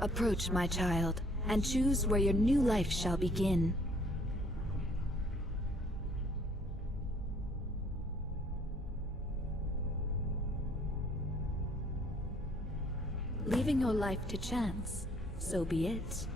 Approach, my child, and choose where your new life shall begin. Leaving your life to chance, so be it.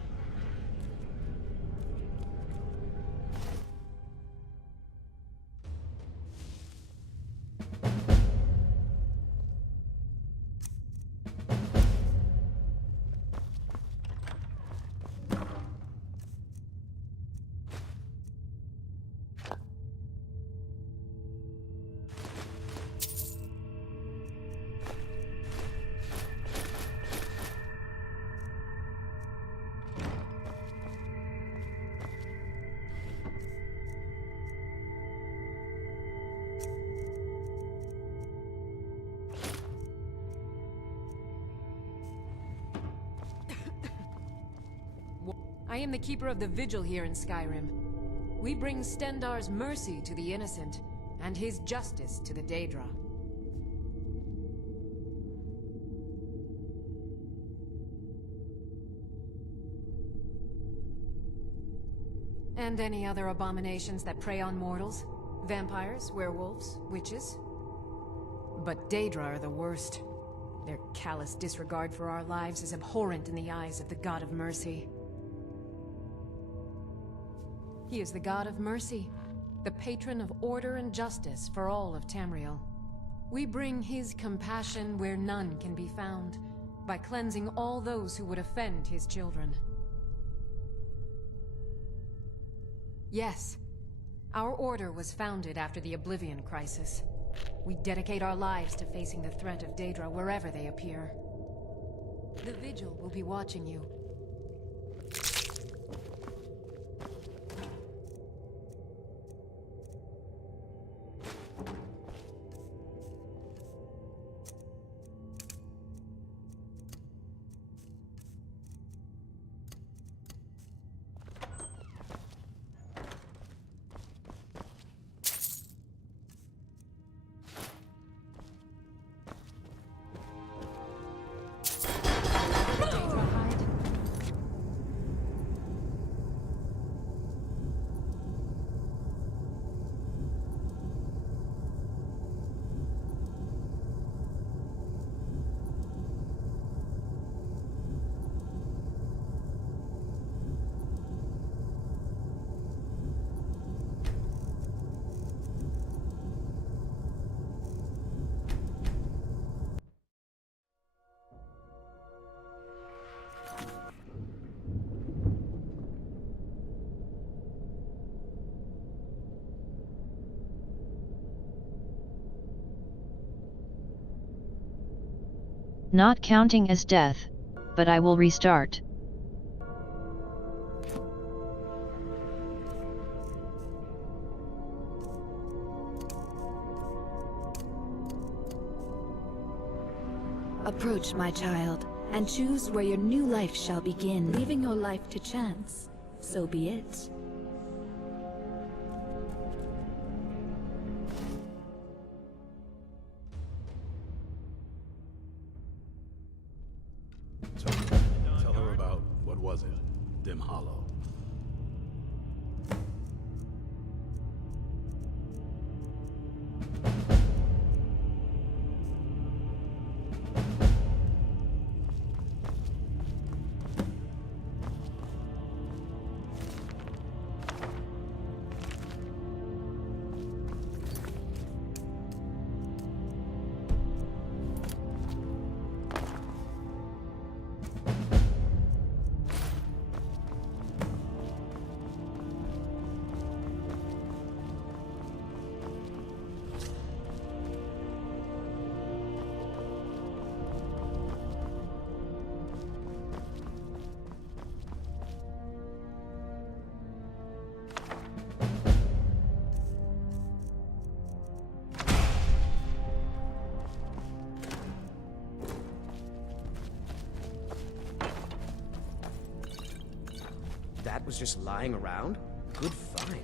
I am the keeper of the vigil here in Skyrim. We bring Stendarr's mercy to the innocent, and his justice to the Daedra. And any other abominations that prey on mortals? Vampires, werewolves, witches? But Daedra are the worst. Their callous disregard for our lives is abhorrent in the eyes of the God of Mercy. He is the God of Mercy, the patron of order and justice for all of Tamriel. We bring his compassion where none can be found, by cleansing all those who would offend his children. Yes, our order was founded after the Oblivion Crisis. We dedicate our lives to facing the threat of Daedra wherever they appear. The Vigil will be watching you. Not counting as death, but I will restart. Approach, my child, and choose where your new life shall begin. Leaving your life to chance, so be it. Tell her about, what was it? Dim Hollow. That was just lying around? Good find.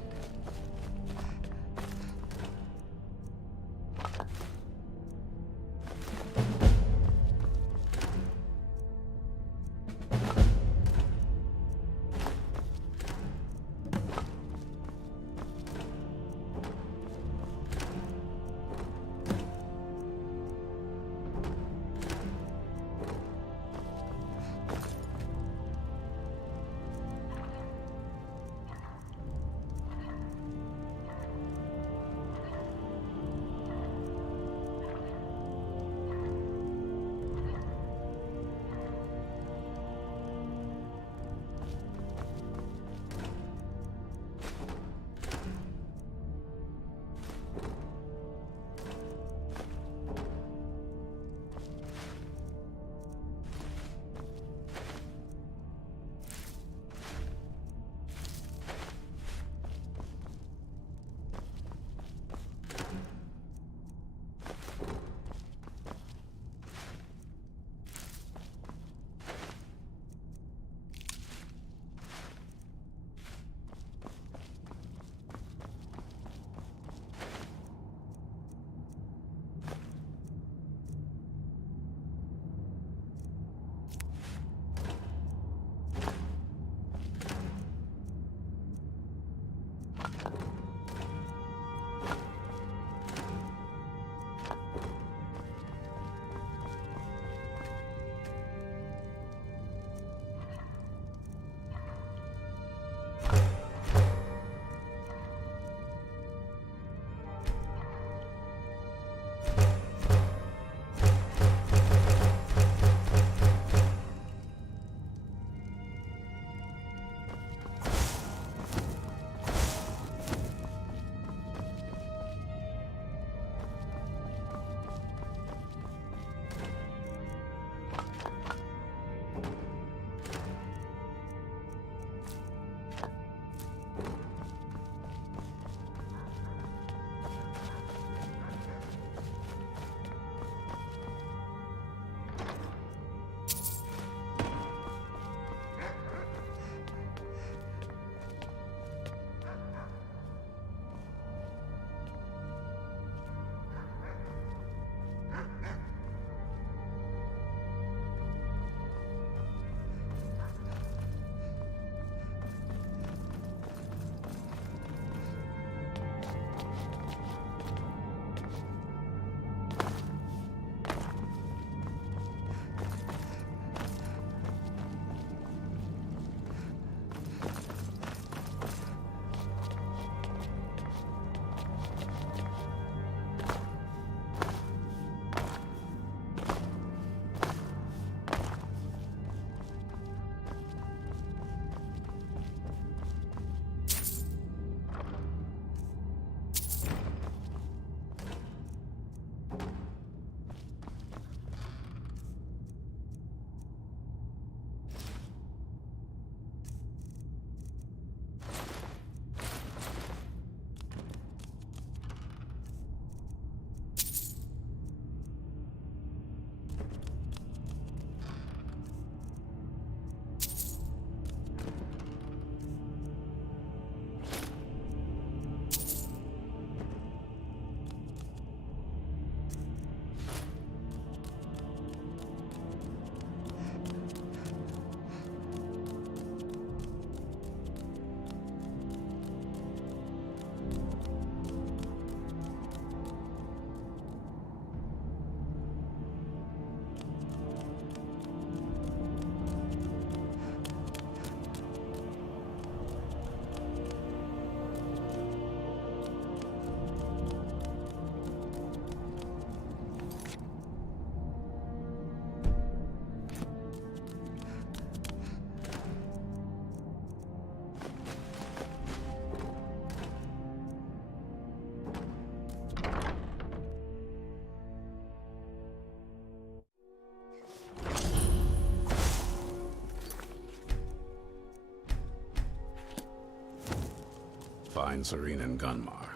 find Serena and Gunmar,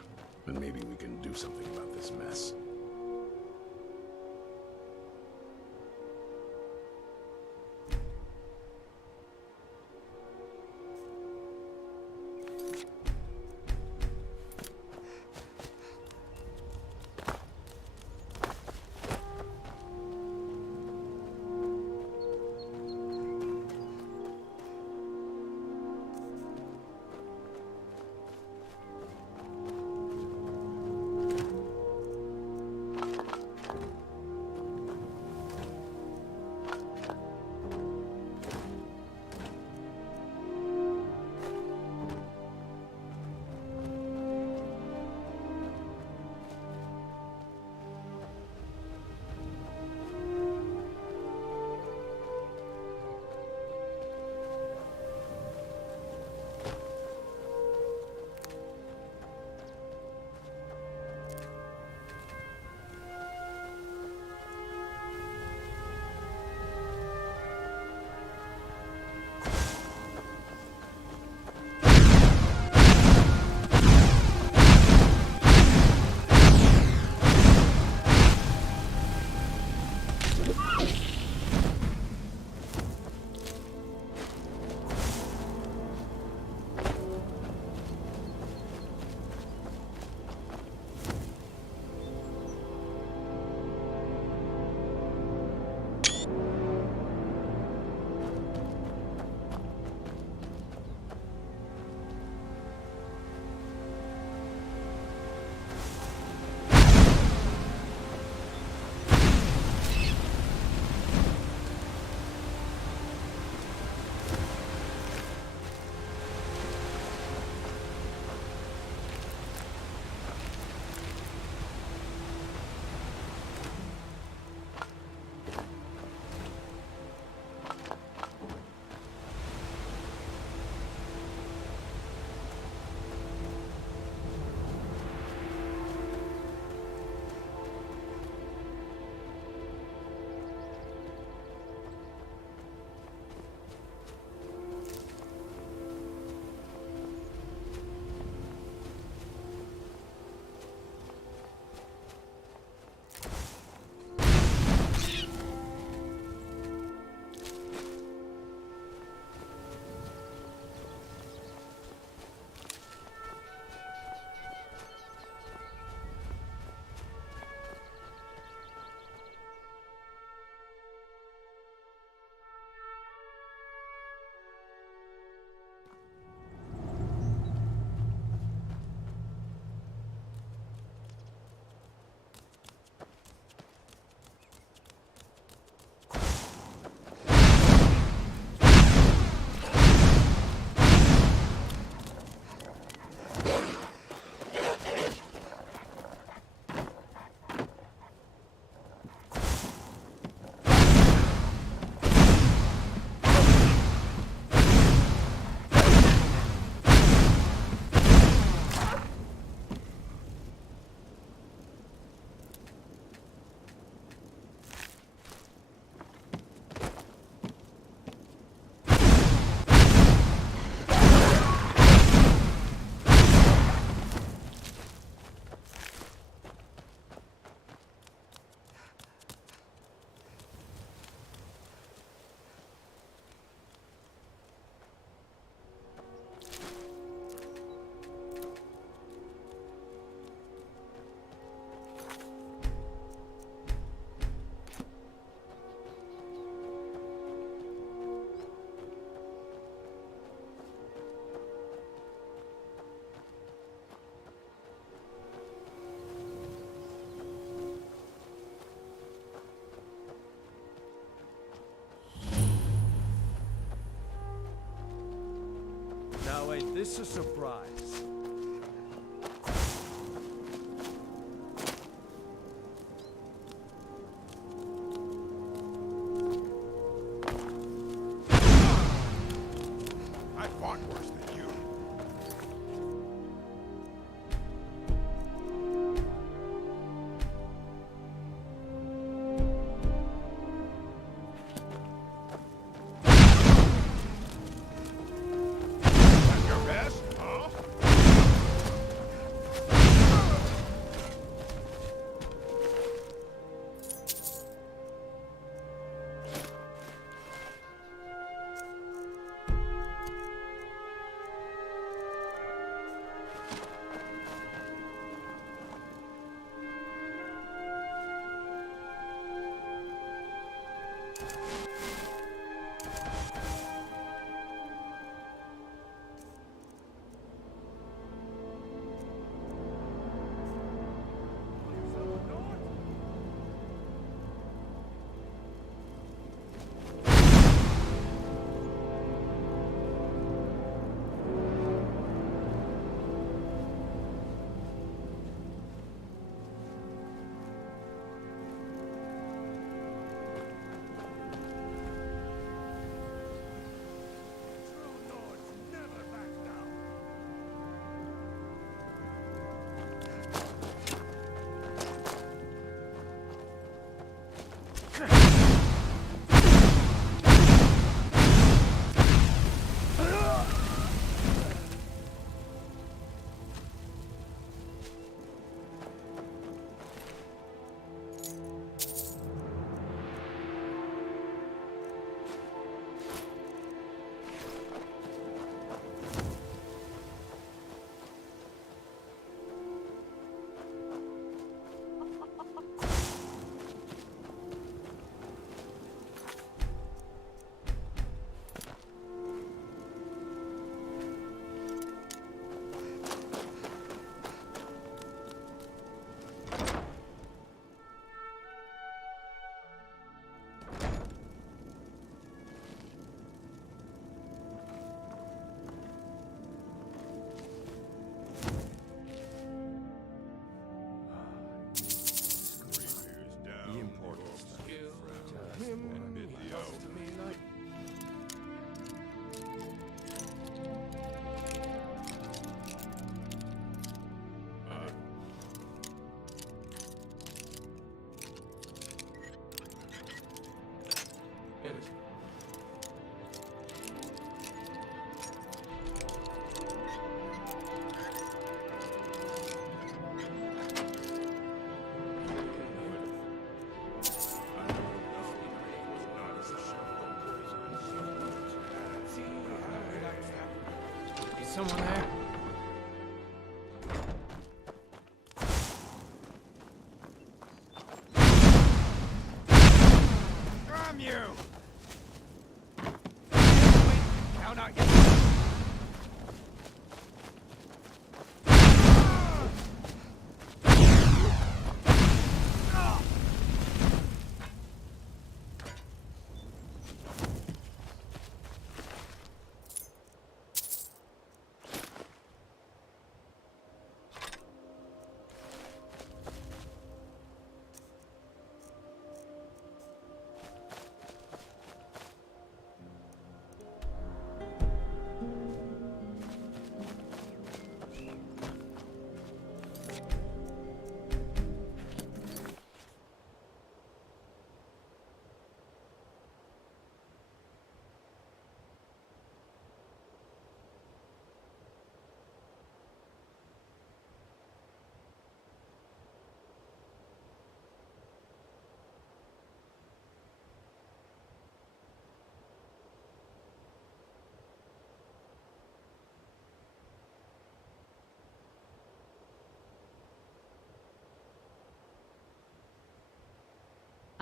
and maybe we can do something about this mess. Now ain't this a surprise? I fought worse than you. Your best, huh? someone there? Damn you! Wait, count out your...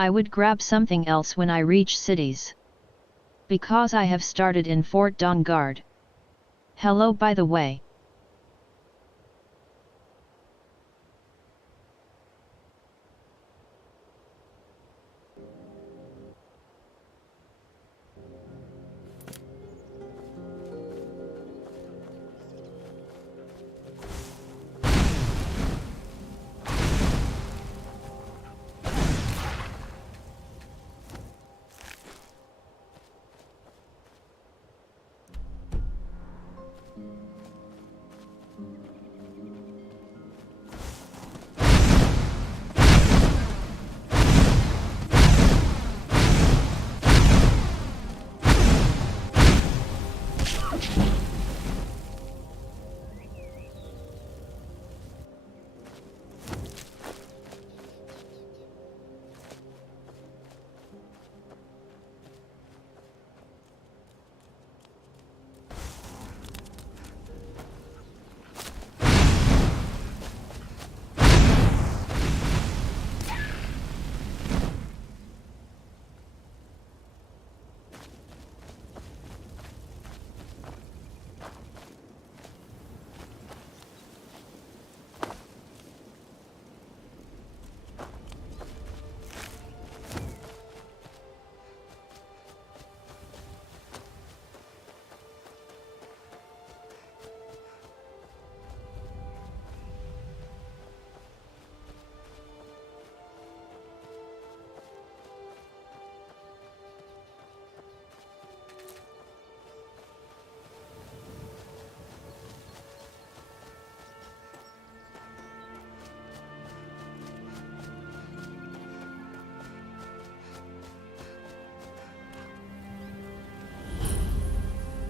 I would grab something else when I reach cities. Because I have started in Fort Dawnguard. Hello by the way.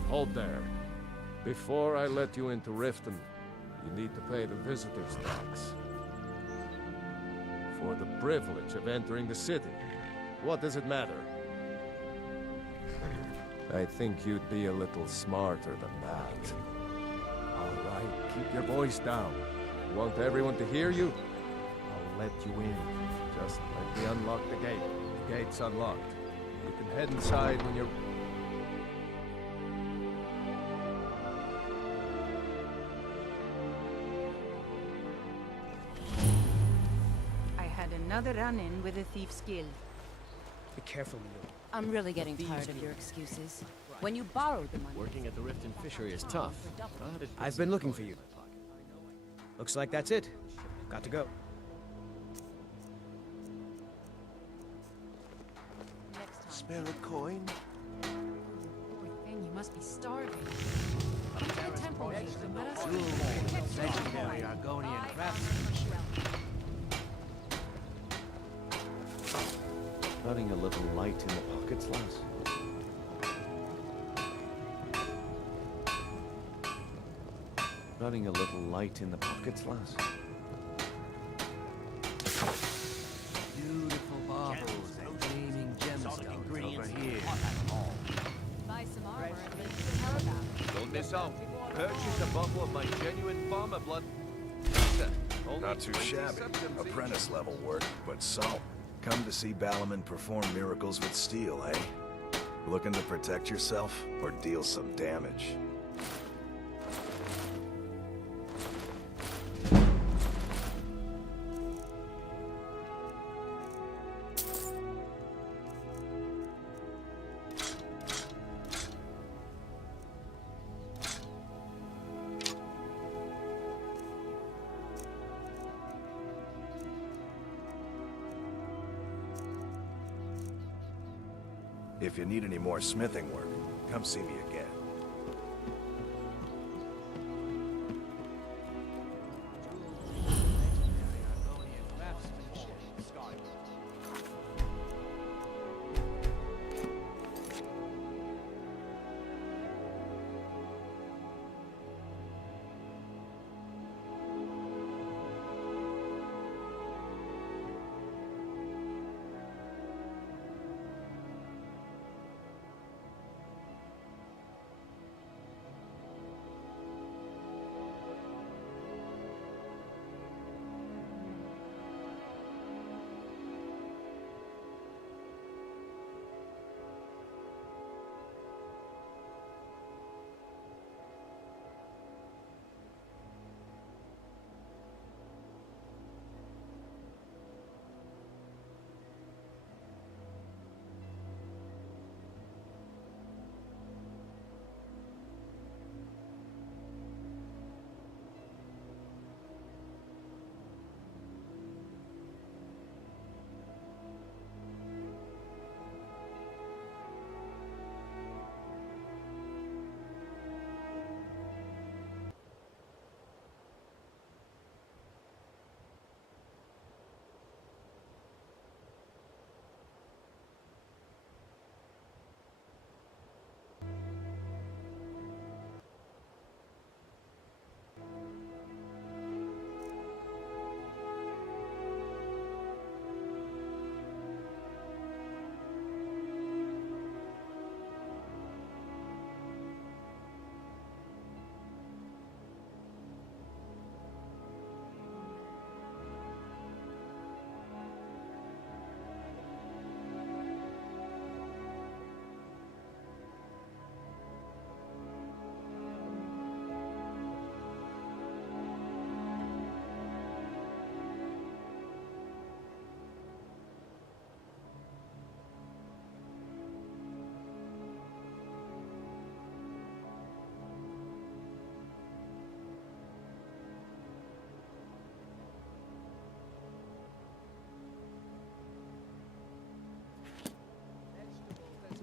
Hold there. Before I let you into Riften, you need to pay the visitor's tax. For the privilege of entering the city. What does it matter? I think you'd be a little smarter than that. All right, keep your voice down. You want everyone to hear you? I'll let you in. Just let me unlock the gate. The gate's unlocked. You can head inside when you're... Another run-in with a thief's guild. Be careful, Milo. I'm really getting tired of your excuses. When you borrowed the money... Working at the Riften fishery is tough. I've been looking for you. Looks like that's it. Got to go. Spare a coin? Poor thing, you must be starving. Go to the temple mage and let us... Legendary Argonian craftsmanship. Running a little light in the pockets, lass. Running a little light in the pockets, lass. Beautiful baubles and gleaming gemstones over here. Buy some armor and make the caravan. Don't miss out. Purchase a bottle of my genuine farmer blood. Not too shabby. Apprentice level work, but so. Come to see Balaman perform miracles with steel, eh? Looking to protect yourself or deal some damage? If you need any more smithing work, come see me again.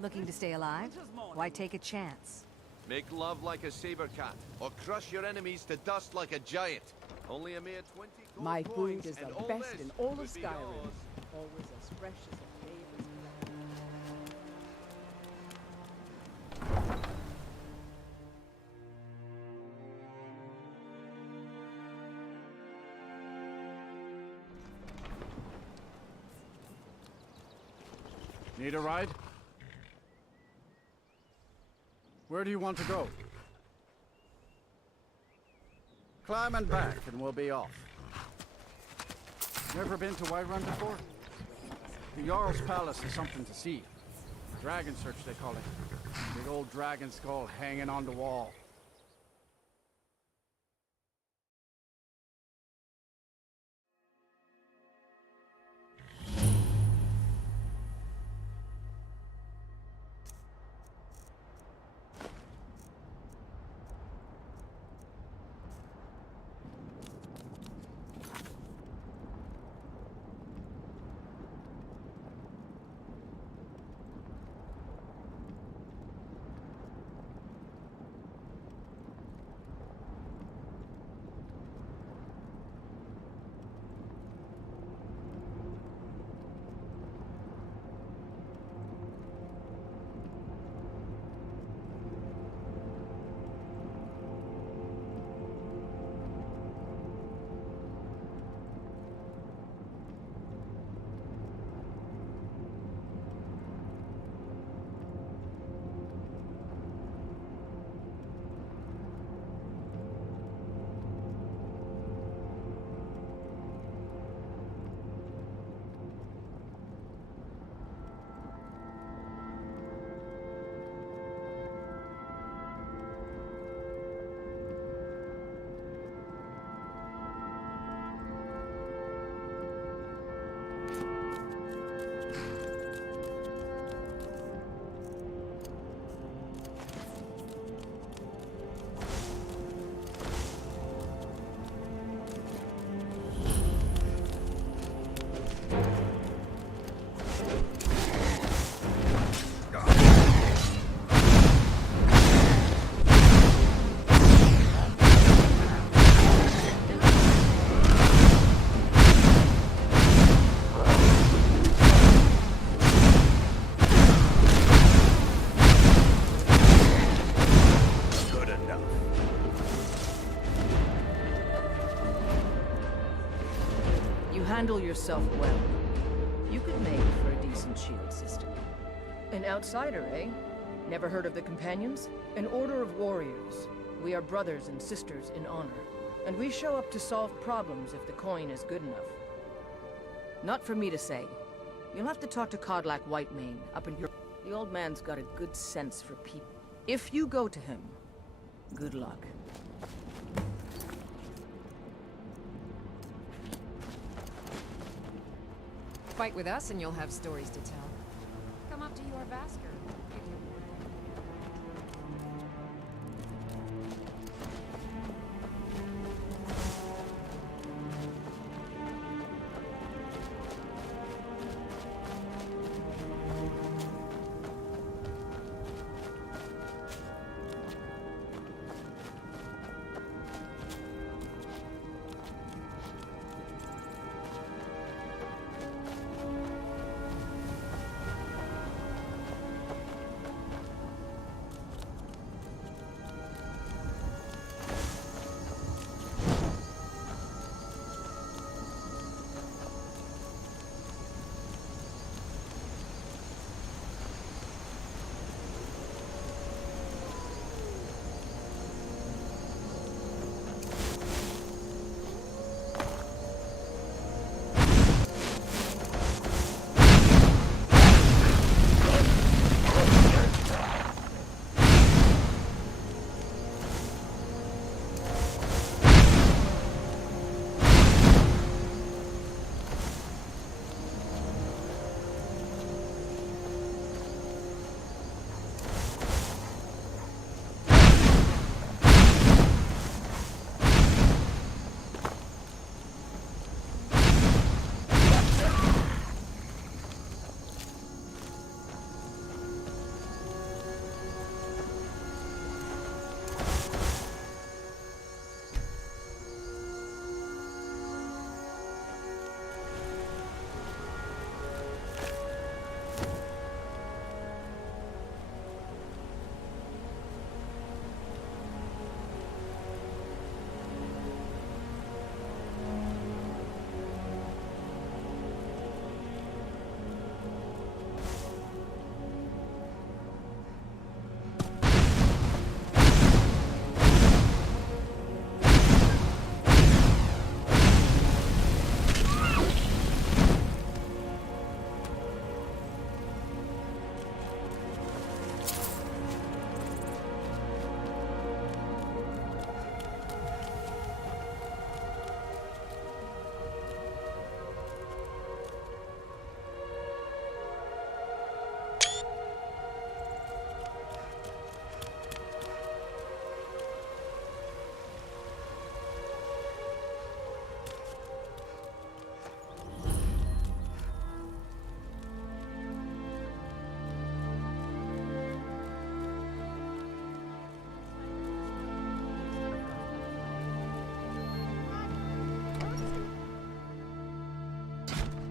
Looking to stay alive? Why take a chance? Make love like a saber cat, or crush your enemies to dust like a giant. Only a mere 20 gold My coins, food is and the all best this in all of would be Skyrim. yours. Always as fresh as the day it was collected. Need a ride? Where do you want to go? Climb and back and we'll be off. Never been to Whiterun before? The Jarl's Palace is something to see. Dragon Search, they call it. Big old dragon skull hanging on the wall. handle yourself well. You could make for a decent shield system. An outsider, eh? Never heard of the Companions? An order of warriors. We are brothers and sisters in honor. And we show up to solve problems if the coin is good enough. Not for me to say. You'll have to talk to Codlac Whitemane up in your... The old man's got a good sense for people. If you go to him, good luck. Fight with us and you'll have stories to tell. Come up to your Vasker.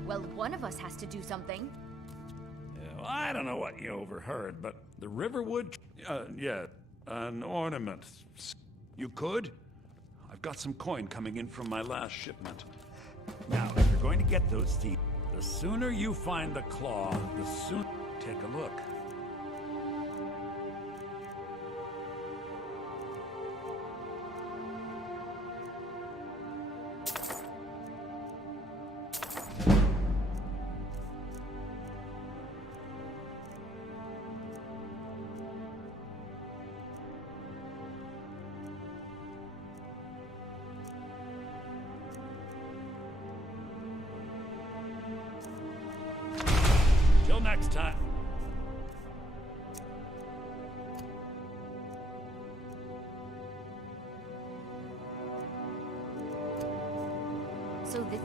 Well, one of us has to do something. Yeah, well, I don't know what you overheard, but the Riverwood... yeah, an ornament. You could? I've got some coin coming in from my last shipment. Now, if you're going to get those thieves, the sooner you find the claw, the sooner... Take a look. Till next time. So this...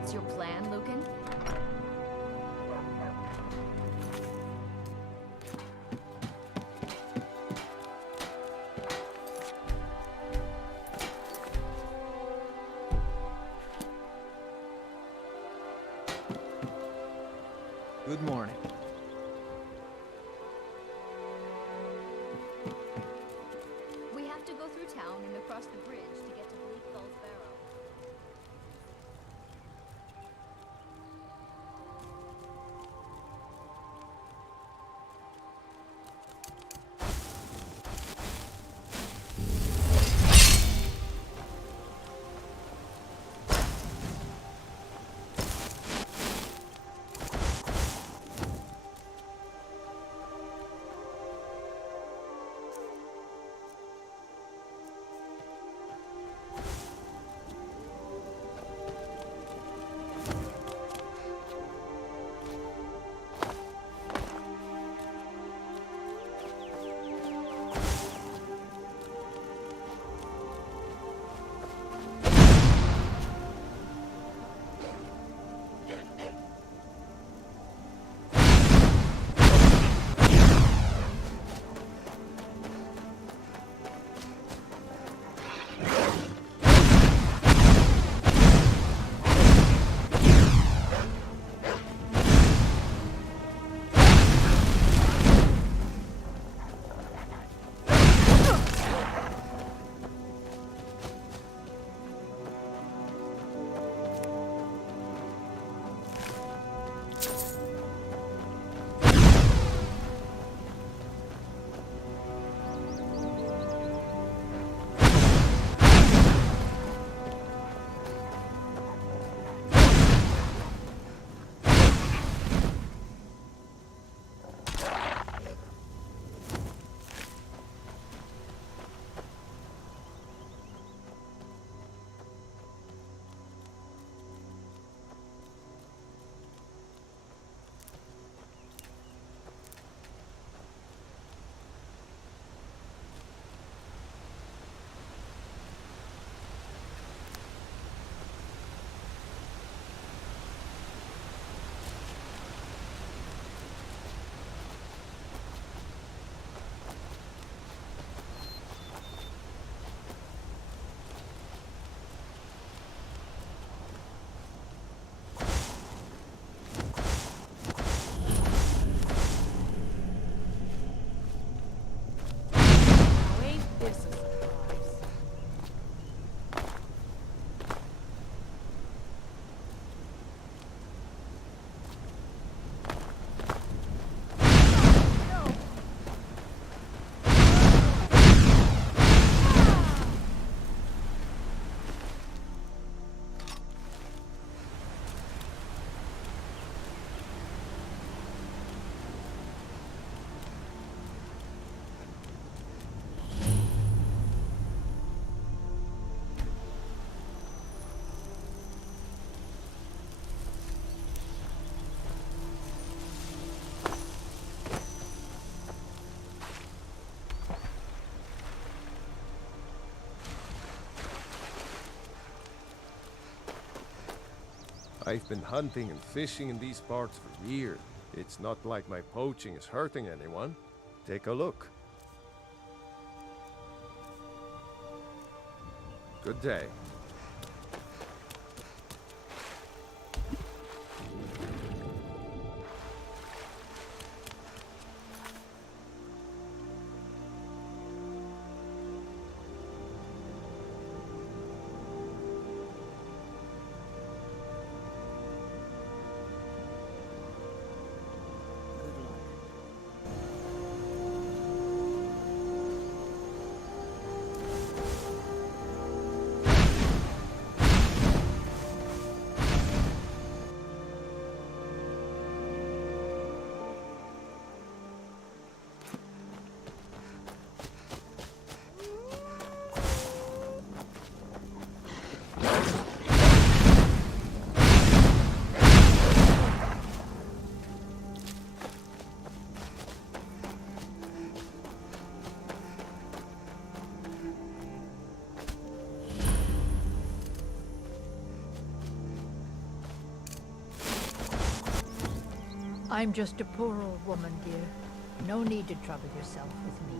What's your plan, Lucan? Good morning. I've been hunting and fishing in these parts for years. It's not like my poaching is hurting anyone. Take a look. Good day. I'm just a poor old woman, dear. No need to trouble yourself with me.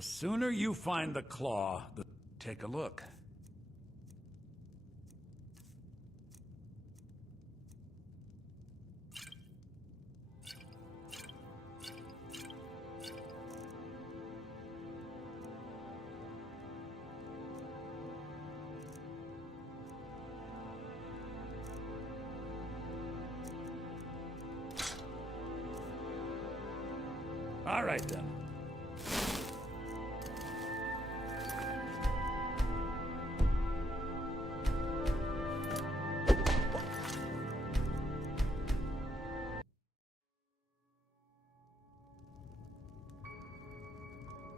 The sooner you find the claw, take a look. All right, then.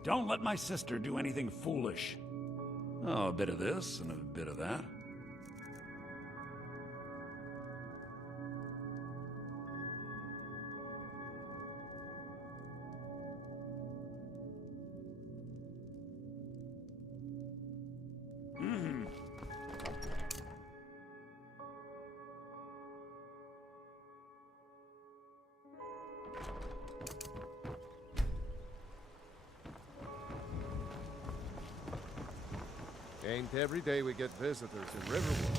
Don't let my sister do anything foolish. Oh, a bit of this and a bit of that. Ain't every day we get visitors in Riverwood.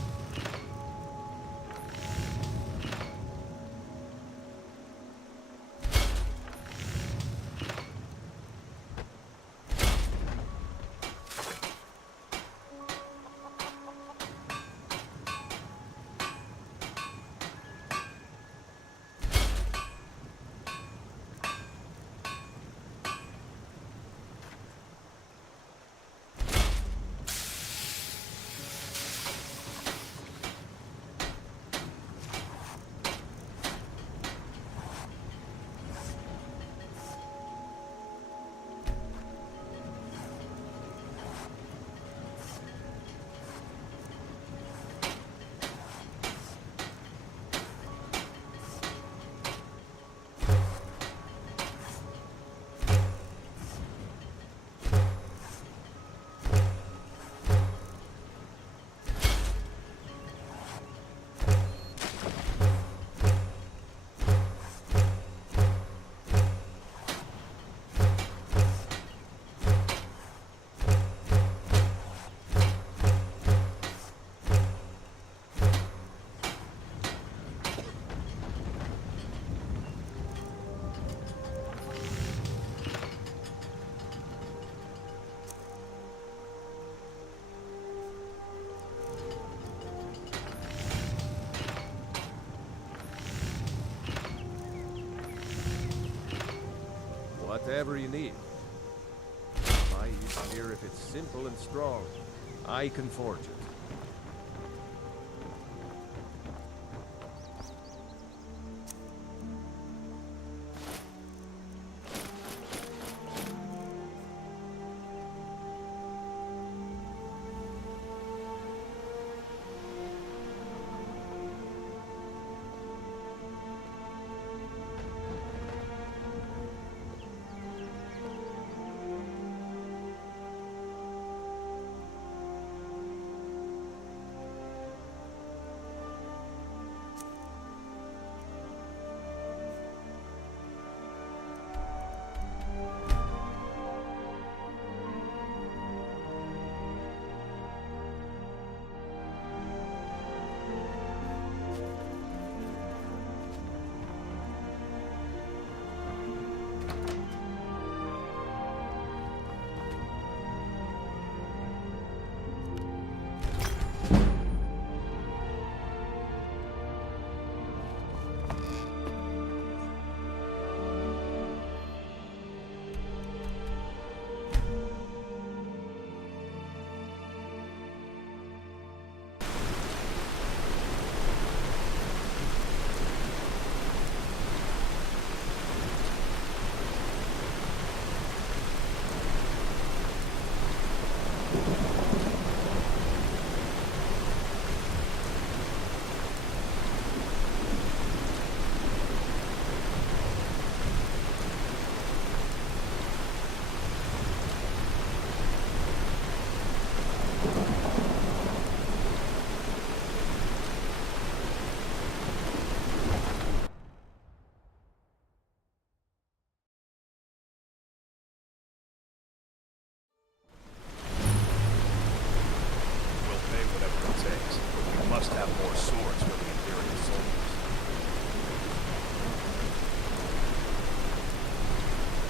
Whatever you need. My use here if it's simple and strong. I can forge it.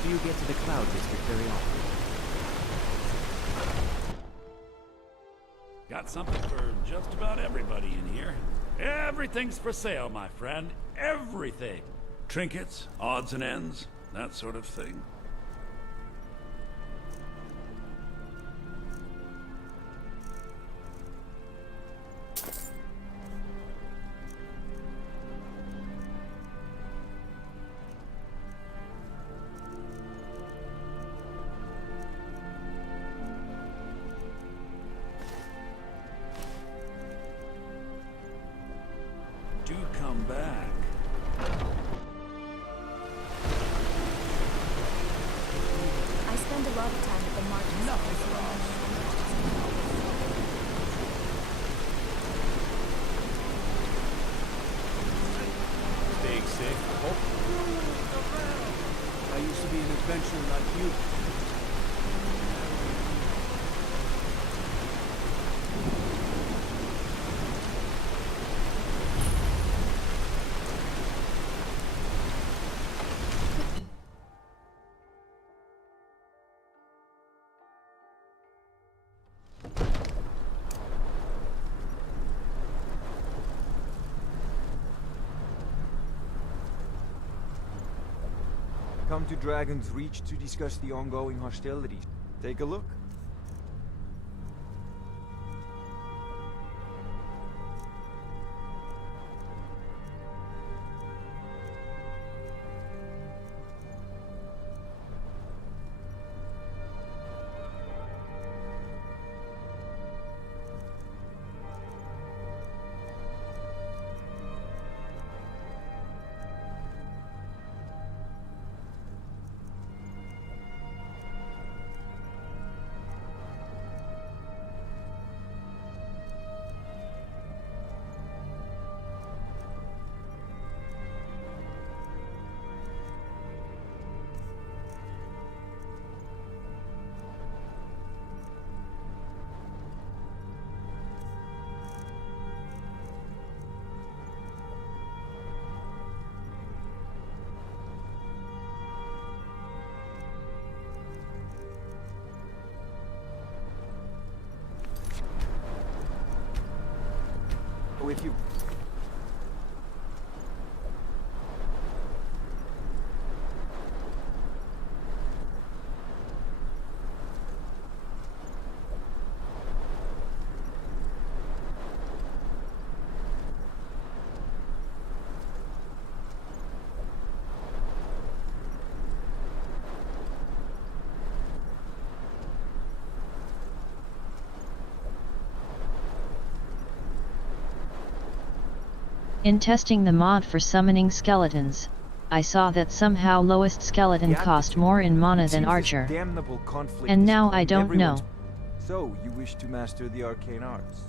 Do you get to the Cloud District very often? Got something for just about everybody in here. Everything's for sale, my friend. Everything. Trinkets, odds and ends, that sort of thing. Do come back. I spend a lot of time at the market. Staying safe, I hope. I used to be an adventurer like you. Come to Dragon's Reach to discuss the ongoing hostilities. Take a look. If you... In testing the mod for summoning skeletons, I saw that somehow lowest skeleton cost more in mana than Archer. And now I don't know. So, you wish to master the arcane arts?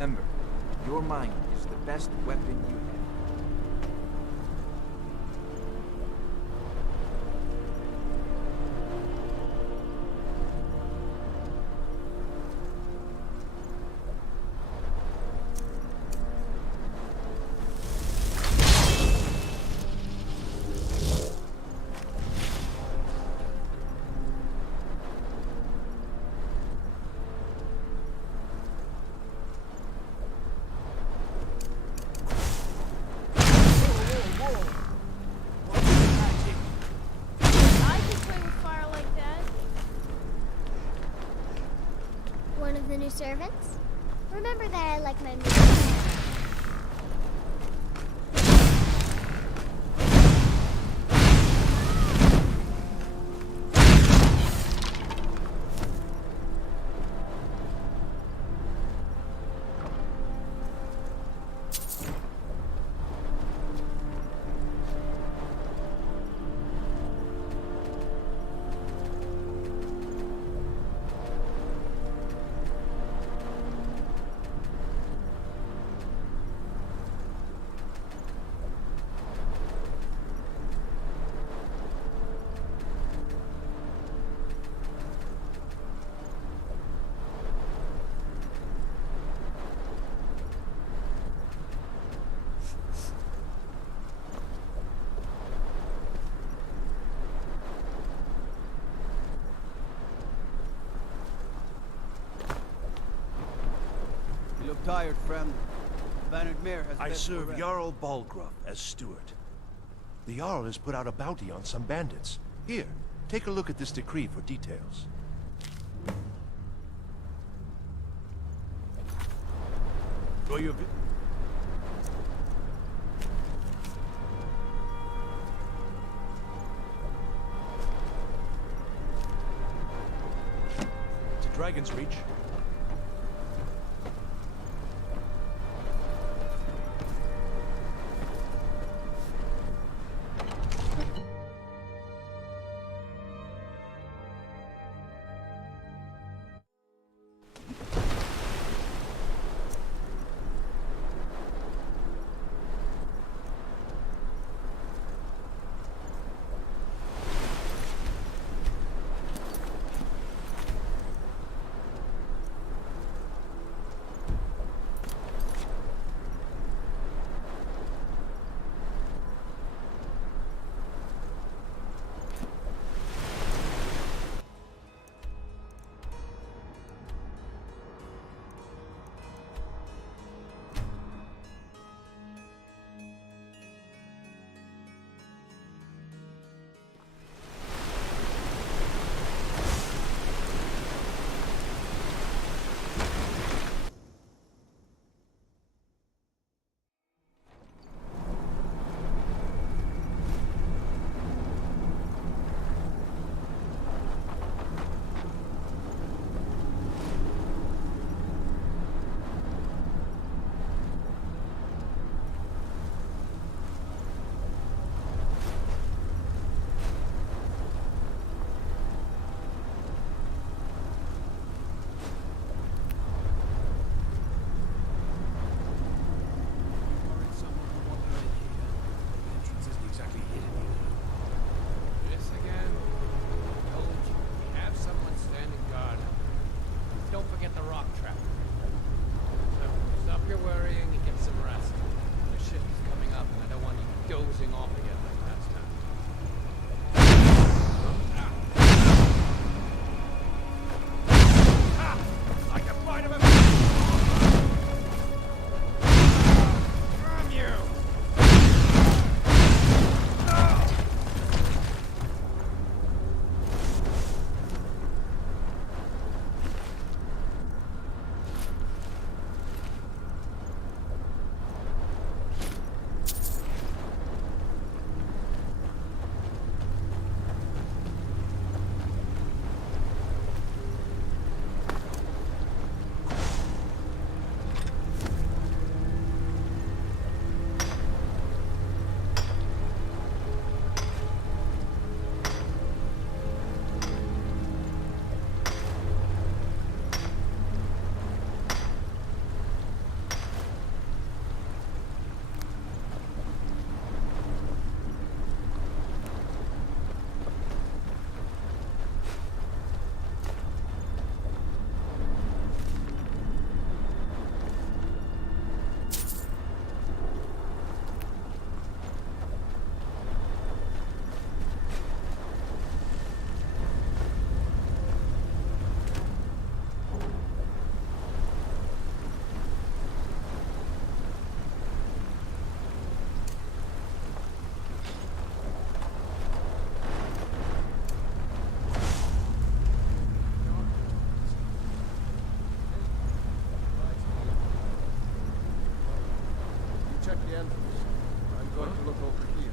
Remember, your mind is the best weapon you have. new servants? Remember that I like my music. Tired, friend. Bannermere has I serve Jarl Balgruuf as steward. The Jarl has put out a bounty on some bandits. Here, take a look at this decree for details. Go your To Dragon's Reach. the entrance. I'm going to look over here.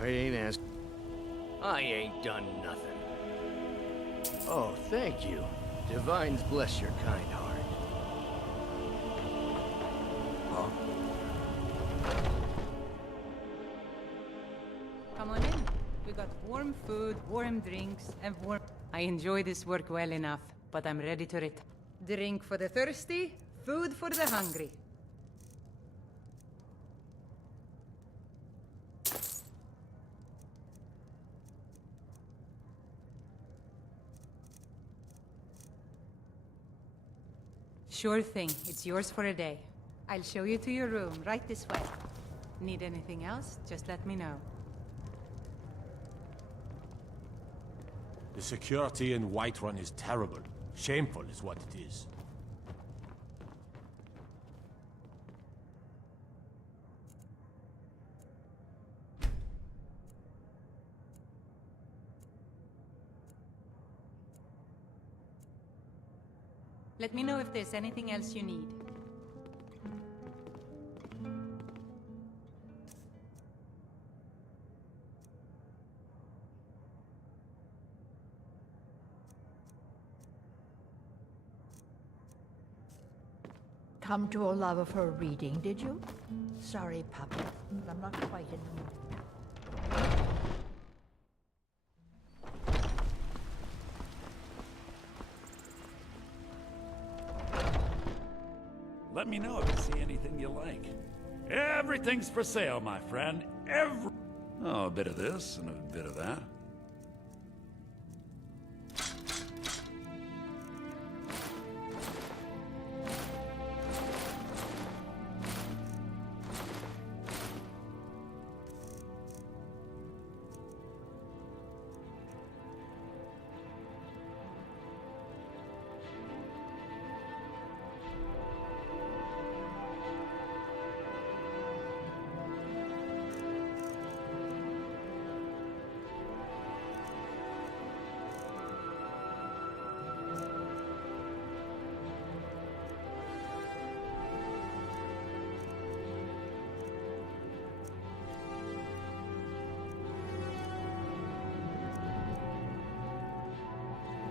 I ain't asked. I ain't done nothing. Oh, thank you. Divines bless your kind heart. Come on in. We got warm food, warm drinks, and warm... I enjoy this work well enough, but I'm ready to retire. Drink for the thirsty, food for the hungry. Sure thing. It's yours for a day. I'll show you to your room, right this way. Need anything else? Just let me know. The security in Whiterun is terrible. Shameful is what it is. Let me know if there's anything else you need. Come to Olava for a reading, did you? Sorry, puppy, but I'm not quite in the mood. Let me know if you see anything you like. Everything's for sale, my friend. Oh, a bit of this and a bit of that.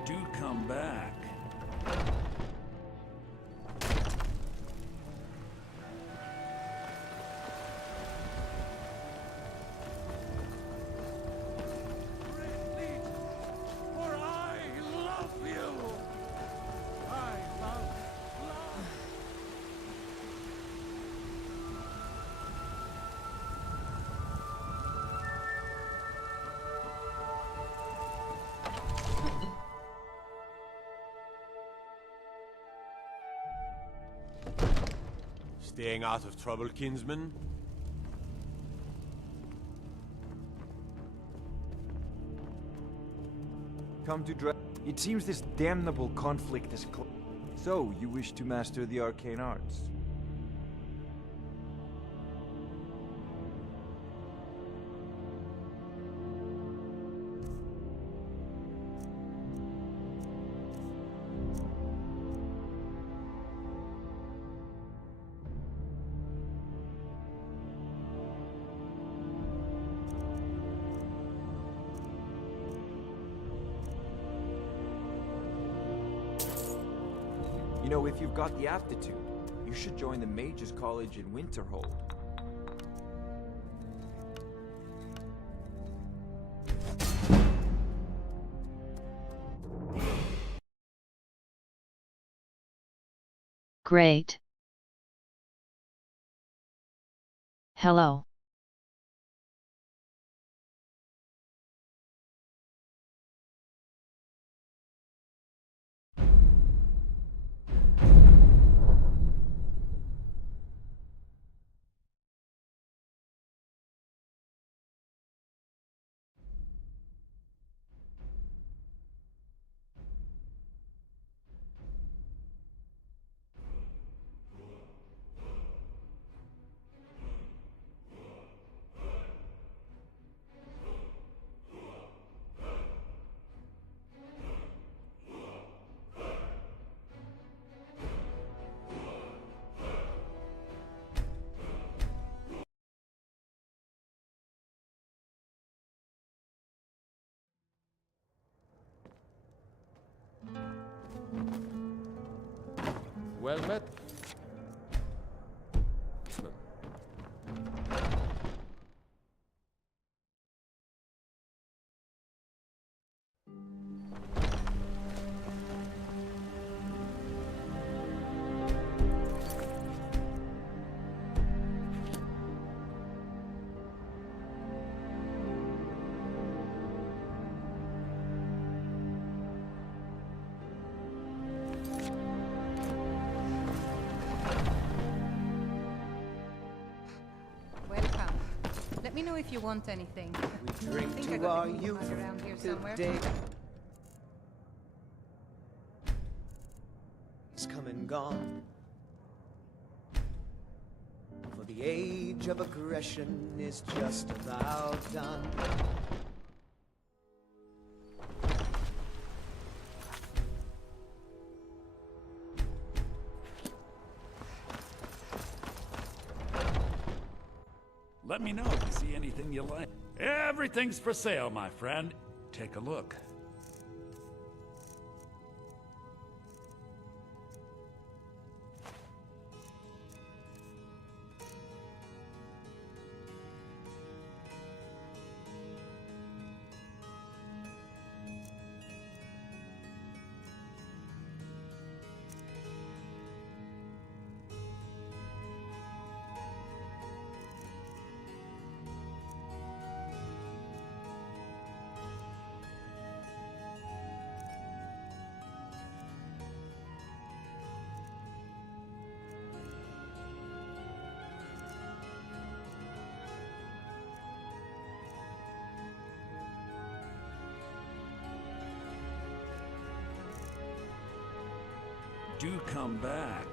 Do come back. For I love you. I love. Staying out of trouble, kinsman? Come to It seems this damnable conflict is So, you wish to master the arcane arts? You know, if you've got the aptitude, you should join the Mage's College in Winterhold. Great. Hello. Well met. Welcome. Let me know if you want anything. We drink I think I to got our the key youth mug around here somewhere. today. It's come and gone. For the age of aggression is just about done. Let me know if you see anything you like. Everything's for sale, my friend. Take a look. Do come back.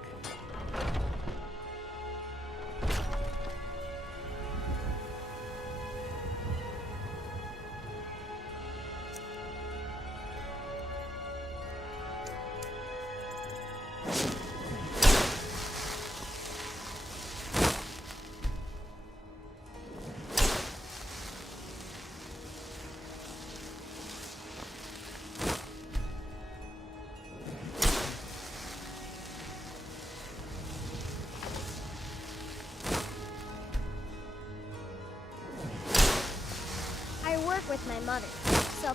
I work with my mother, so...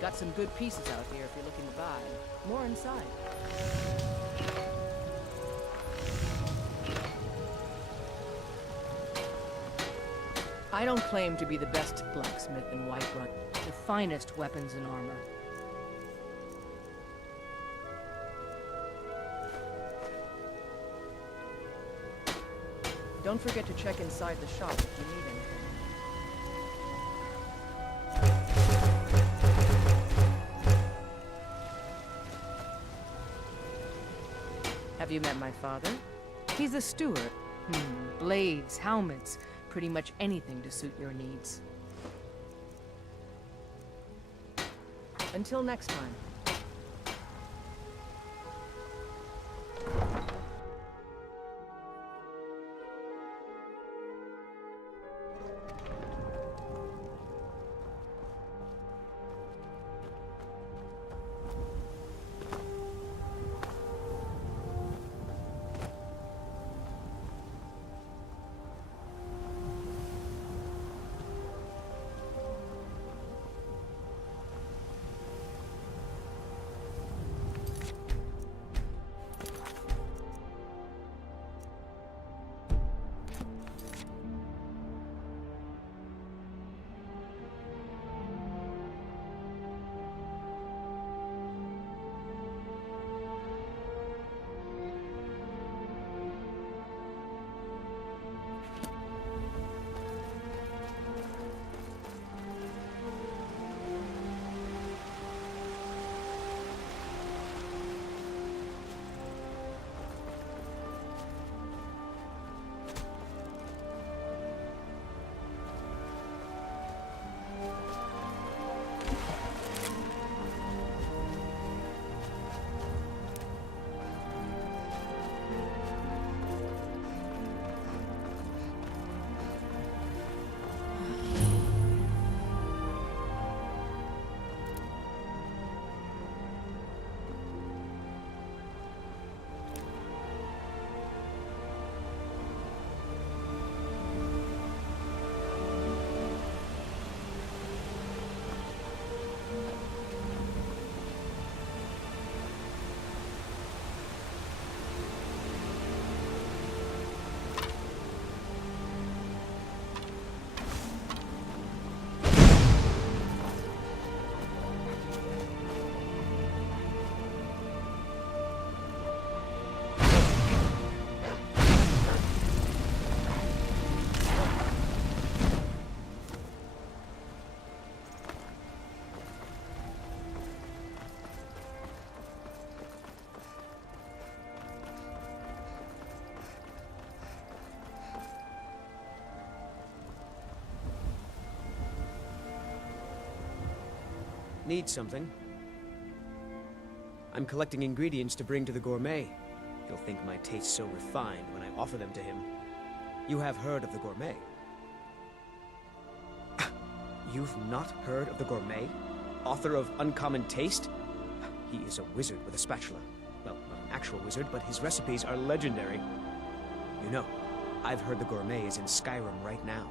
Got some good pieces out here if you're looking to buy. More inside. I don't claim to be the best blacksmith in Whiterun. The finest weapons and armor. Don't forget to check inside the shop if you need anything. Have you met my father? He's a steward. Blades, helmets, pretty much anything to suit your needs. Until next time. need something. I'm collecting ingredients to bring to the gourmet. He'll think my tastes so refined when I offer them to him. You have heard of the gourmet? You've not heard of the gourmet? Author of Uncommon Taste? He is a wizard with a spatula. Well, not an actual wizard, but his recipes are legendary. You know, I've heard the gourmet is in Skyrim right now.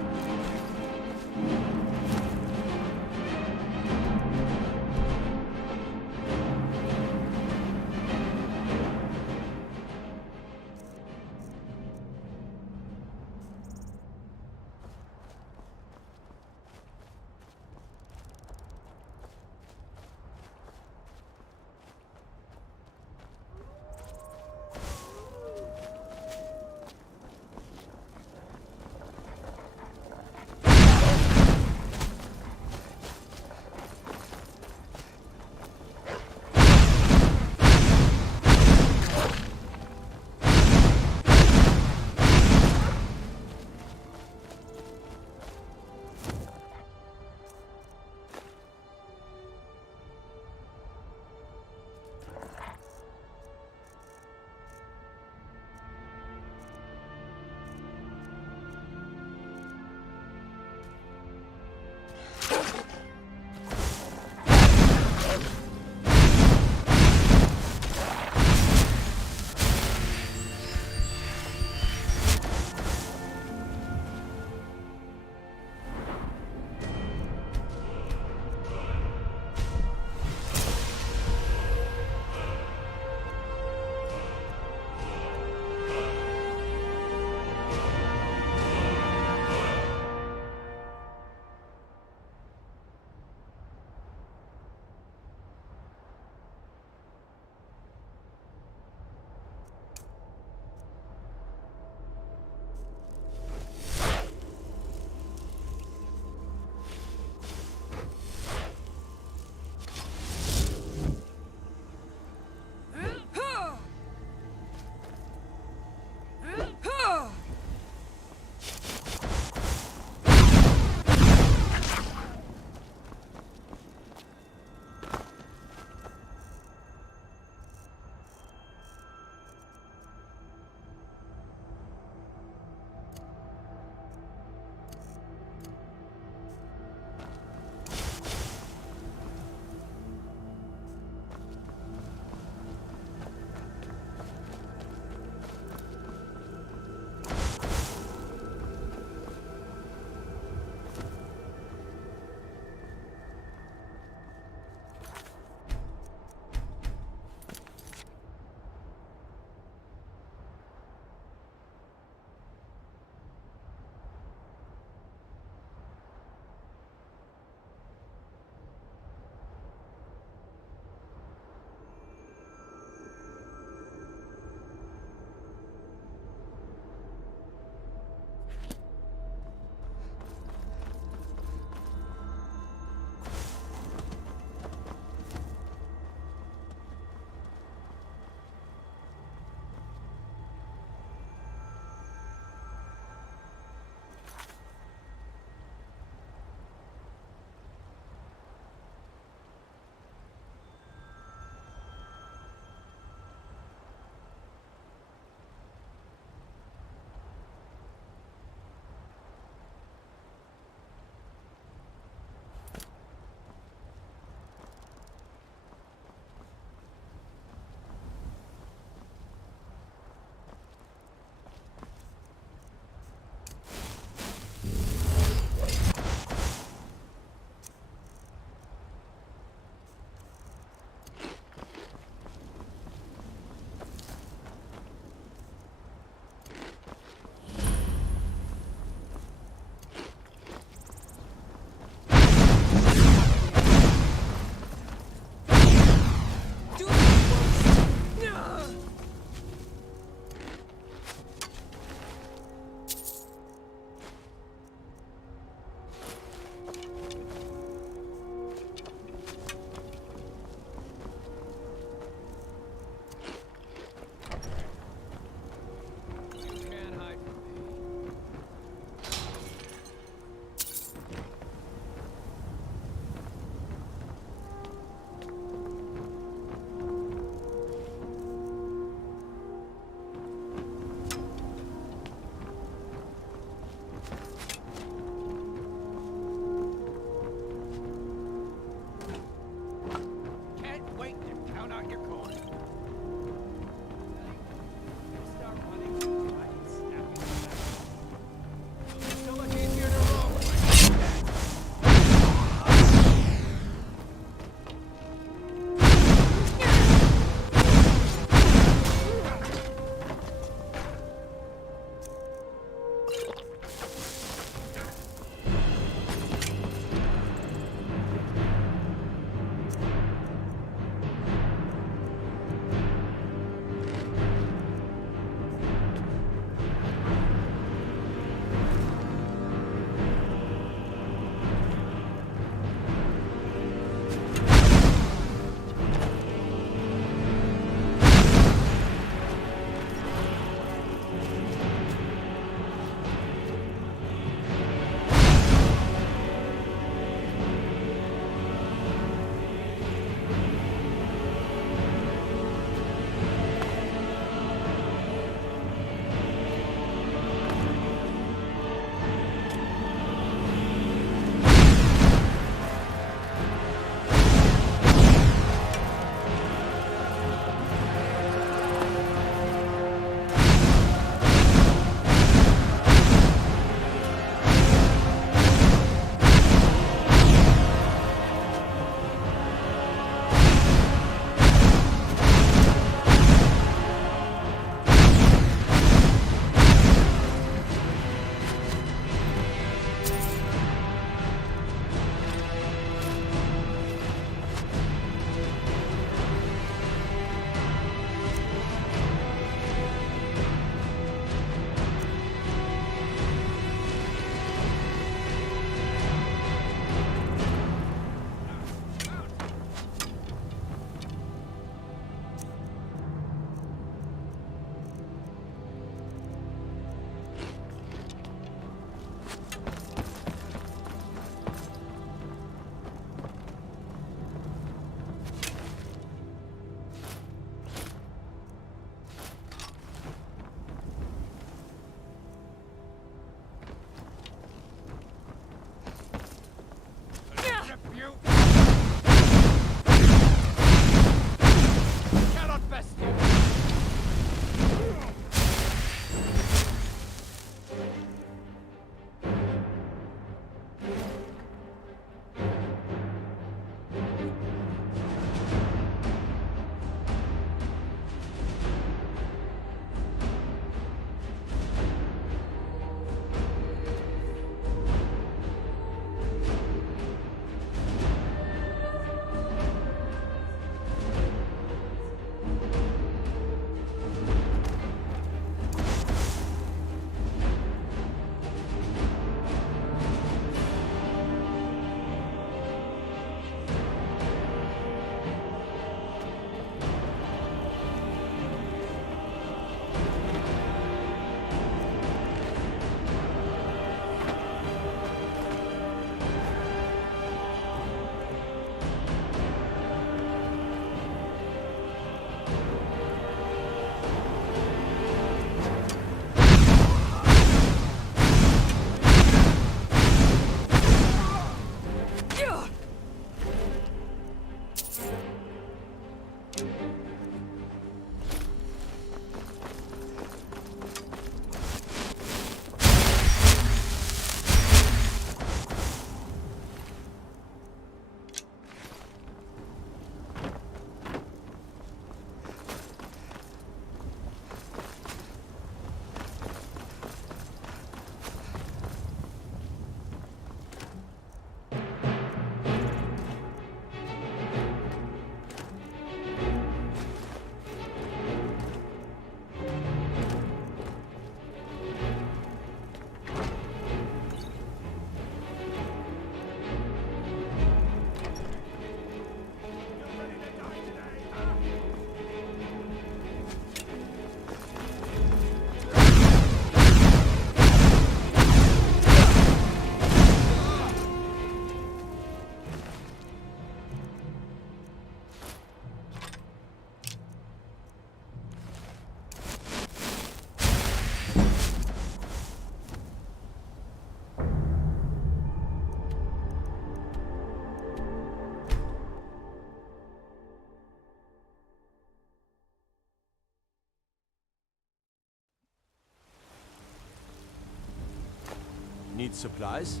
Need supplies?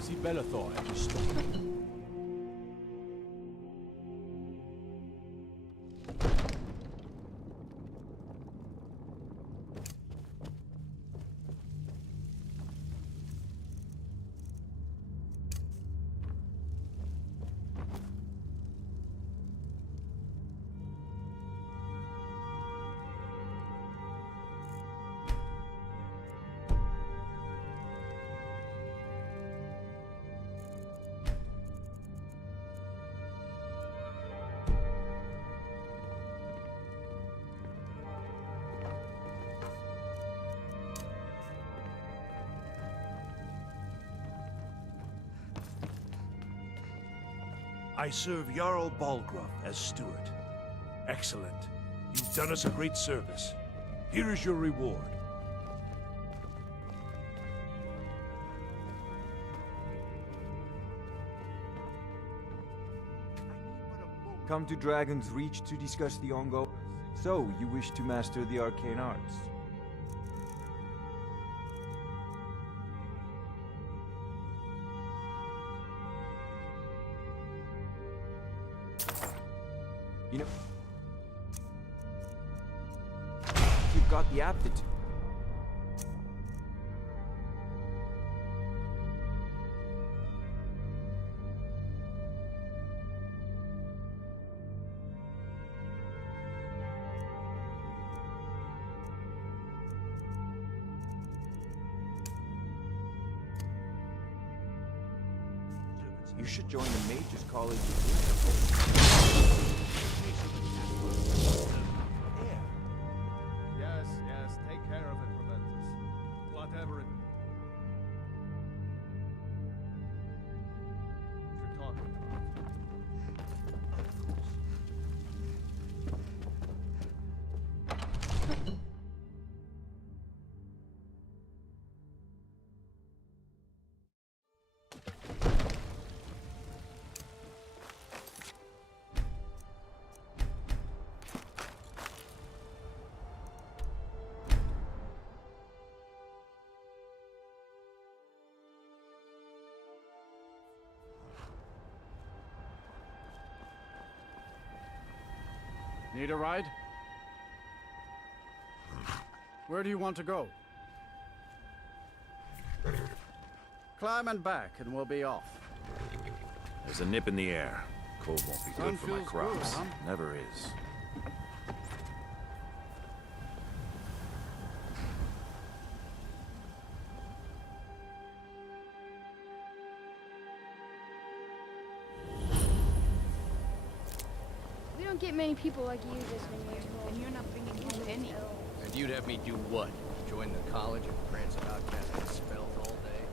See Bellathor at your store. I serve Jarl Balgruuf as steward. Excellent. You've done us a great service. Here is your reward. Come to Dragon's Reach to discuss the ongoing... So, you wish to master the arcane arts? You know... You've got the aptitude. You should join the Mage's College. Yes, take care of it, Proventus. Whatever it... You're talking about. Need a ride? Where do you want to go? Climb and back, and we'll be off. There's a nip in the air. Cold won't be Sun good for my feels crops. good, huh? Never is. We don't get many people like you this many years old. And you're not bringing home any. And you'd have me do what? Join the college and prance about casting spells all day?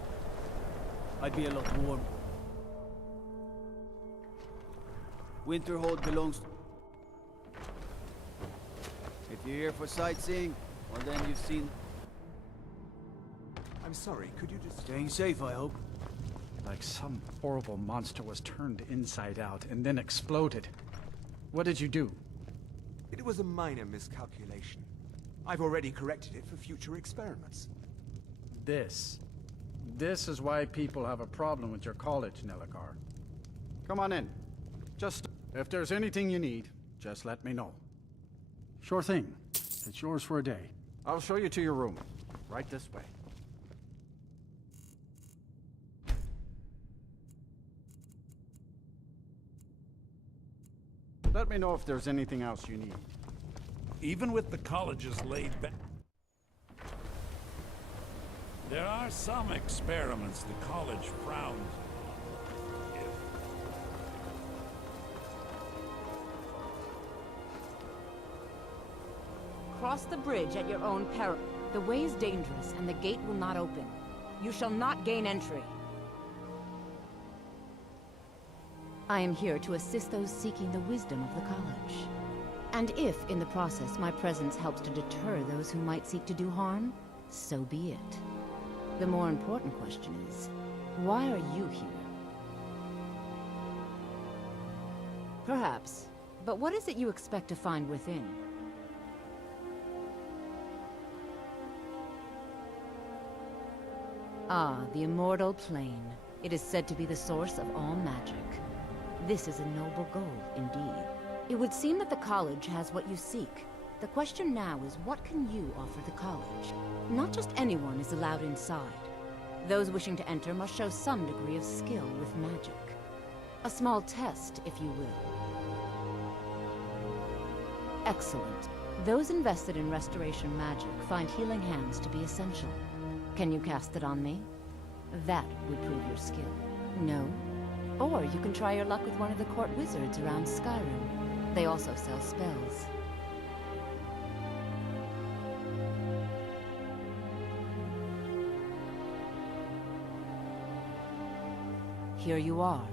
I'd be a lot warmer. Winterhold belongs to... If you're here for sightseeing, well then you've seen... I'm sorry, could you just... Staying safe, I hope. Like some horrible monster was turned inside out and then exploded. What did you do? It was a minor miscalculation. I've already corrected it for future experiments. This is why people have a problem with your college, Nelagar. Come on in. Just, if there's anything you need, just let me know. Sure thing. It's yours for a day. I'll show you to your room. Right this way. Let me know if there's anything else you need. Even with the colleges laid back, there are some experiments the college frowns on. Cross the bridge at your own peril. The way is dangerous, and the gate will not open. You shall not gain entry. I am here to assist those seeking the wisdom of the college. And if, in the process, my presence helps to deter those who might seek to do harm, so be it. The more important question is, why are you here? Perhaps. But what is it you expect to find within? Ah, the Immortal Plane. It is said to be the source of all magic. This is a noble goal, indeed. It would seem that the college has what you seek. The question now is, what can you offer the college? Not just anyone is allowed inside. Those wishing to enter must show some degree of skill with magic. A small test, if you will. Excellent. Those invested in restoration magic find healing hands to be essential. Can you cast it on me? That would prove your skill. No? Or you can try your luck with one of the court wizards around Skyrim. They also sell spells. Here you are.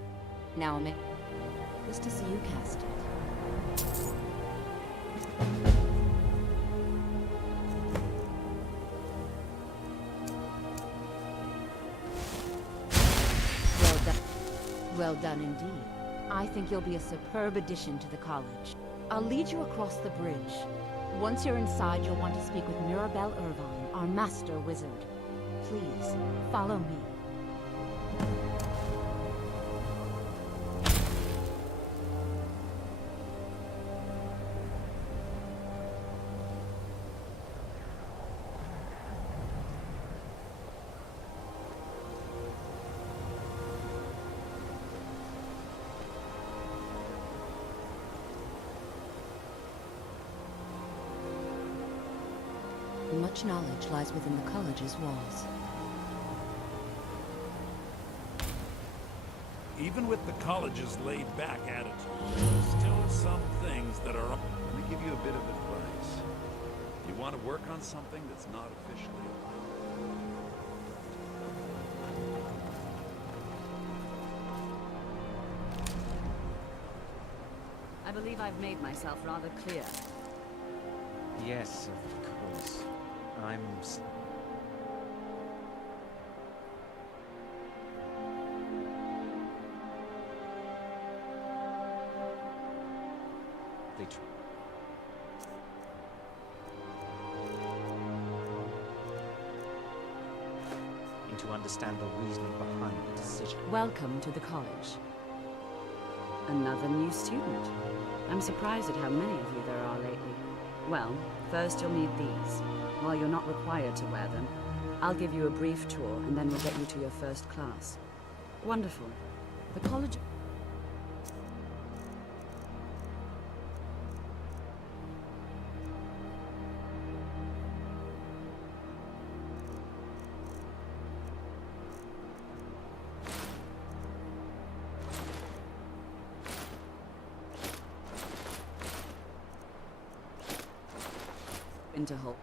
Now I'm just to see you cast it. Well done indeed. I think you'll be a superb addition to the college. I'll lead you across the bridge. Once you're inside, you'll want to speak with Mirabelle Irvine, our master wizard. Please, follow me. Much knowledge lies within the college's walls. Even with the college's laid-back attitude, there's still some things that are... Let me give you a bit of advice. You want to work on something that's not officially allowed. I believe I've made myself rather clear. Yes, of course. To understand the reasoning behind the decision. Welcome to the college. Another new student. I'm surprised at how many of you there are lately. Well, first you'll need these. While you're not required to wear them, I'll give you a brief tour and then we'll get you to your first class. Wonderful. The college... Interhole.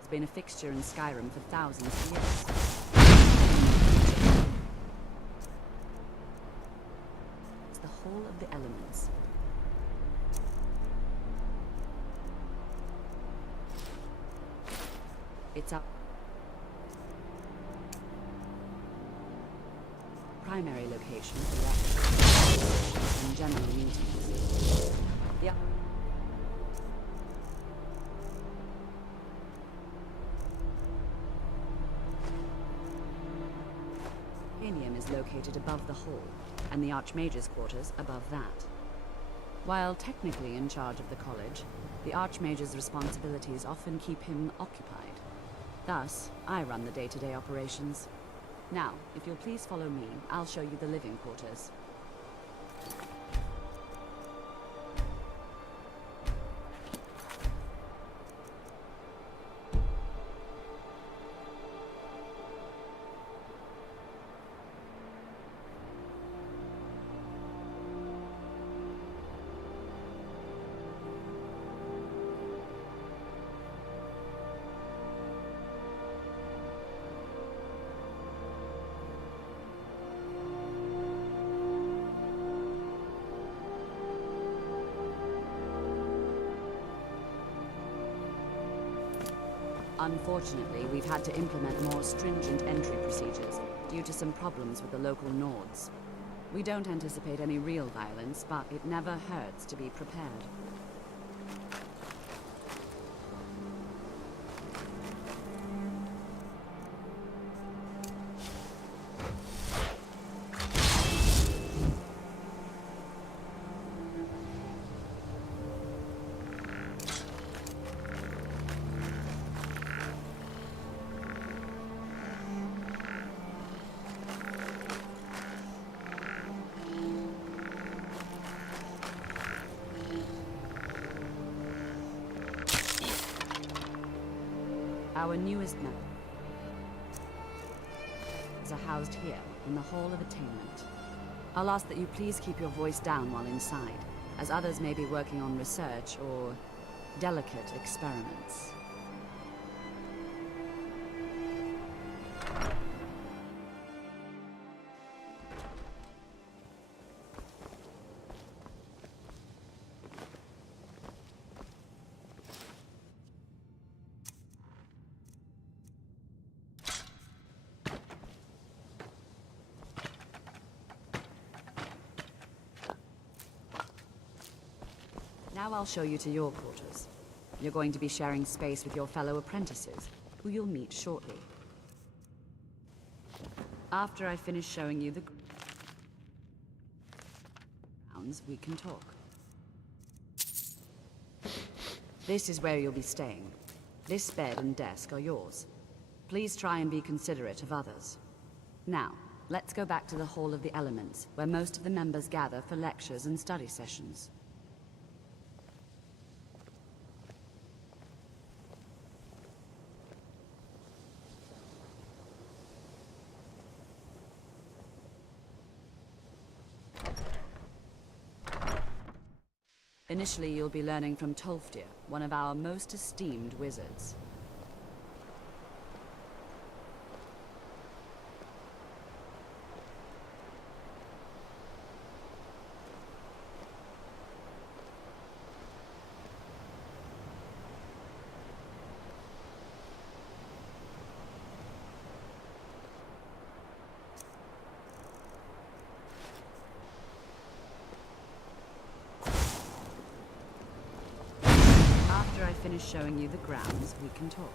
It's been a fixture in Skyrim for thousands of years. It's the whole of the elements. It's up. Primary location for and general meetings. Yeah. Arcanium is located above the hall, and the Archmage's quarters above that. While technically in charge of the college, the Archmage's responsibilities often keep him occupied. Thus, I run the day-to-day operations. Now, if you'll please follow me, I'll show you the living quarters. Unfortunately, we've had to implement more stringent entry procedures due to some problems with the local Nords. We don't anticipate any real violence, but it never hurts to be prepared. Our newest members are housed here, in the Hall of Attainment. I'll ask that you please keep your voice down while inside, as others may be working on research or delicate experiments. Now I'll show you to your quarters. You're going to be sharing space with your fellow apprentices, who you'll meet shortly. After I finish showing you the grounds, we can talk. This is where you'll be staying. This bed and desk are yours. Please try and be considerate of others. Now, let's go back to the Hall of the Elements, where most of the members gather for lectures and study sessions. Initially, you'll be learning from Tolfdir, one of our most esteemed wizards. After I finish showing you the grounds, we can talk.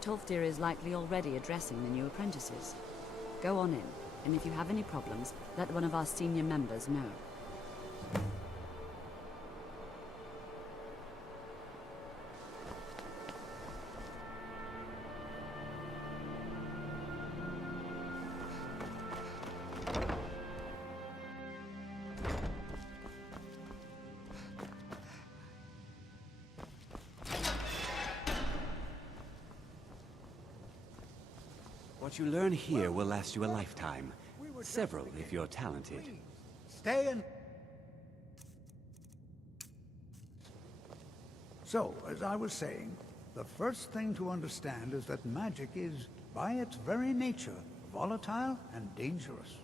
Tolfdir is likely already addressing the new apprentices. Go on in, and if you have any problems, let one of our senior members know. What you learn here will last you a lifetime. Several, if you're talented. Stay in. So, as I was saying, the first thing to understand is that magic is, by its very nature, volatile and dangerous.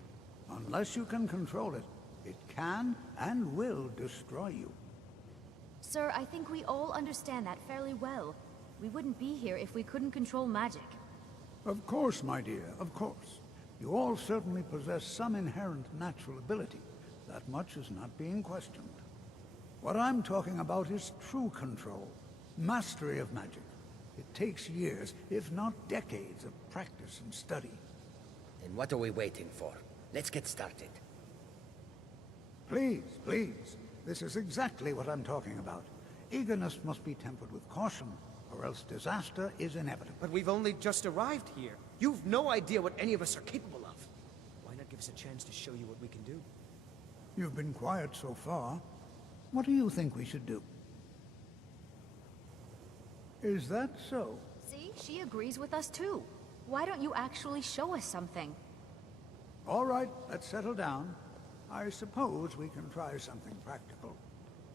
Unless you can control it, it can and will destroy you. Sir, I think we all understand that fairly well. We wouldn't be here if we couldn't control magic. Of course, my dear, of course. You all certainly possess some inherent natural ability. That much is not being questioned. What I'm talking about is true control, mastery of magic. It takes years, if not decades, of practice and study. Then what are we waiting for? Let's get started. Please, please. This is exactly what I'm talking about. Eagerness must be tempered with caution, or else disaster is inevitable. But we've only just arrived here. You've no idea what any of us are capable of. Why not give us a chance to show you what we can do? You've been quiet so far. What do you think we should do? Is that so? See, she agrees with us too. Why don't you actually show us something? All right, let's settle down. I suppose we can try something practical.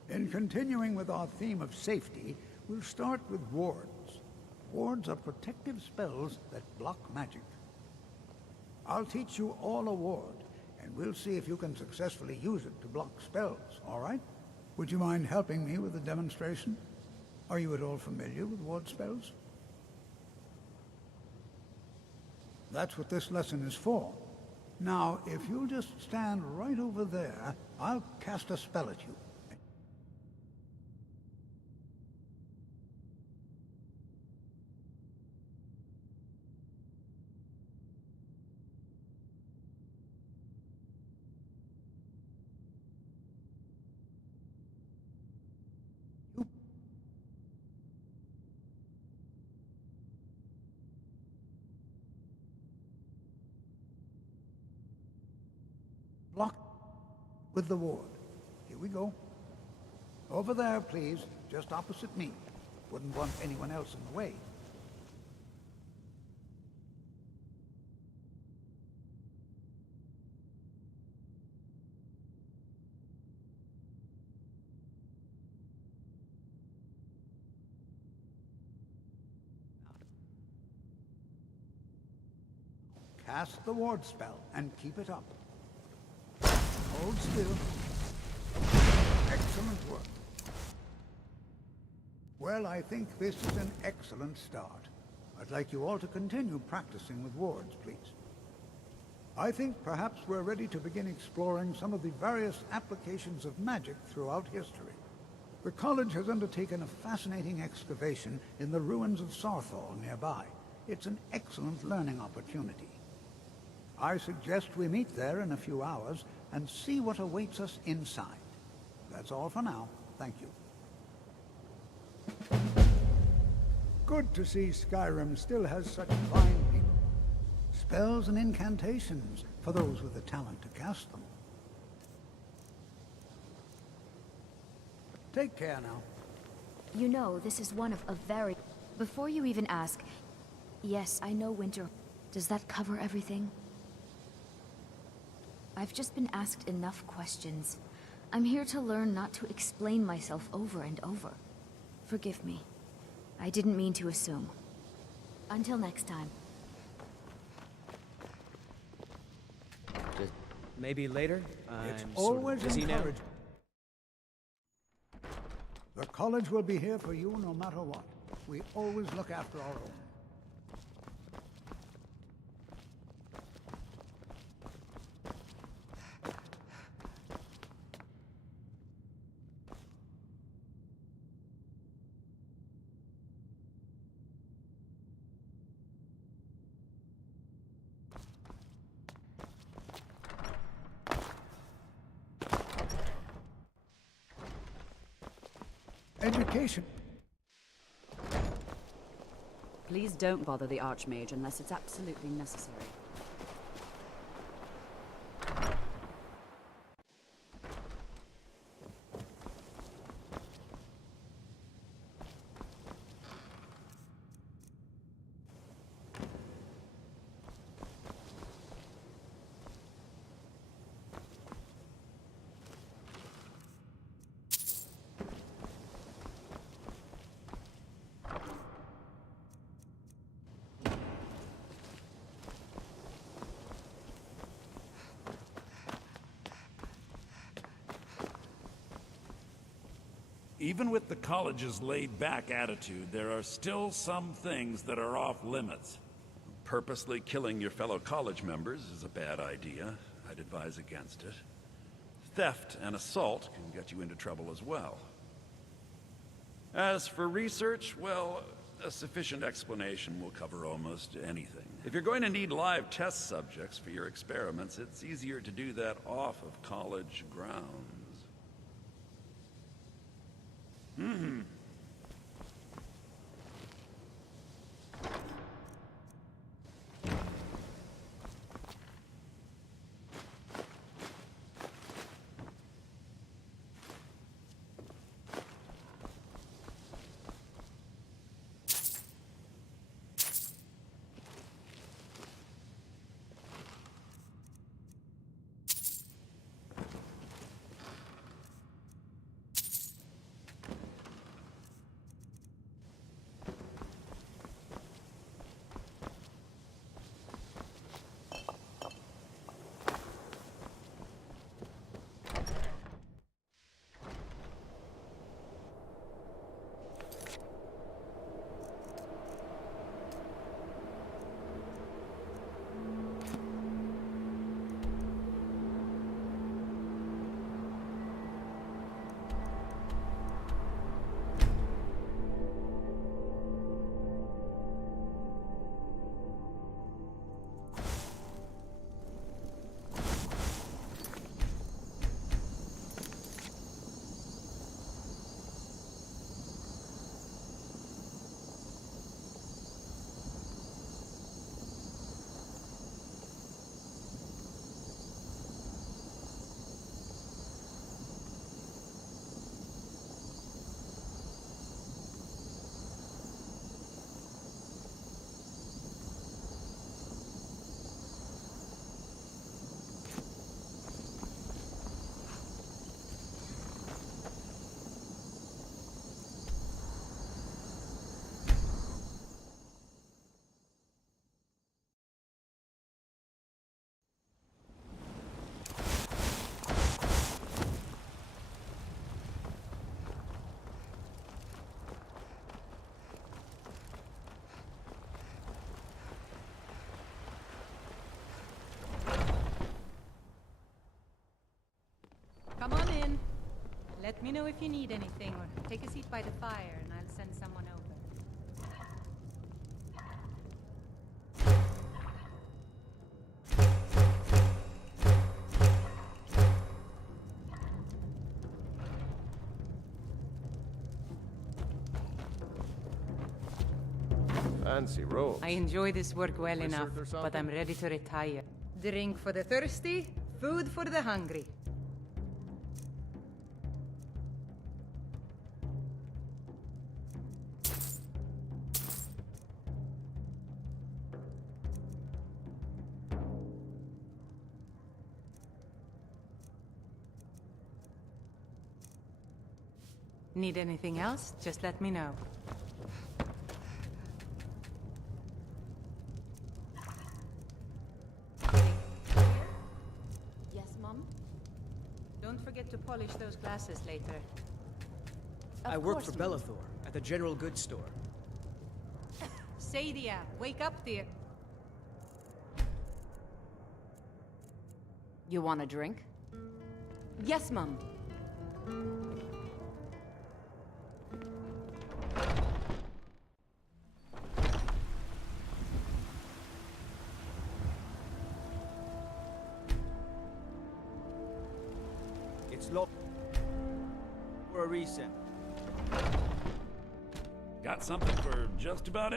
In continuing with our theme of safety, we'll start with wards. Wards are protective spells that block magic. I'll teach you all a ward, and we'll see if you can successfully use it to block spells, all right? Would you mind helping me with the demonstration? Are you at all familiar with ward spells? That's what this lesson is for. Now, if you'll just stand right over there, I'll cast a spell at you. Block. with the ward. Here we go. Over there, please, just opposite me. Wouldn't want anyone else in the way. Cast the ward spell and keep it up. Hold still. Excellent work. Well, I think this is an excellent start. I'd like you all to continue practicing with wards, please. I think perhaps we're ready to begin exploring some of the various applications of magic throughout history. The college has undertaken a fascinating excavation in the ruins of Sarthal nearby. It's an excellent learning opportunity. I suggest we meet there in a few hours and see what awaits us inside. That's all for now. Thank you. Good to see Skyrim still has such fine people. Spells and incantations for those with the talent to cast them. Take care now. You know, this is one of a very... Before you even ask... Yes, I know winter. Does that cover everything? I've just been asked enough questions. I'm here to learn not to explain myself over and over. Forgive me. I didn't mean to assume. Until next time. Maybe later? It's I'm always sort of busy now. encouraged. The college will be here for you no matter what. We always look after our own. Education. Please don't bother the Archmage unless it's absolutely necessary. Even with the college's laid-back attitude, there are still some things that are off limits. Purposely killing your fellow college members is a bad idea. I'd advise against it. Theft and assault can get you into trouble as well. As for research, well, a sufficient explanation will cover almost anything. If you're going to need live test subjects for your experiments, it's easier to do that off of college grounds. know if you need anything, or take a seat by the fire and I'll send someone over. Fancy robes. I enjoy this work well enough, but I'm ready to retire. Drink for the thirsty, food for the hungry. Need anything else? Just let me know. Yes, Mom? Don't forget to polish those glasses later. I work for Bellathor at the general goods store. Sadia, wake up, dear. You want a drink? Yes, Mom. It's locked for a reason. Got something for just about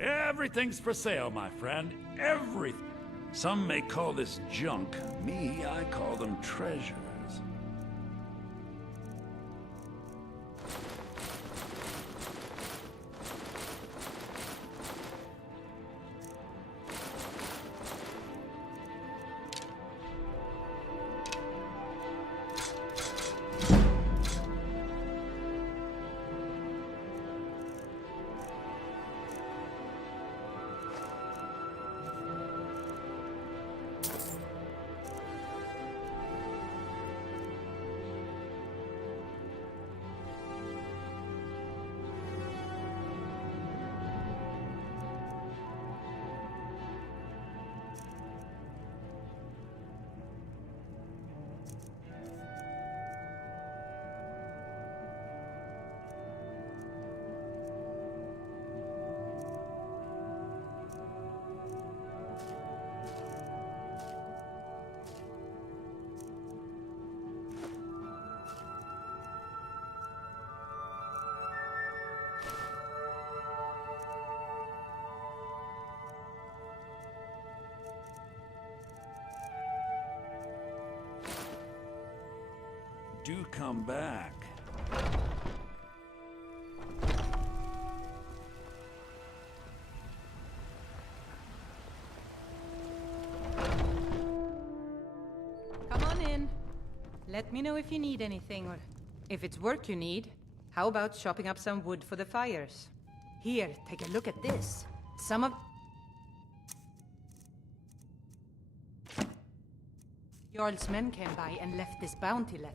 everything's for sale, my friend. Everything. Some may call this junk. Me, I call them treasures. Do come back. Come on in. Let me know if you need anything, or if it's work you need. How about chopping up some wood for the fires? Here, take a look at this. Some of Jarl's men came by and left this bounty letter.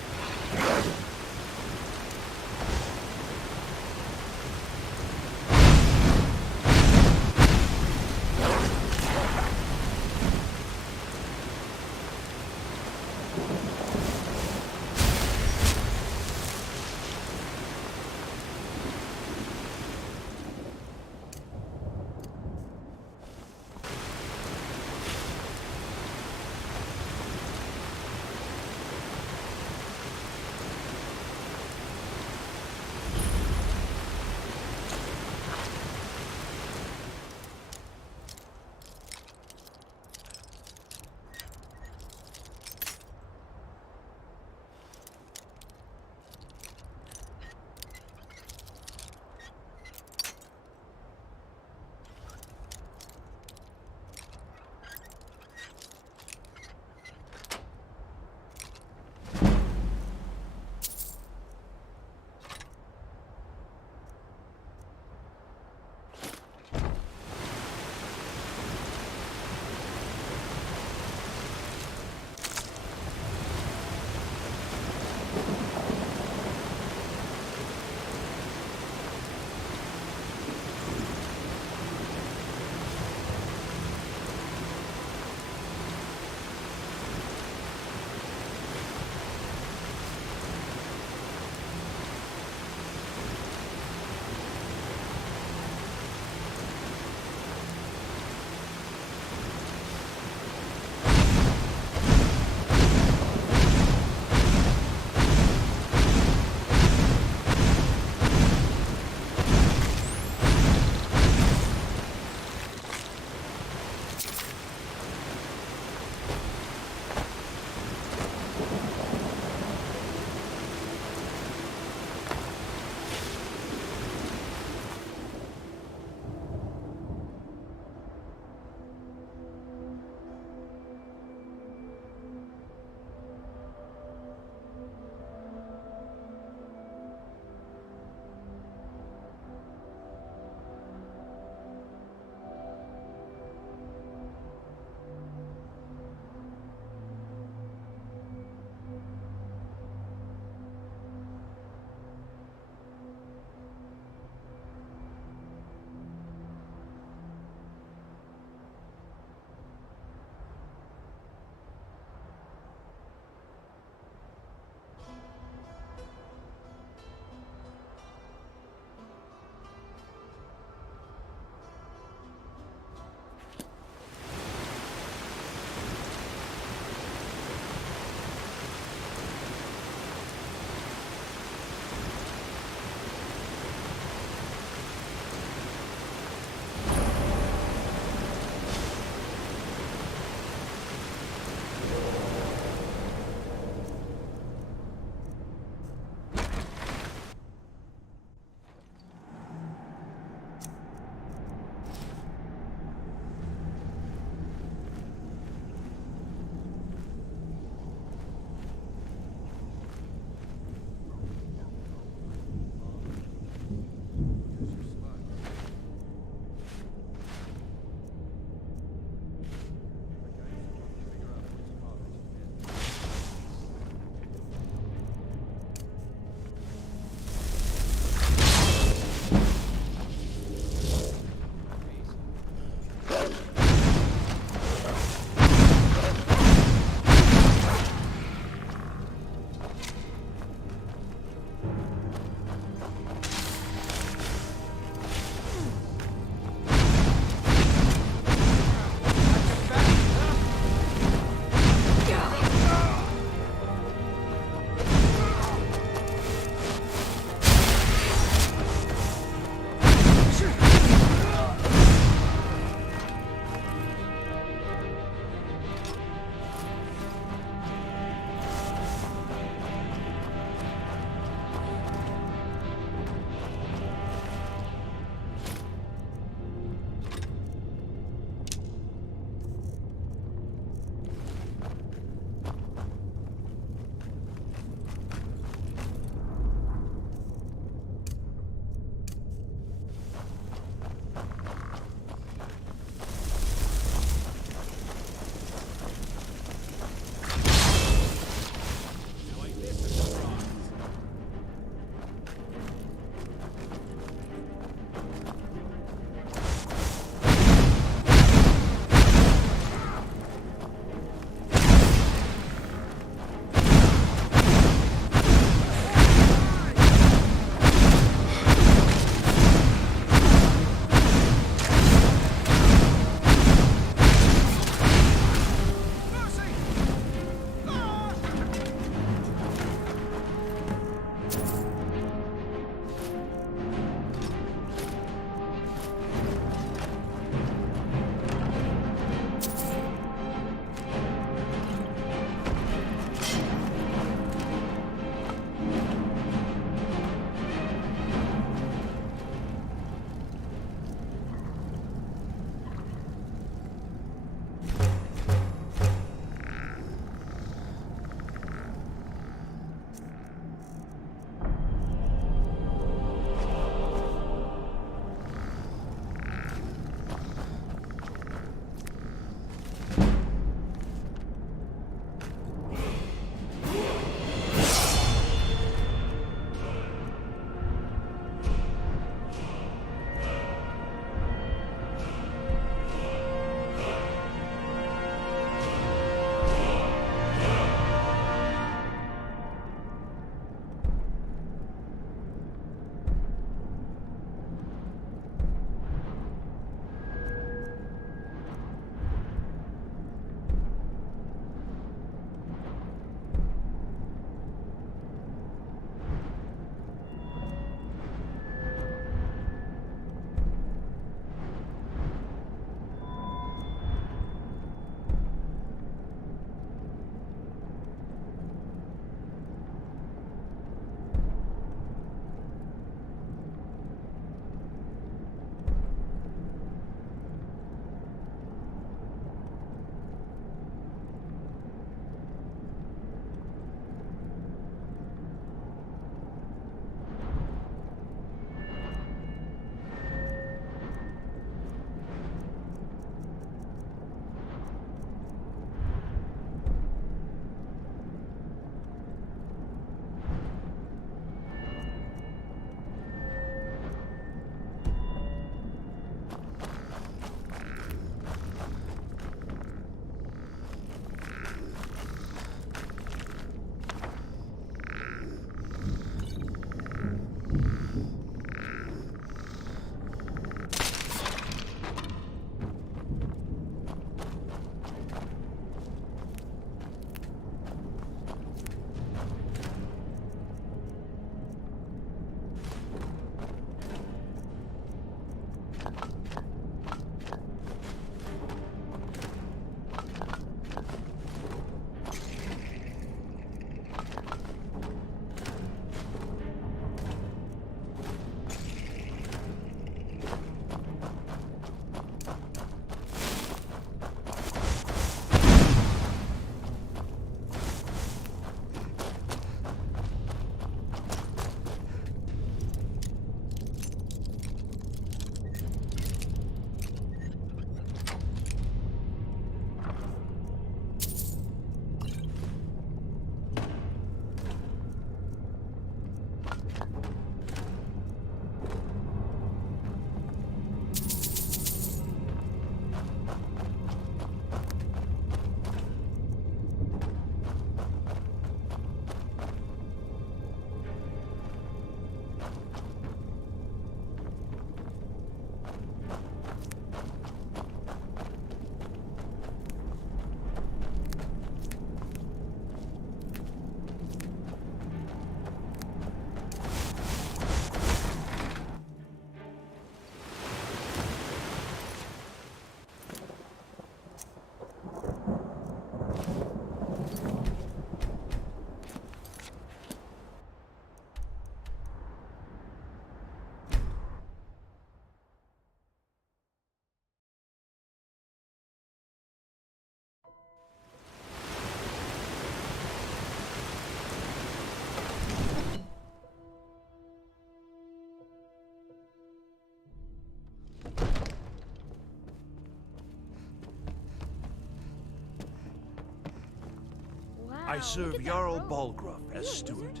I serve Jarl Balgruuf as steward.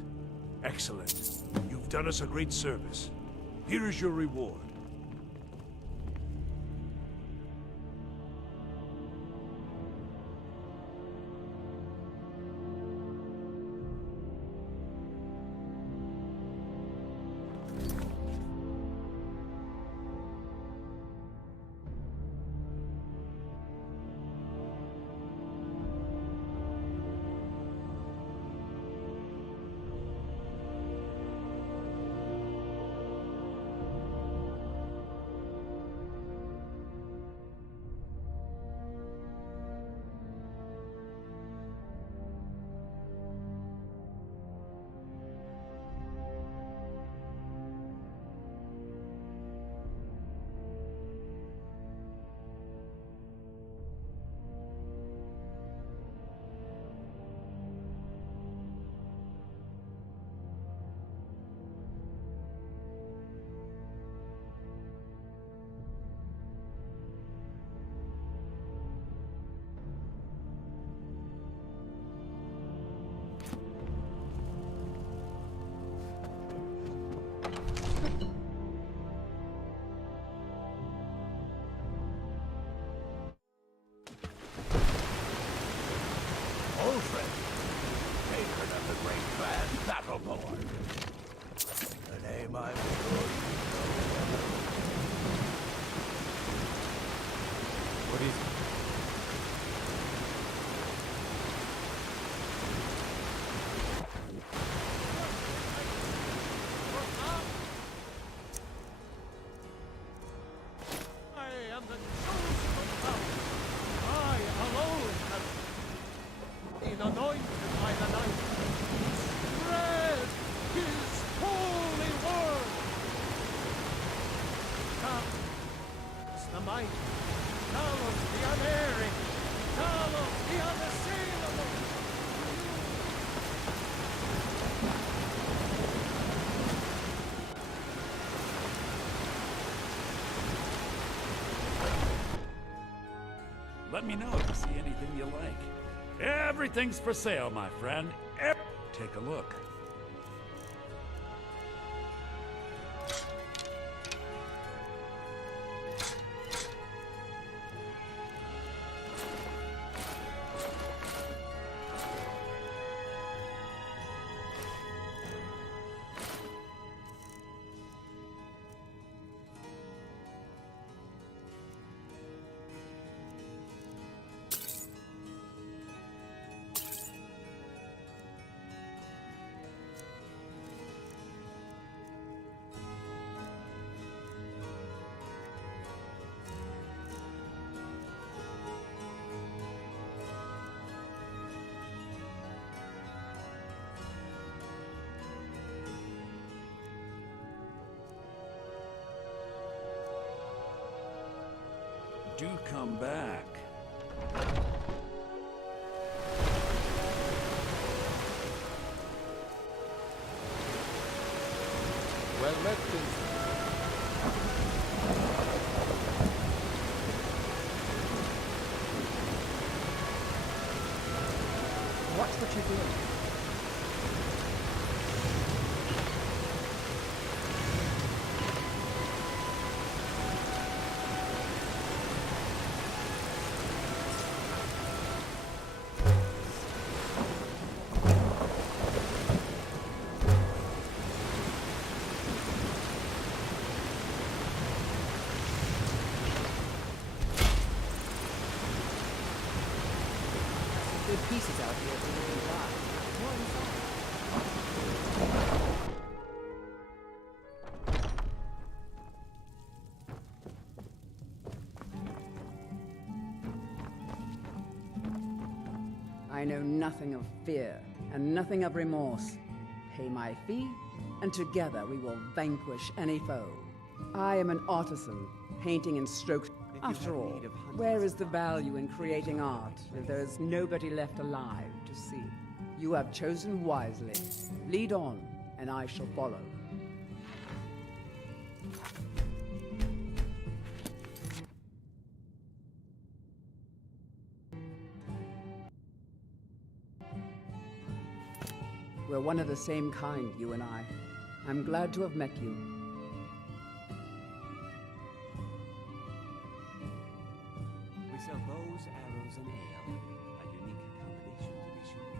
Excellent. You've done us a great service. Here is your reward. Old friend, patron of the great band Battleborn. The name I'm sure you know. What is it? I am the chosen of power. I alone have been anointed by the night. Spread his holy word. Come, the might. Talos the unerring. Talos the unassailable. Let me know if you see anything you like. Everything's for sale, my friend. Take a look. Do come back. Well met, Vincent. Watch what you're doing. Good pieces out here for you to buy. I know nothing of fear and nothing of remorse. Pay my fee, and together we will vanquish any foe. I am an artisan, painting in strokes. After all, where is the value in creating art if there is nobody left alive to see? You have chosen wisely. Lead on, and I shall follow. We're one of the same kind, you and I. I'm glad to have met you. We sell bows, arrows, and ale. A unique combination, to be sure.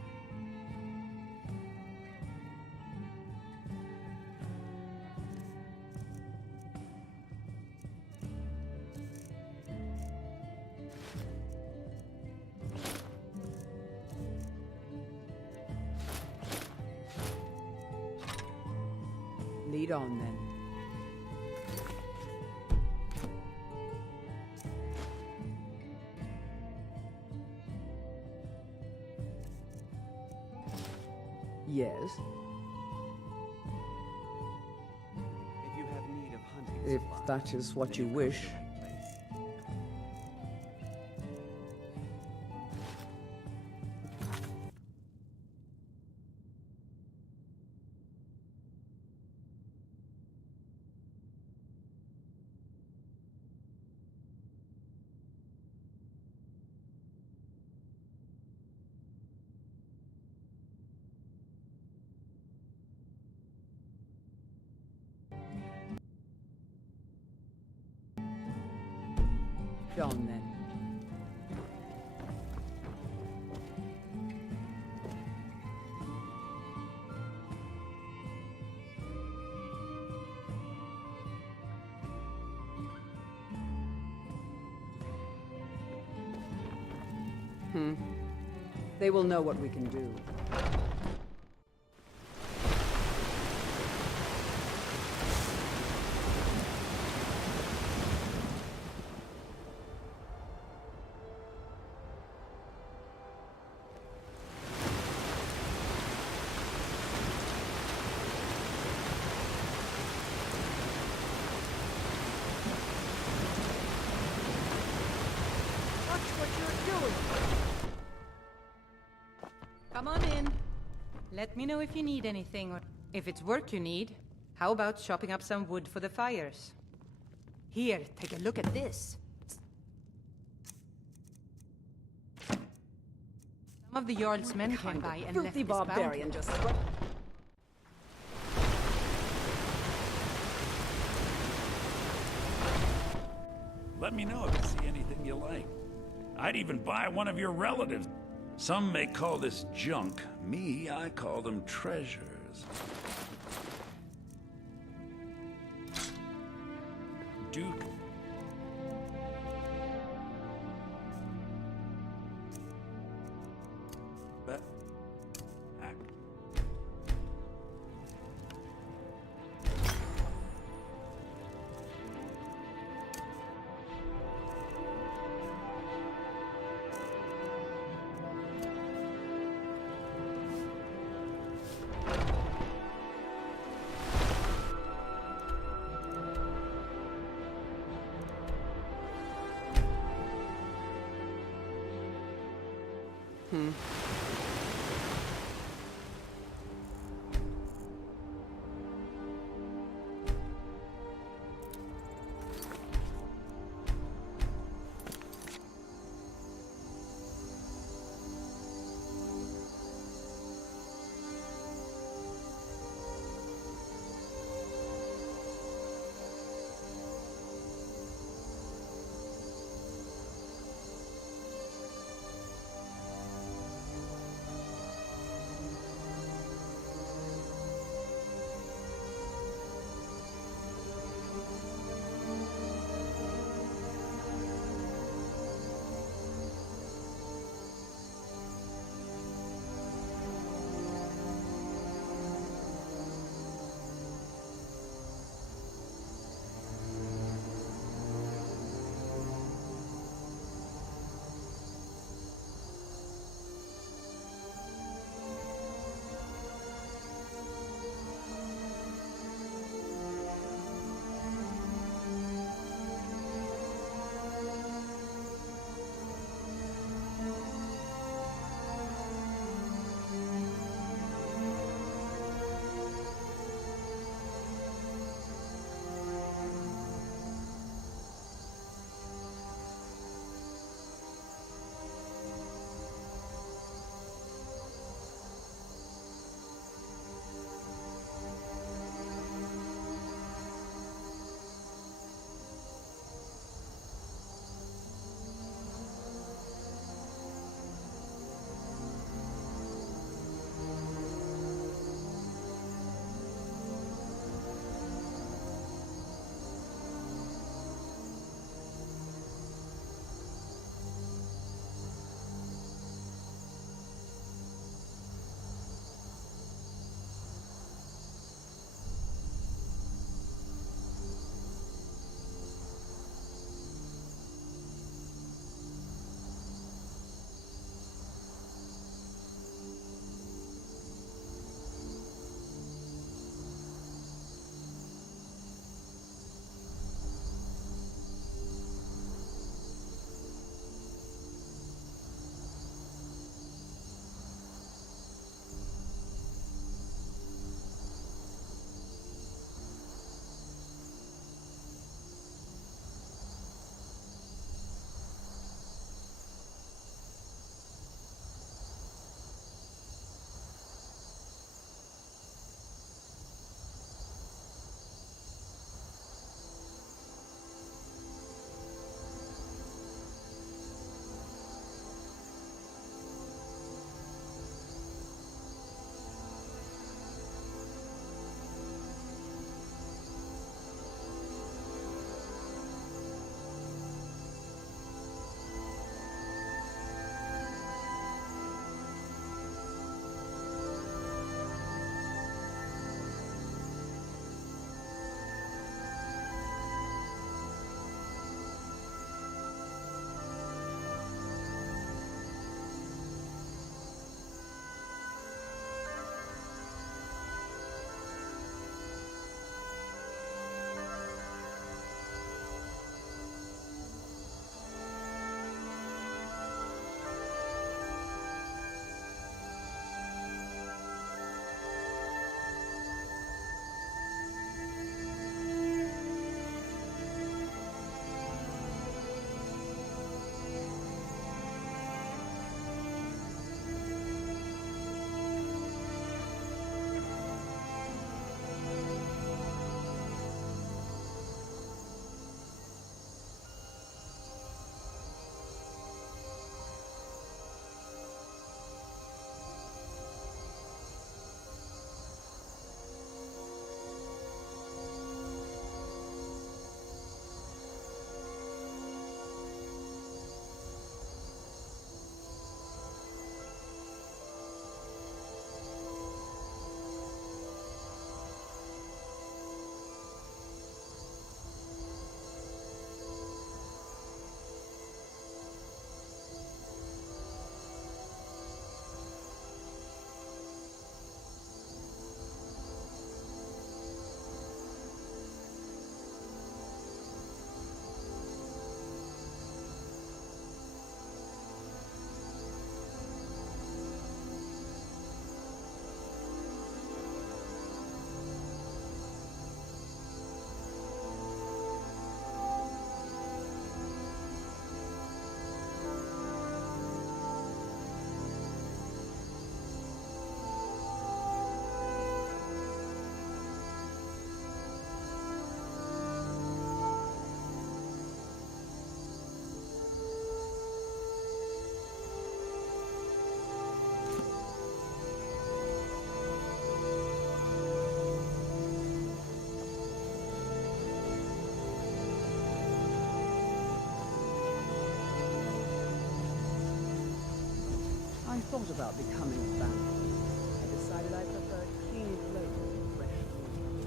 Lead on, then. Yes? If you have need of hunting If supplies, that is what then you you've come wish. to the right place. On, then. They will know what we can do. Watch what you're doing! Come on in. Let me know if you need anything, or if it's work you need. How about chopping up some wood for the fires? Here, take a look at this. Some of the Jarl's men came by and left Filthy this barbarian bounty. just... Let me know if you see anything you like. I'd even buy one of your relatives. Some may call this junk. Me, I call them treasures. Duke. thought about becoming a bandit, I decided I preferred clean labor to fresh meat.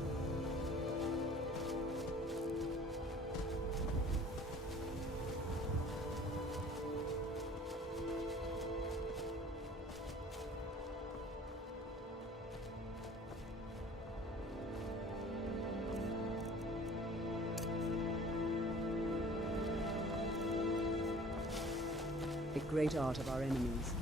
The great art of our enemies.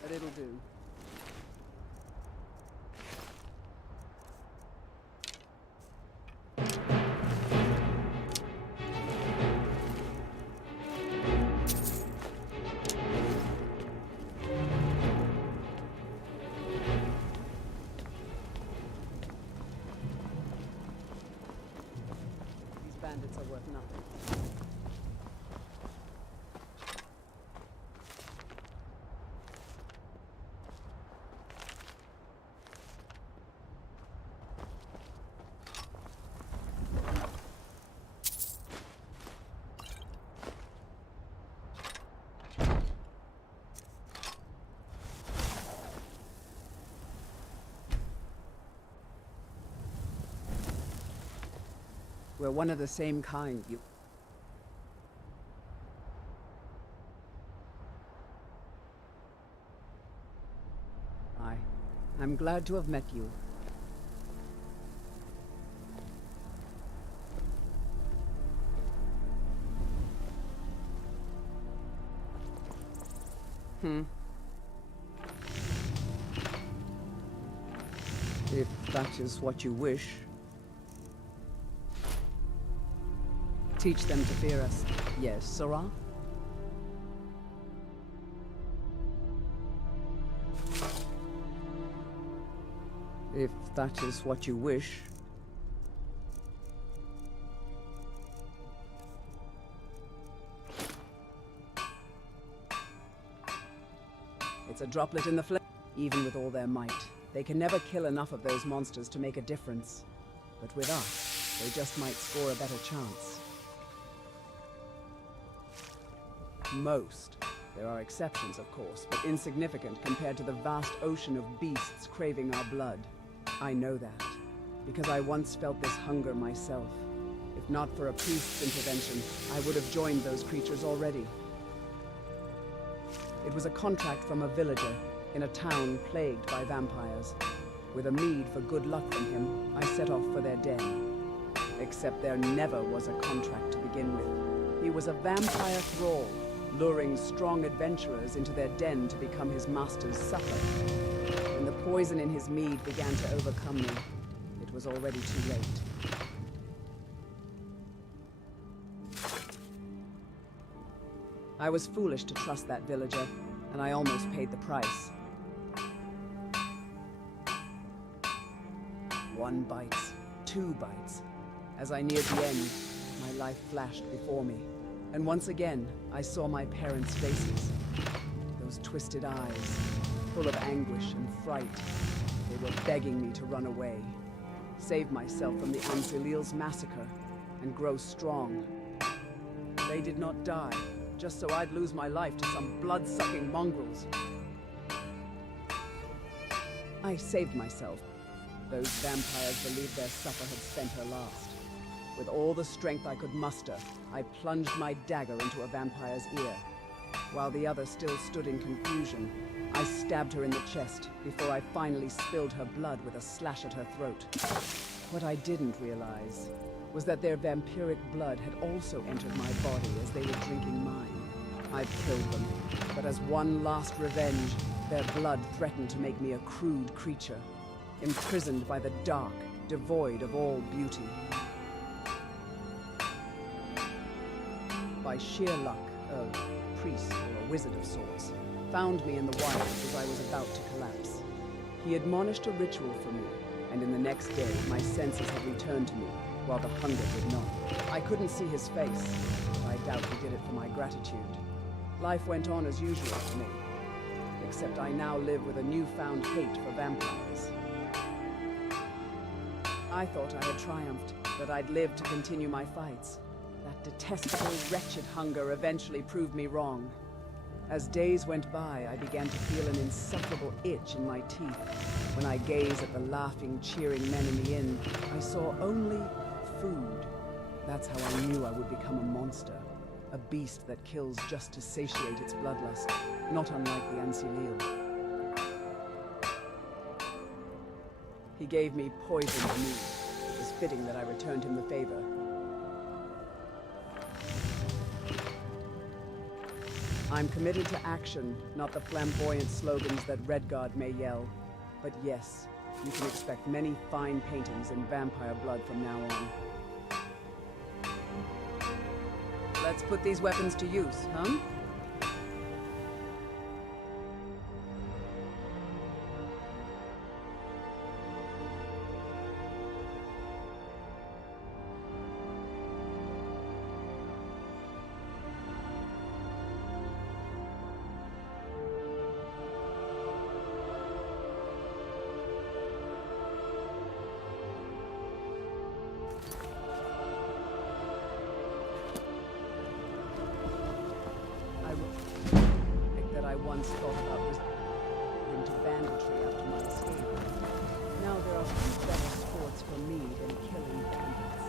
But it'll do. These bandits are worth nothing. We're one of the same kind, you... I'm glad to have met you. If that is what you wish. Teach them to fear us. Yes, Sirrah? If that is what you wish. It's a droplet in the flame. Even with all their might, they can never kill enough of those monsters to make a difference. But with us, they just might score a better chance. Most. There are exceptions, of course, but insignificant compared to the vast ocean of beasts craving our blood. I know that, because I once felt this hunger myself. If not for a priest's intervention, I would have joined those creatures already. It was a contract from a villager in a town plagued by vampires. With a meed for good luck from him, I set off for their den. Except there never was a contract to begin with. He was a vampire thrall, luring strong adventurers into their den to become his master's supper. When the poison in his mead began to overcome me, it was already too late. I was foolish to trust that villager, and I almost paid the price. 1 bite, 2 bites. As I neared the end, my life flashed before me. And once again, I saw my parents' faces. Those twisted eyes, full of anguish and fright. They were begging me to run away, save myself from the Ancilil's massacre, and grow strong. They did not die, just so I'd lose my life to some blood-sucking mongrels. I saved myself. Those vampires believed their supper had spent her last. With all the strength I could muster, I plunged my dagger into a vampire's ear. While the other still stood in confusion, I stabbed her in the chest before I finally spilled her blood with a slash at her throat. What I didn't realize was that their vampiric blood had also entered my body as they were drinking mine. I'd killed them, but as one last revenge, their blood threatened to make me a crude creature, imprisoned by the dark, devoid of all beauty. By sheer luck, a priest or a wizard of sorts found me in the wilds as I was about to collapse. He admonished a ritual for me, and in the next day, my senses had returned to me, while the hunger did not. I couldn't see his face, but I doubt he did it for my gratitude. Life went on as usual for me, except I now live with a newfound hate for vampires. I thought I had triumphed, that I'd live to continue my fights. That detestable, wretched hunger eventually proved me wrong. As days went by, I began to feel an insufferable itch in my teeth. When I gazed at the laughing, cheering men in the inn, I saw only food. That's how I knew I would become a monster. A beast that kills just to satiate its bloodlust, not unlike the Ancilil. He gave me poisoned meat. It was fitting that I returned him the favor. I'm committed to action, not the flamboyant slogans that Redguard may yell. But yes, you can expect many fine paintings in vampire blood from now on. Let's put these weapons to use, huh? Once thought about resorting to banditry after my escape. Now there are few better sports for me than killing bandits.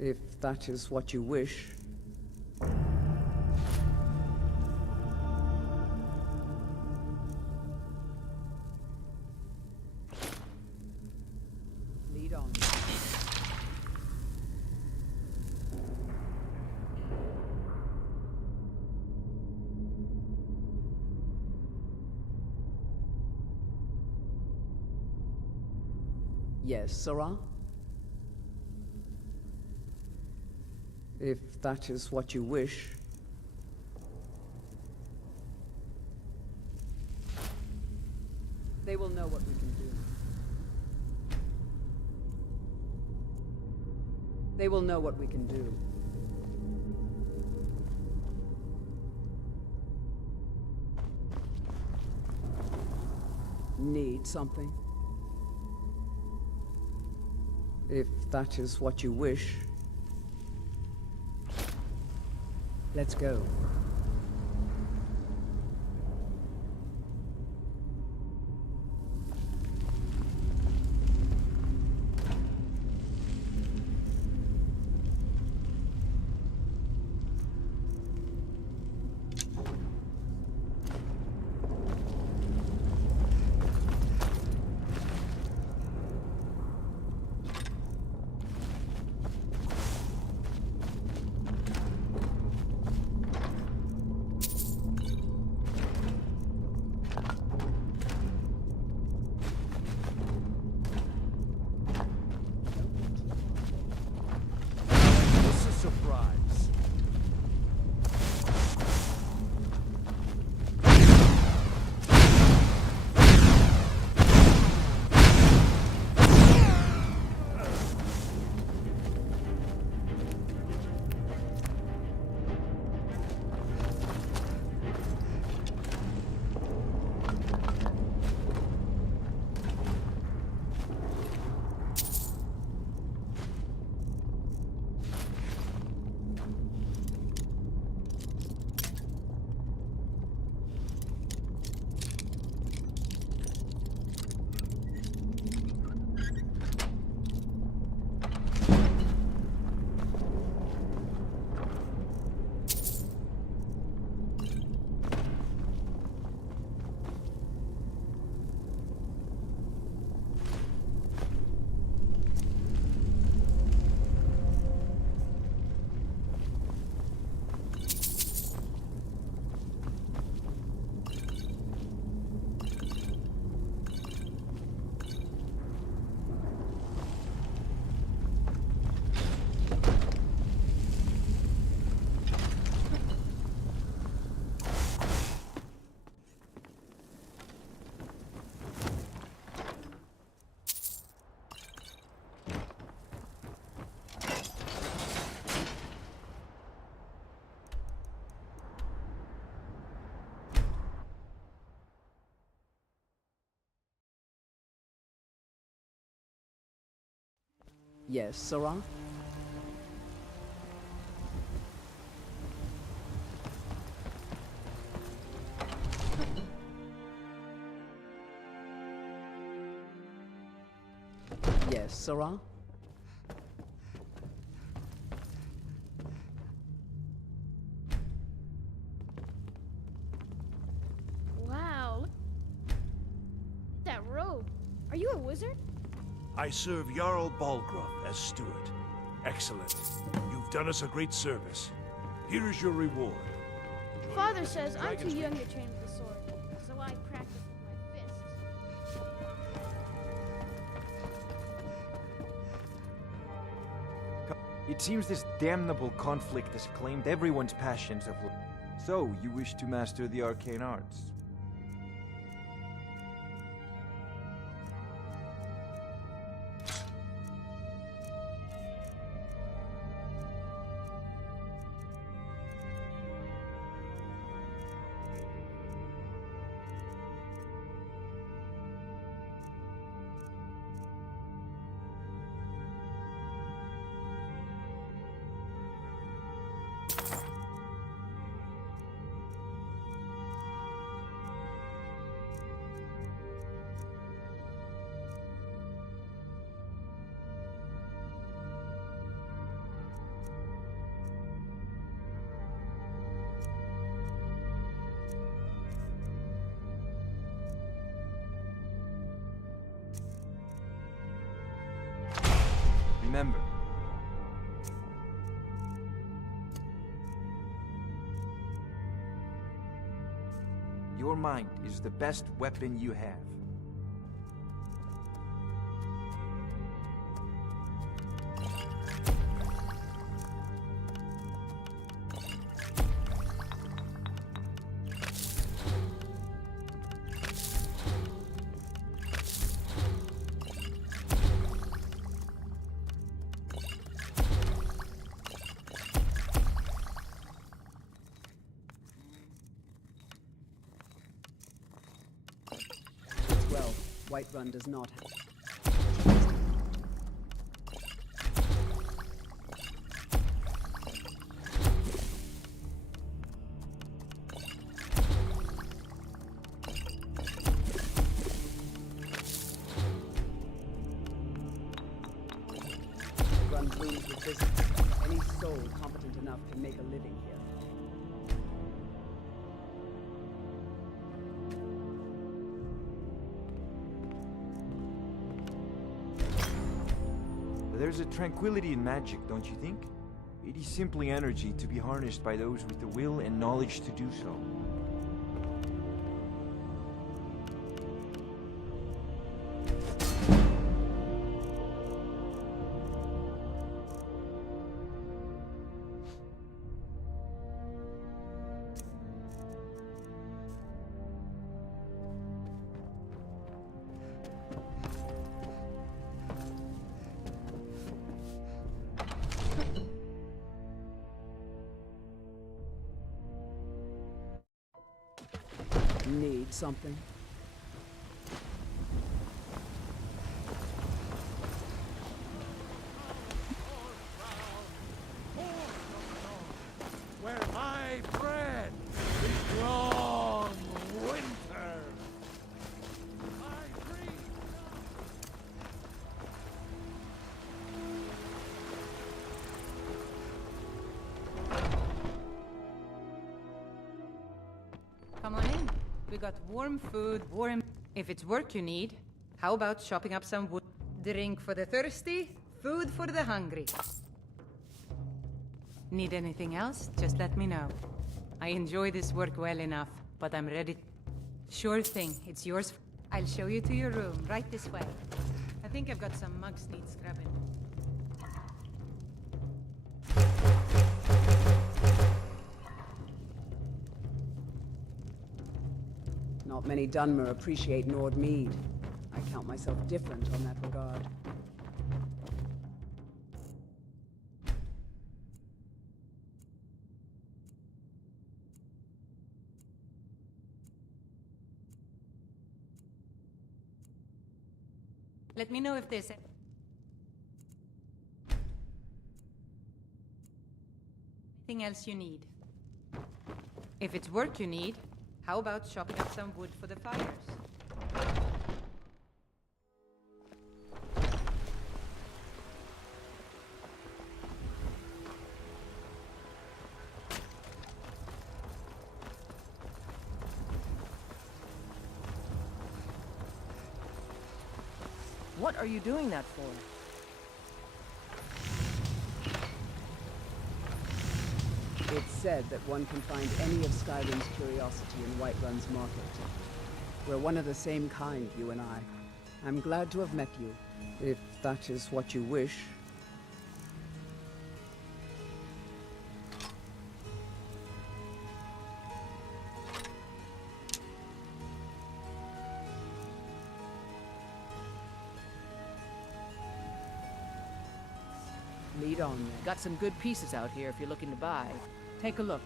If that is what you wish. Lead on. Yes, Sirrah? If that is what you wish. They will know what we can do. They will know what we can do. Need something? If that is what you wish. Let's go. Yes, Sirrah? Yes, Sirrah? Wow. Look at that robe. Are you a wizard? I serve Jarl Balgruuf as steward. Excellent. You've done us a great service. Here is your reward. Father says I'm too young to train with the sword, so I practice with my fists. It seems this damnable conflict has claimed everyone's passions of life. So, you wish to master the arcane arts? remember. Your mind is the best weapon you have. Well, Whiterun does not have... Run rooms with business. Any soul competent enough can make a living here. There's a tranquility in magic, don't you think? It is simply energy to be harnessed by those with the will and knowledge to do so. Need something? Where my bread is long winter. Come on in. We got warm food, warm... If it's work you need, how about chopping up some wood? Drink for the thirsty, food for the hungry. Need anything else? Just let me know. I enjoy this work well enough, but I'm ready. Sure thing, it's yours. I'll show you to your room, right this way. I think I've got some mugs need scrubbing. Not many Dunmer appreciate Nord mead. I count myself different on that regard. Let me know if there's anything else you need. If it's work you need, how about chopping up some wood for the fires? What are you doing that for? It's said that one can find any of Skyrim's curiosity in Whiterun's market. We're one of the same kind, you and I. I'm glad to have met you, if that is what you wish. Lead on, then. Got some good pieces out here if you're looking to buy. Take a look.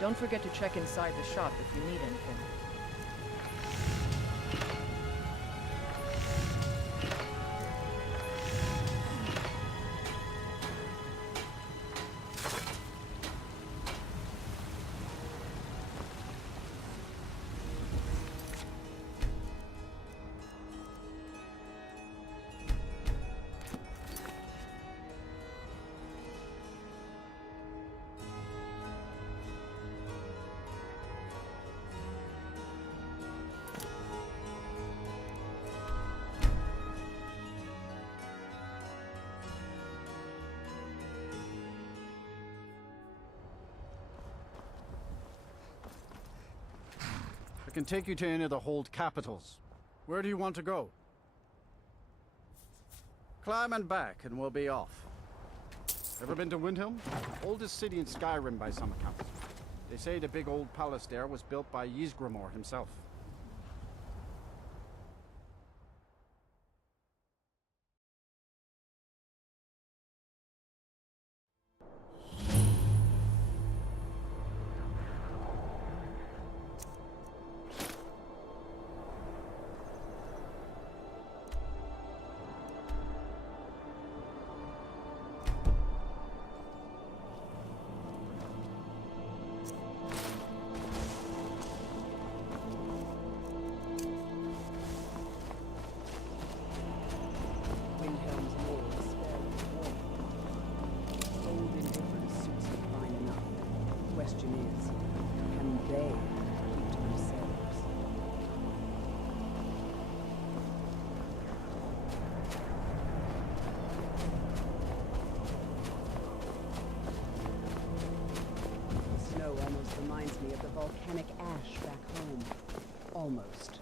Don't forget to check inside the shop if you need anything. can take you to any of the hold capitals. Where do you want to go? Climb and back, and we'll be off. Ever been to Windhelm? Oldest city in Skyrim by some accounts. They say the big old palace there was built by Ysgramor himself. Windhelm's walls spare with water. Old indifference suits me fine enough. The question is, can they keep to themselves? The snow almost reminds me of the volcanic ash back home. Almost.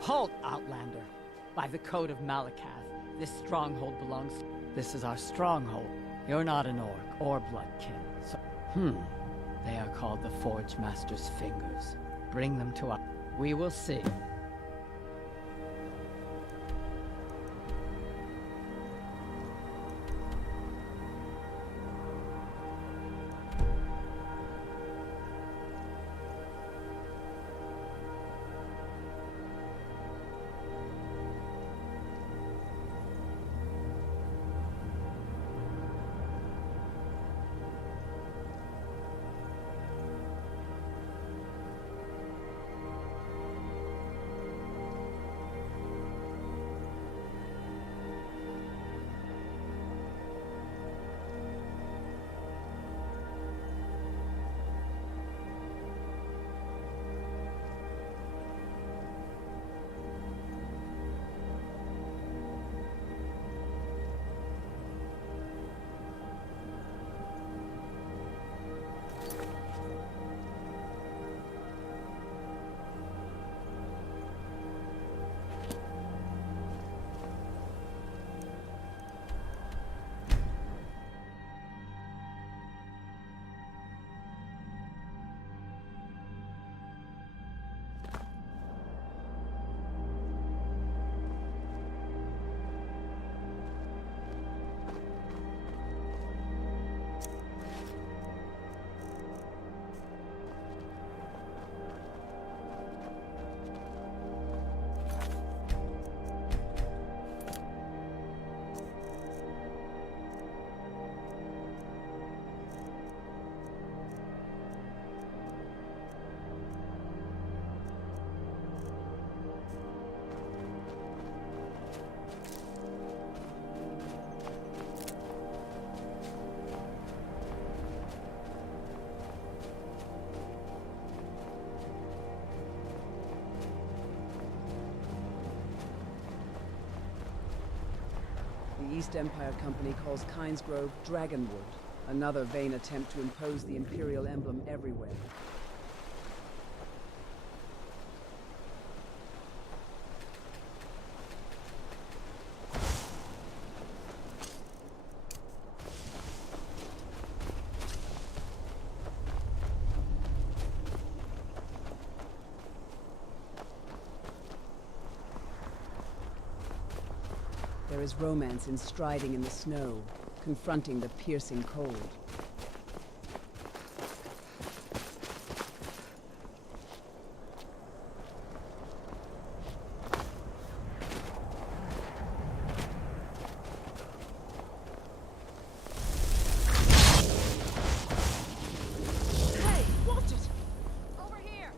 Halt, Outlander! By the code of Malakath, this stronghold belongs... This is our stronghold. You're not an orc or bloodkin, so... They are called the Forge Master's Fingers. Bring them to us. We will see. East Empire Company calls Kynesgrove Dragonwood, another vain attempt to impose the Imperial emblem everywhere. There is romance in striding in the snow, confronting the piercing cold. Hey, watch it! Over here!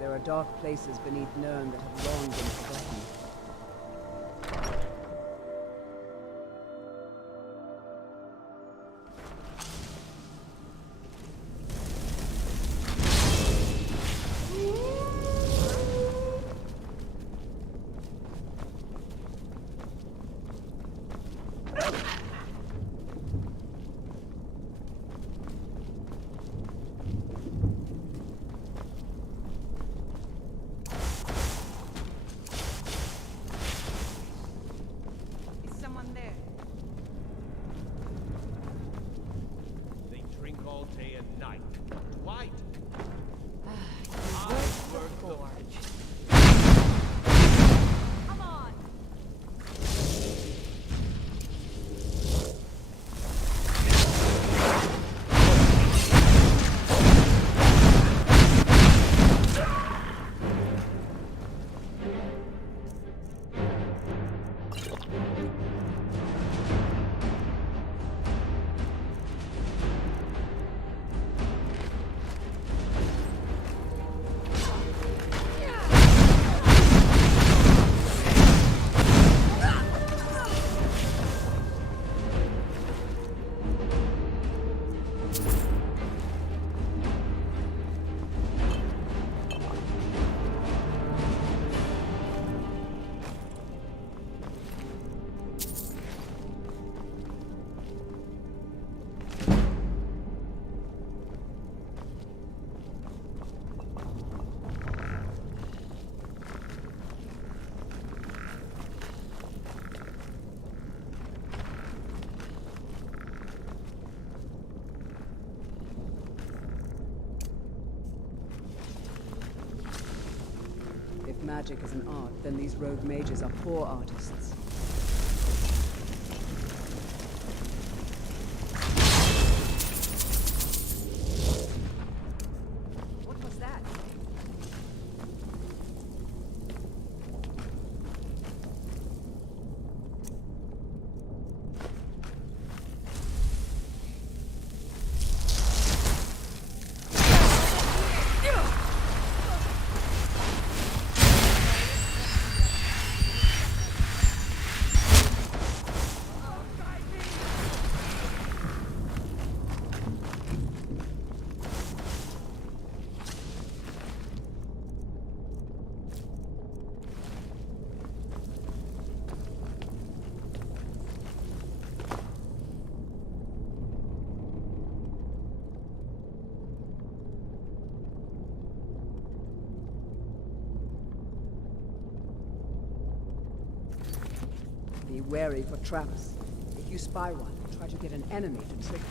There are dark places beneath Nirn that have long been forgotten. If magic is an art, then these rogue mages are poor artists. wary for traps. If you spy one, try to get an enemy to trigger.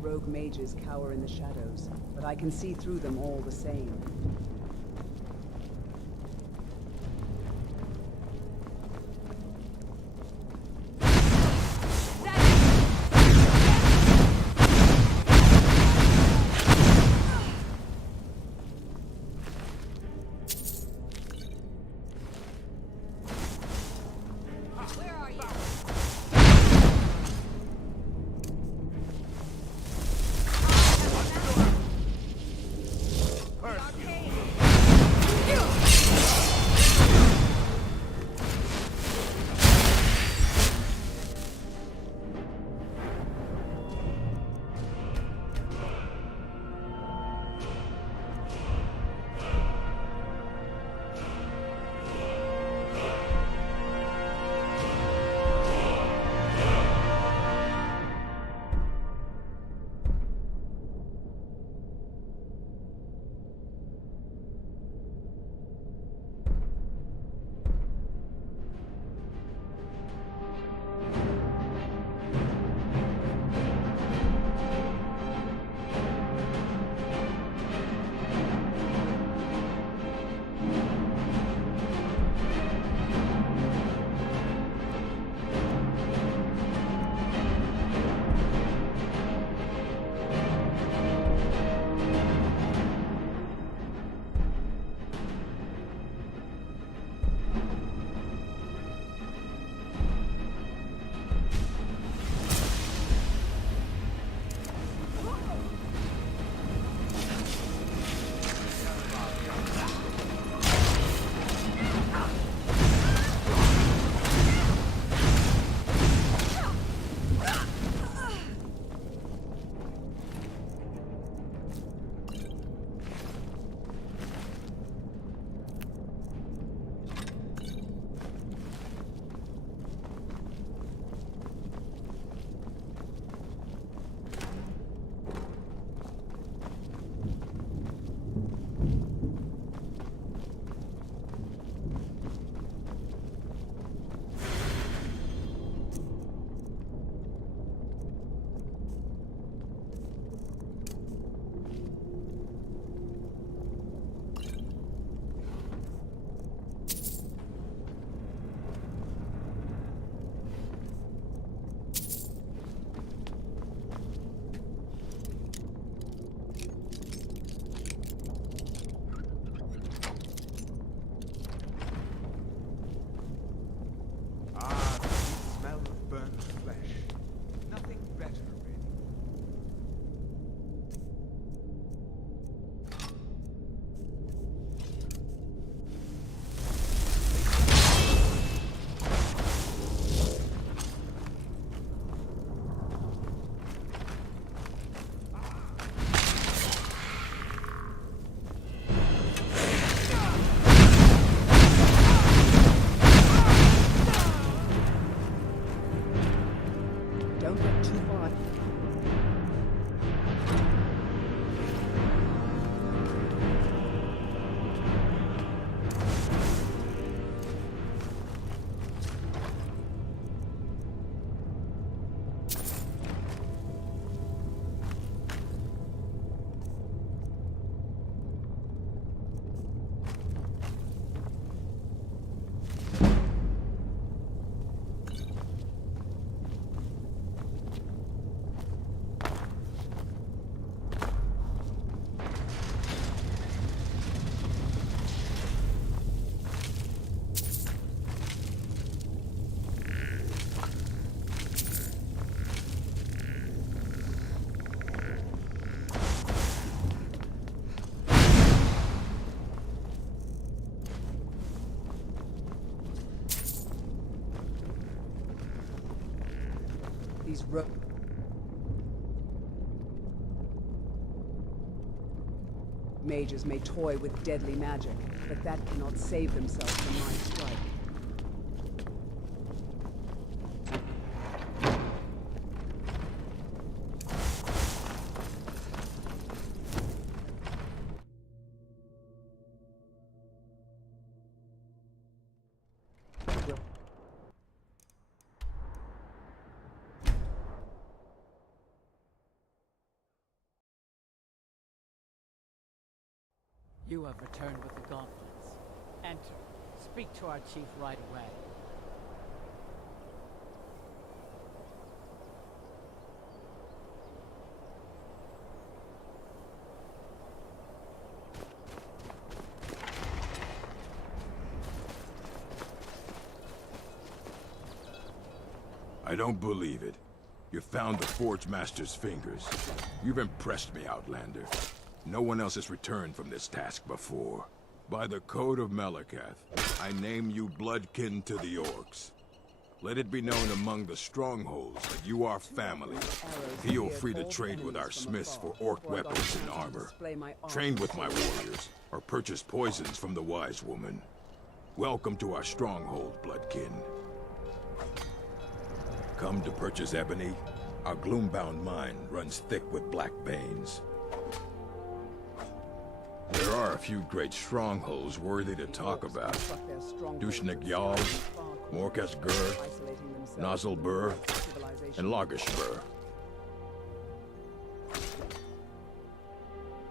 Rogue mages cower in the shadows, but I can see through them all the same. First, these Mages may toy with deadly magic, but that cannot save themselves from my strike. You have returned with the gauntlets. Enter. Speak to our chief right away. I don't believe it. You found the Forge Master's fingers. You've impressed me, Outlander. No one else has returned from this task before. By the Code of Malakath, I name you bloodkin to the Orcs. Let it be known among the strongholds that you are family. Feel free to trade with our smiths for orc weapons and armor. Train with my warriors, or purchase poisons from the wise woman. Welcome to our stronghold, bloodkin. Come to purchase ebony? Our gloombound mine runs thick with black veins. There are a few great strongholds worthy to talk about. Dushnik Yal, Morkas Gur, Nozzlebur, and Logishbur.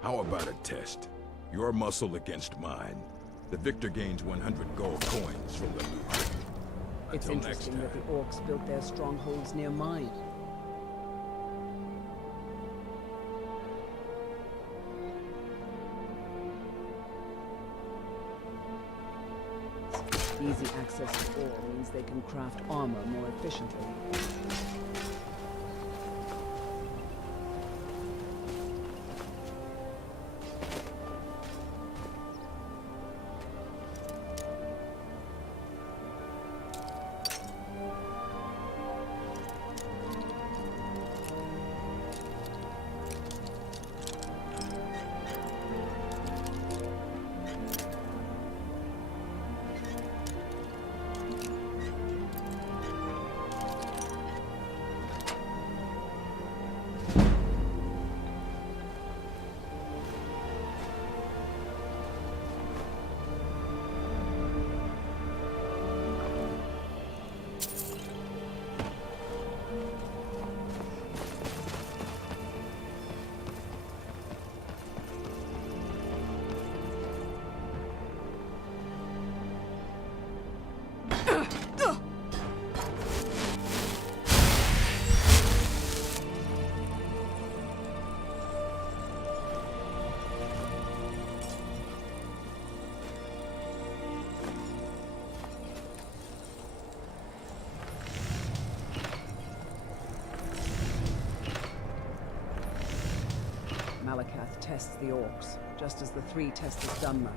How about a test? Your muscle against mine. The victor gains 100 gold coins from the loot. It's interesting that the orcs built their strongholds near mine. Easy access to ore means they can craft armor more efficiently. Malakath tests the orcs, just as the three tested Dunmer.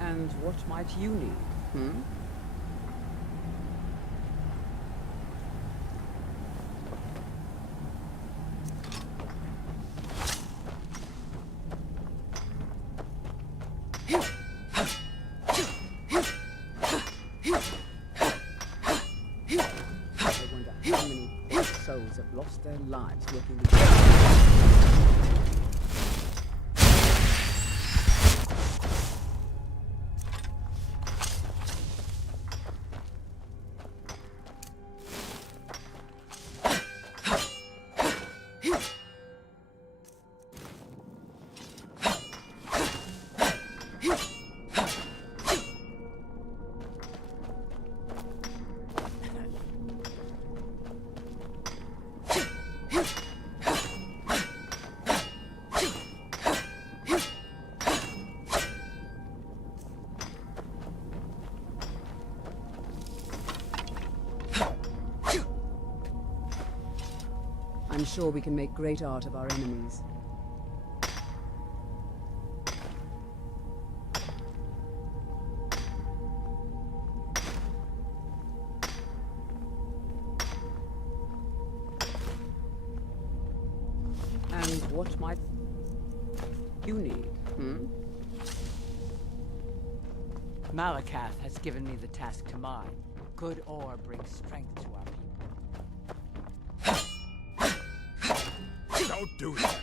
And what might you need, hmm? I wonder how many souls have lost their lives working with I'm sure we can make great art of our enemies. And what might you need, hmm? Malakath has given me the task to mine. Good ore brings strength to our people. Don't do that.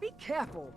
Be careful.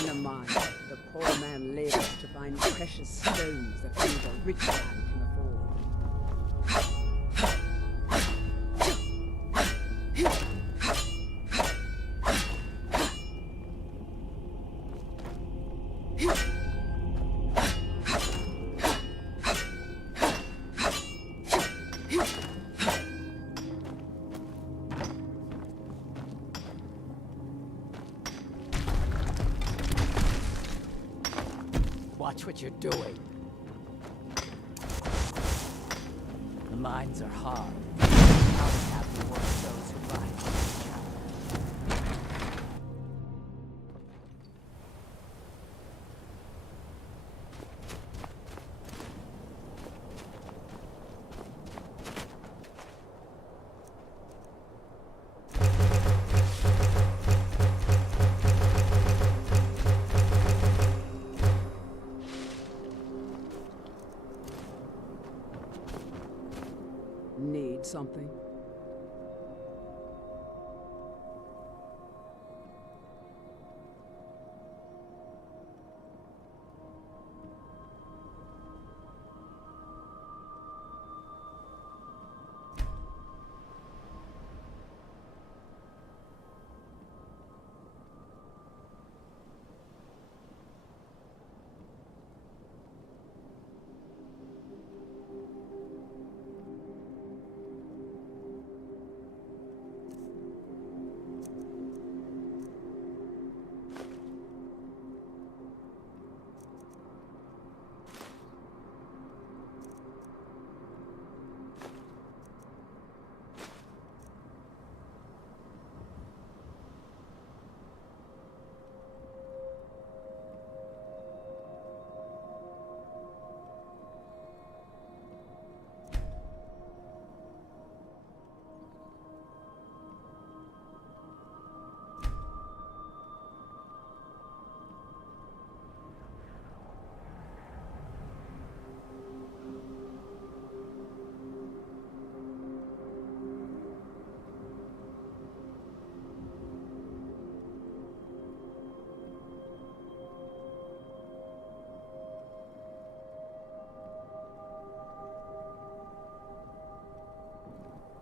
In a mine, the poor man labors to find precious stones that only the rich man can afford. Watch what you're doing. The mines are hard. Malakath rewards those who rise to the challenge. Need something?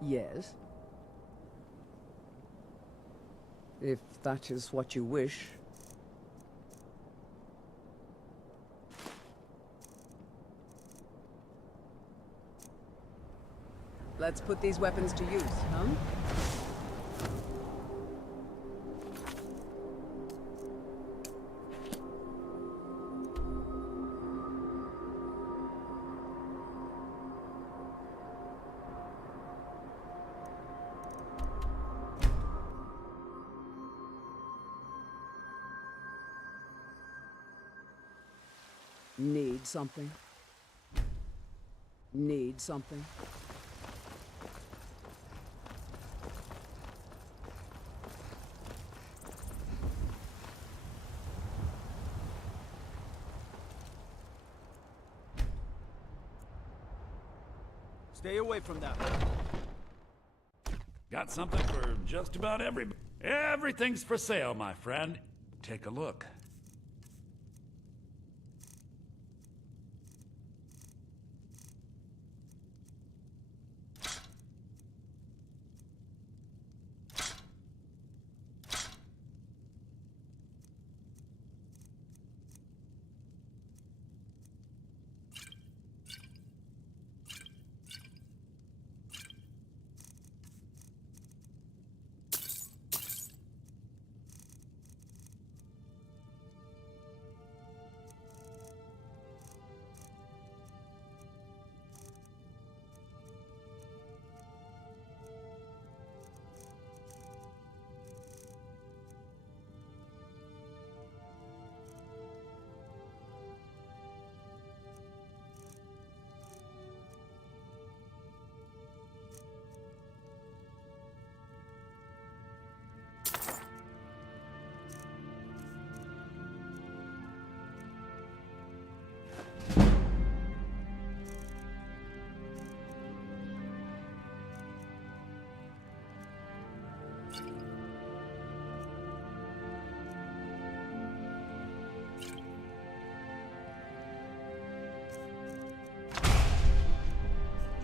Yes? If that is what you wish. Let's put these weapons to use, huh? Need something? Need something? Stay away from that. Got something for just about everybody. Everything's for sale, my friend. Take a look.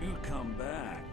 Do come back.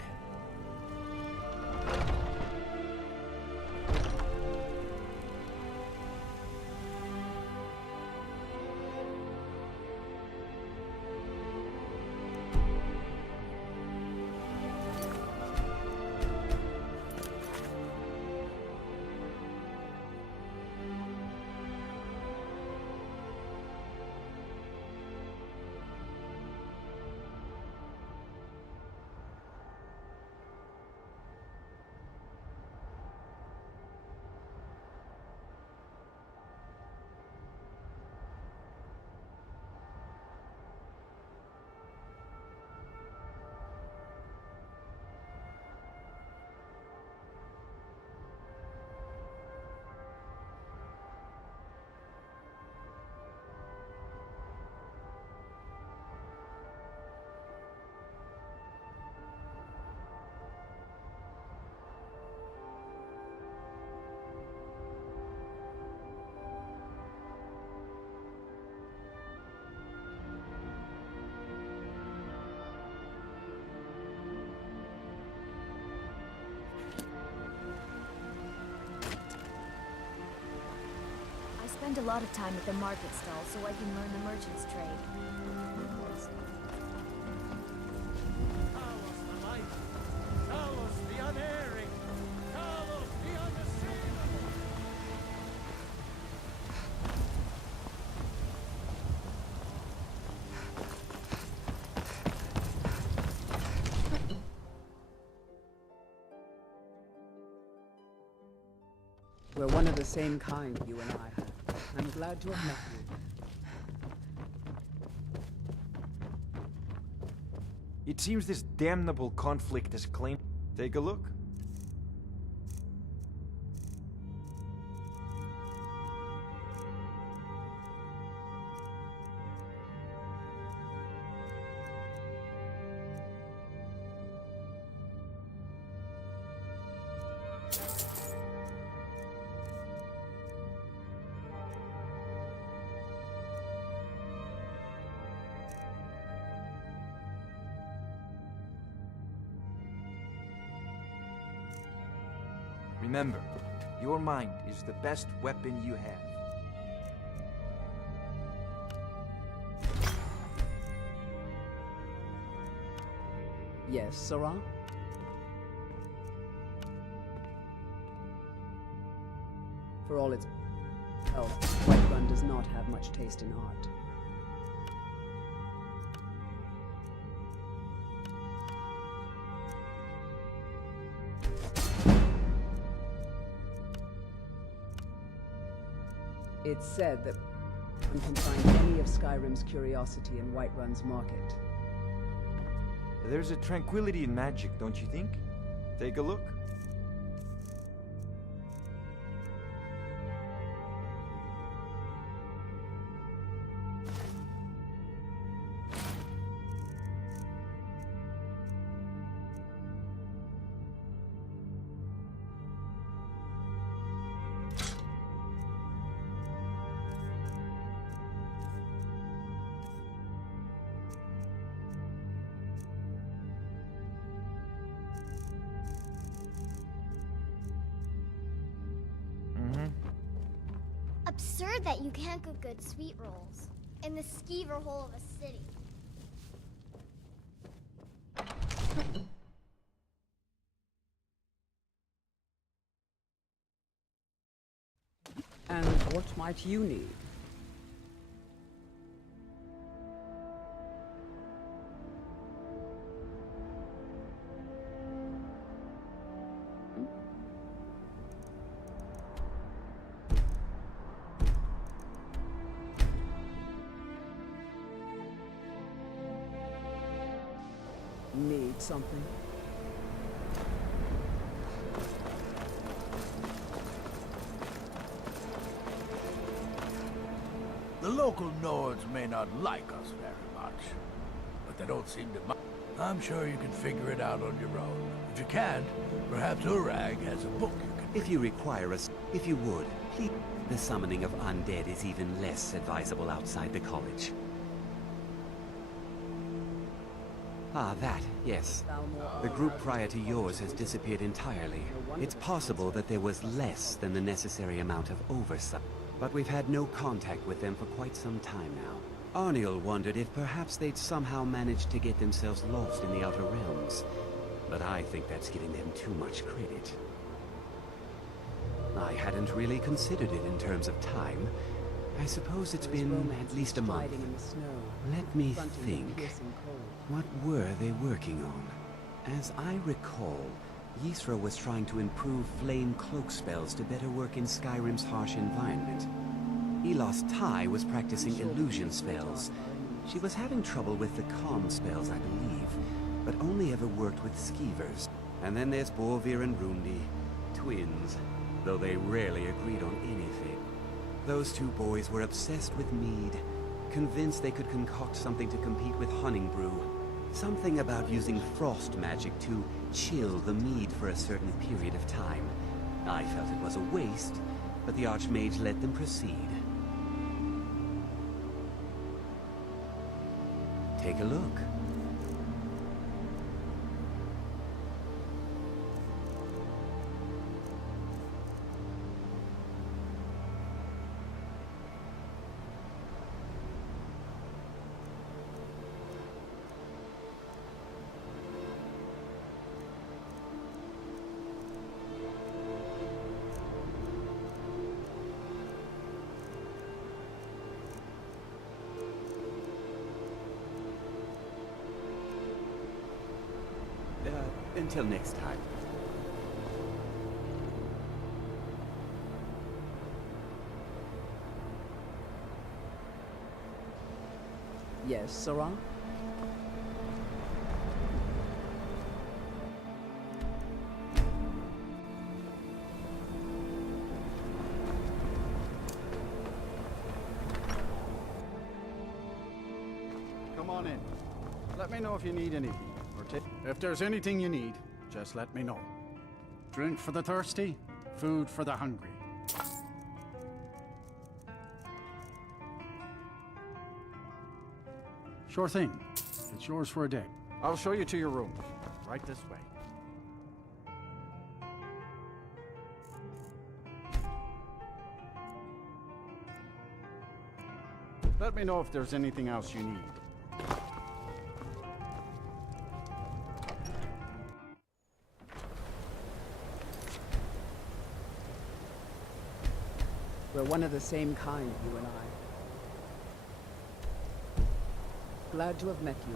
I spend a lot of time at the market stall so I can learn the merchant's trade. Talos the mighty, Talos the unerring, Talos the unassailable. We're one of the same kind, you and I. I'm glad to have met you. It seems this damnable conflict has claimed... Take a look. Remember, your mind is the best weapon you have. Yes, Sarah? For all its health, Whiterun does not have much taste in art. It's said that one can find any of Skyrim's curiosity in Whiterun's market. There's a tranquility in magic, don't you think? Take a look. Absurd that you can't cook good sweet rolls in the skeever hole of a city. And what might you need? Need something? The local Nords may not like us very much, but they don't seem to mind. I'm sure you can figure it out on your own. If you can't, perhaps Urag has a book you can... If you require us, if you would, please. The summoning of undead is even less advisable outside the college. Ah, that, yes. The group prior to yours has disappeared entirely. It's possible that there was less than the necessary amount of oversight. But we've had no contact with them for quite some time now. Arniel wondered if perhaps they'd somehow managed to get themselves lost in the Outer Realms. But I think that's giving them too much credit. I hadn't really considered it in terms of time. I suppose it's been at least a month. Let me think. What were they working on? As I recall, Ysra was trying to improve flame cloak spells to better work in Skyrim's harsh environment. Elos Tai was practicing illusion spells. She was having trouble with the calm spells, I believe, but only ever worked with skeevers. And then there's Borvir and Rundi, twins, though they rarely agreed on anything. Those two boys were obsessed with mead, convinced they could concoct something to compete with Honningbrew. Something about using frost magic to chill the mead for a certain period of time. I felt it was a waste, but the Archmage let them proceed. Take a look. Until next time. Yes, Sarah? Come on in. Let me know if you need anything. If there's anything you need, just let me know. Drink for the thirsty, food for the hungry. Sure thing. It's yours for a day. I'll show you to your room. Right this way. Let me know if there's anything else you need. We're one of the same kind, you and I. Glad to have met you.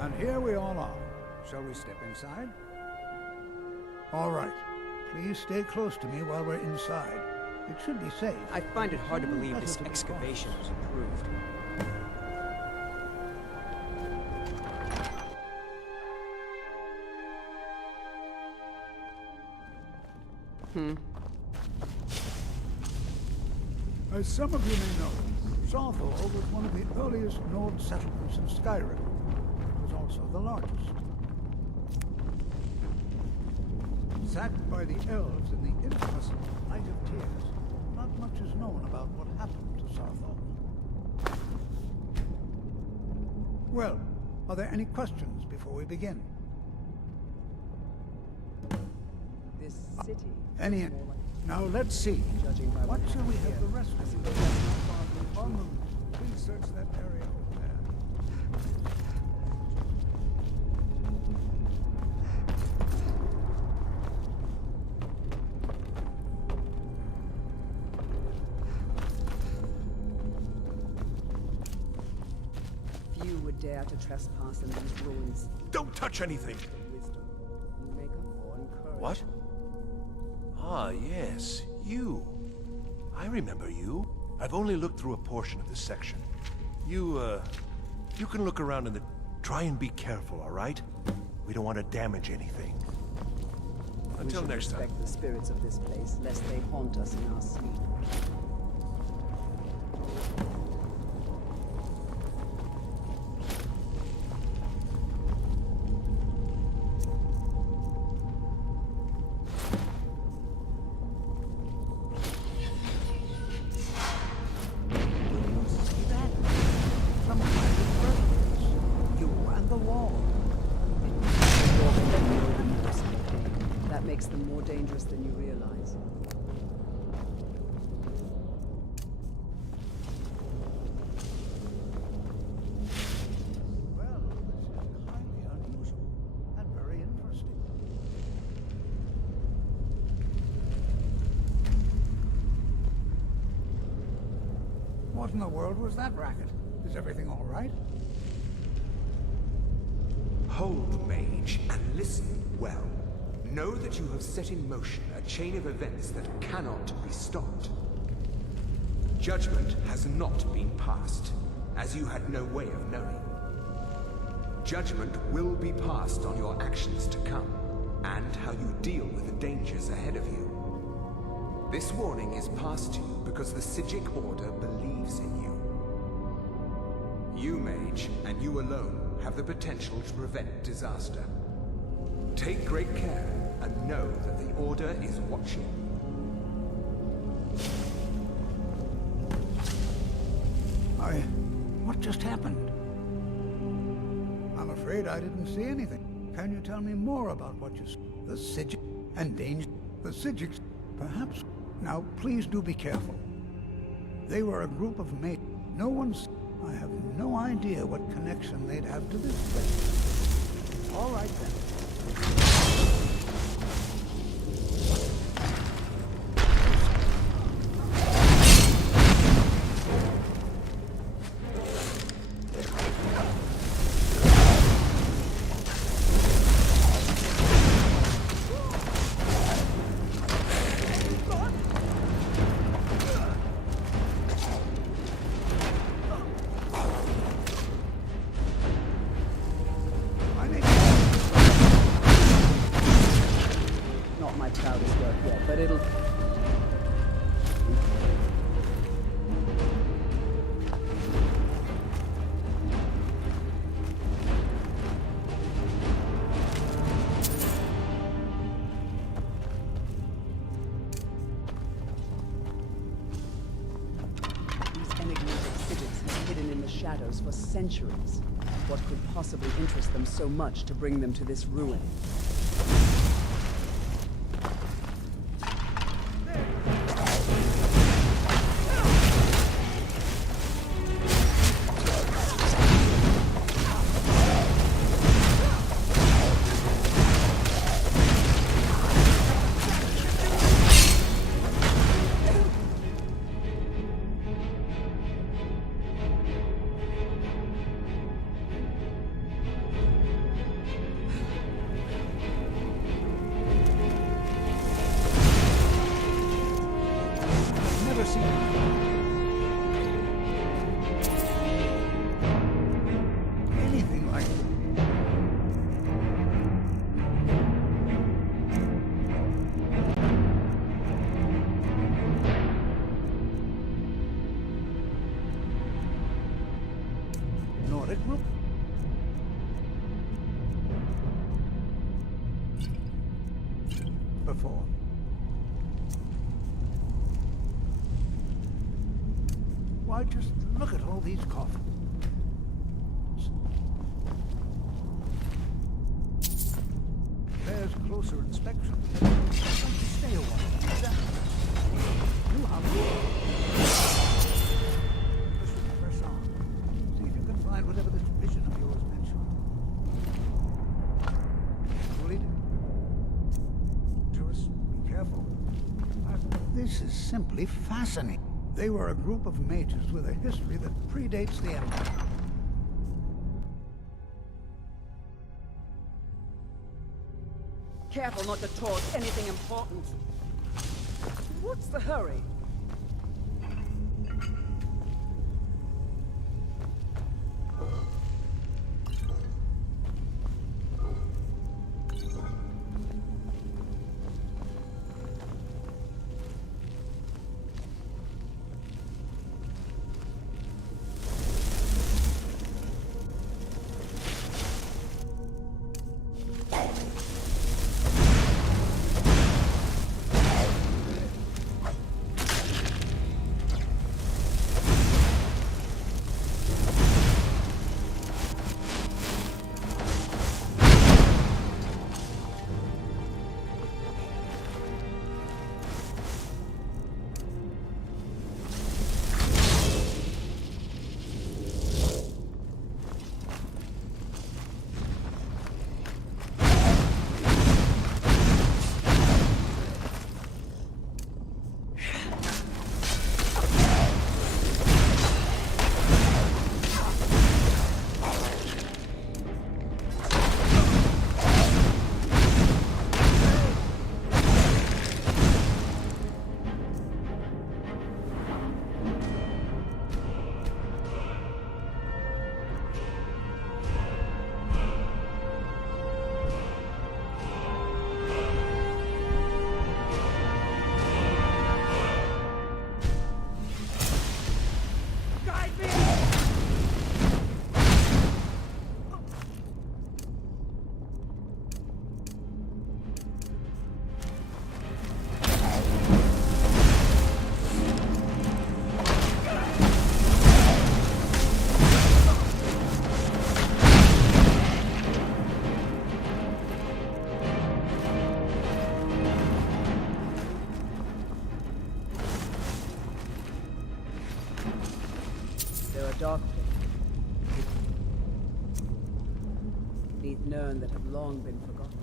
And here we all are. Shall we step inside? All right. Please stay close to me while we're inside. It should be safe. I find it hard to believe this excavation was approved. As some of you may know, Sarthal was one of the earliest Nord settlements in Skyrim. It was also the largest. Sacked by the elves in the infamous Night of Tears, not much is known about what happened to Sarthal. Well, are there any questions before we begin? This city... Any? Now let's see. What shall we have the rest of you? On them. Please search that area over there. Few would dare to trespass in these ruins. Don't touch anything! Wisdom you make up for and courage. What? Ah, yes, you. I remember you. I've only looked through a portion of this section. You can look around in the... Try and be careful, all right? We don't want to damage anything. Until next time. We should respect the spirits of this place, lest they haunt us in our sleep. Makes them more dangerous than you realize. What in the world was that racket? Is everything all right? Hold, Mage, and listen well. Know that you have set in motion a chain of events that cannot be stopped. Judgment has not been passed, as you had no way of knowing. Judgment will be passed on your actions to come, and how you deal with the dangers ahead of you. This warning is passed to you because the Psijic Order believes in you. You, Mage, and you alone, have the potential to prevent disaster. Take great care, and know that the Order is watching. What just happened? I'm afraid I didn't see anything. Can you tell me more about what you saw? The Psijic and danger. The Psijics, perhaps. Now, please do be careful. They were a group of mates. No one's... I have no idea what connection they'd have to this place. All right, then. Shadows for centuries. What could possibly interest them so much to bring them to this ruin? Before. Why, just look at all these coffins. There's closer inspection. Why don't you stay a while? You have press on. See if you can find whatever this vision of yours mentioned. Be careful. This is simply fascinating. They were a group of mages with a history that predates the Empire. Careful not to torch anything important. What's the hurry? Neath known that have long been forgotten.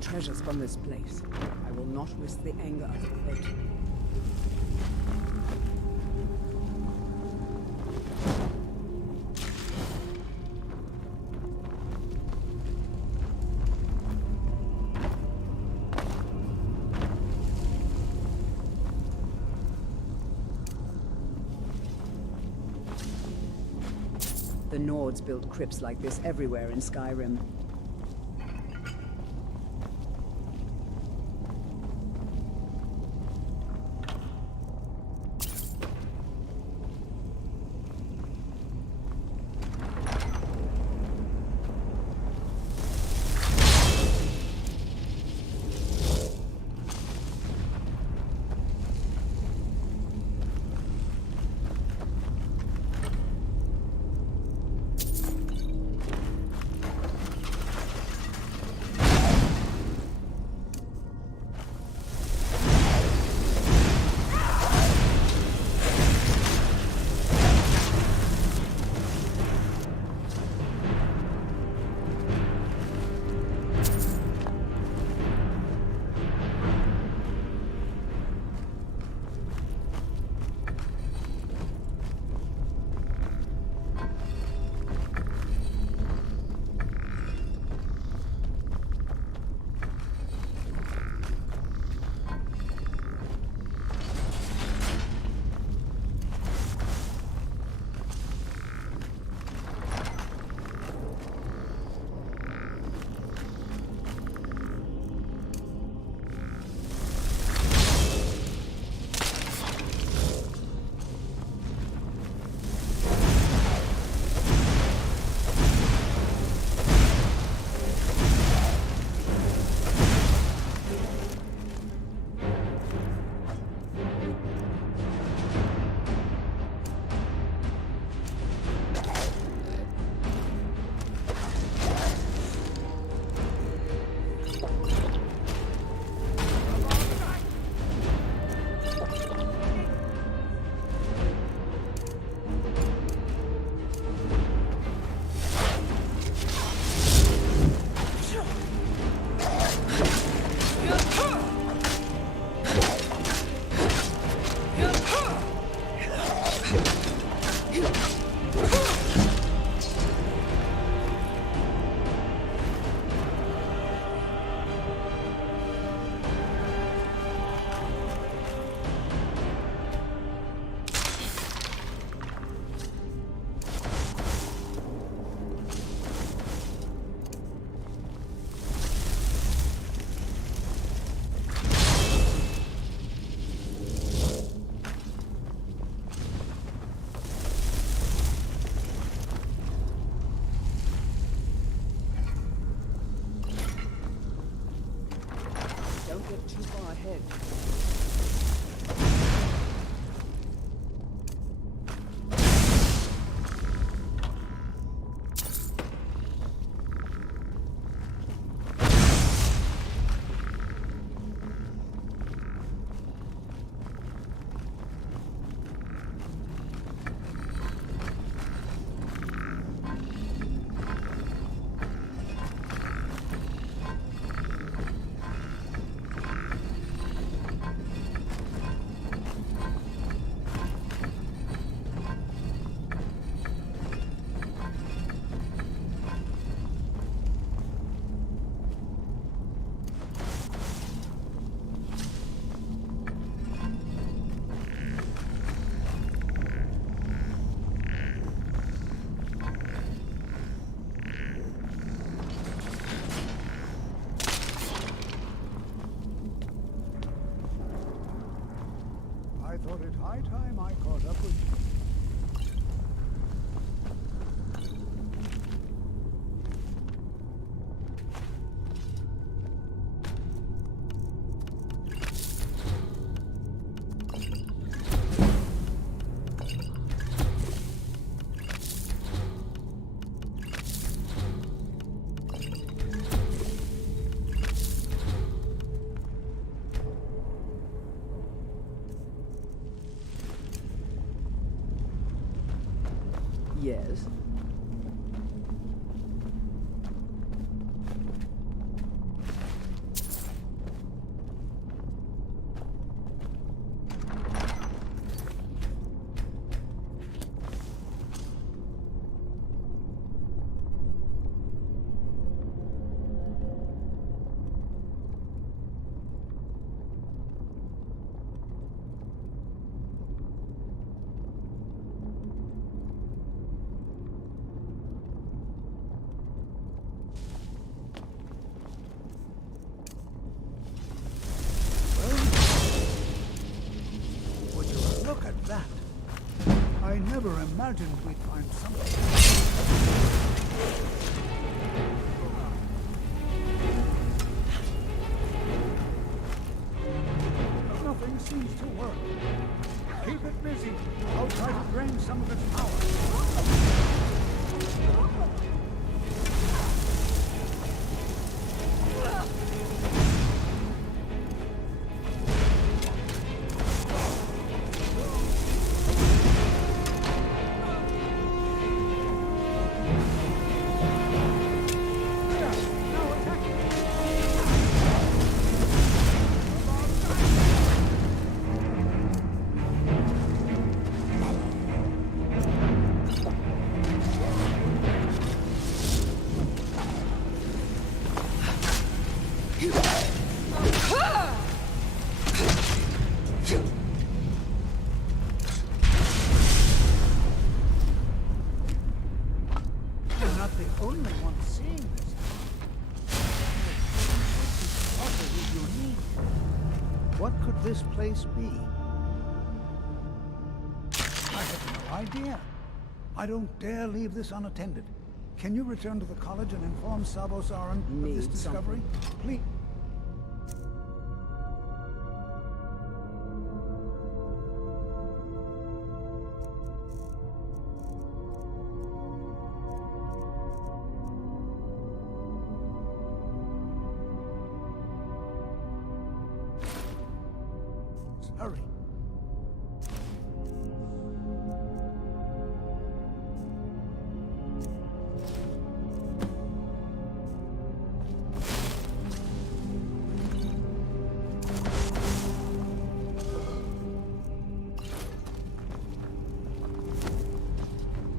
Treasures from this place. I will not risk the anger of the vote. The Nords built crypts like this everywhere in Skyrim. Yes? Look at that. I never imagined we'd find something. Nothing seems to work. Keep it busy. I'll try to drain some of its power. You're not the only one seeing this. It's utterly unique. What could this place be? I have no idea. I don't dare leave this unattended. Can you return to the college and inform Savos Aran of this discovery? Please. Hurry.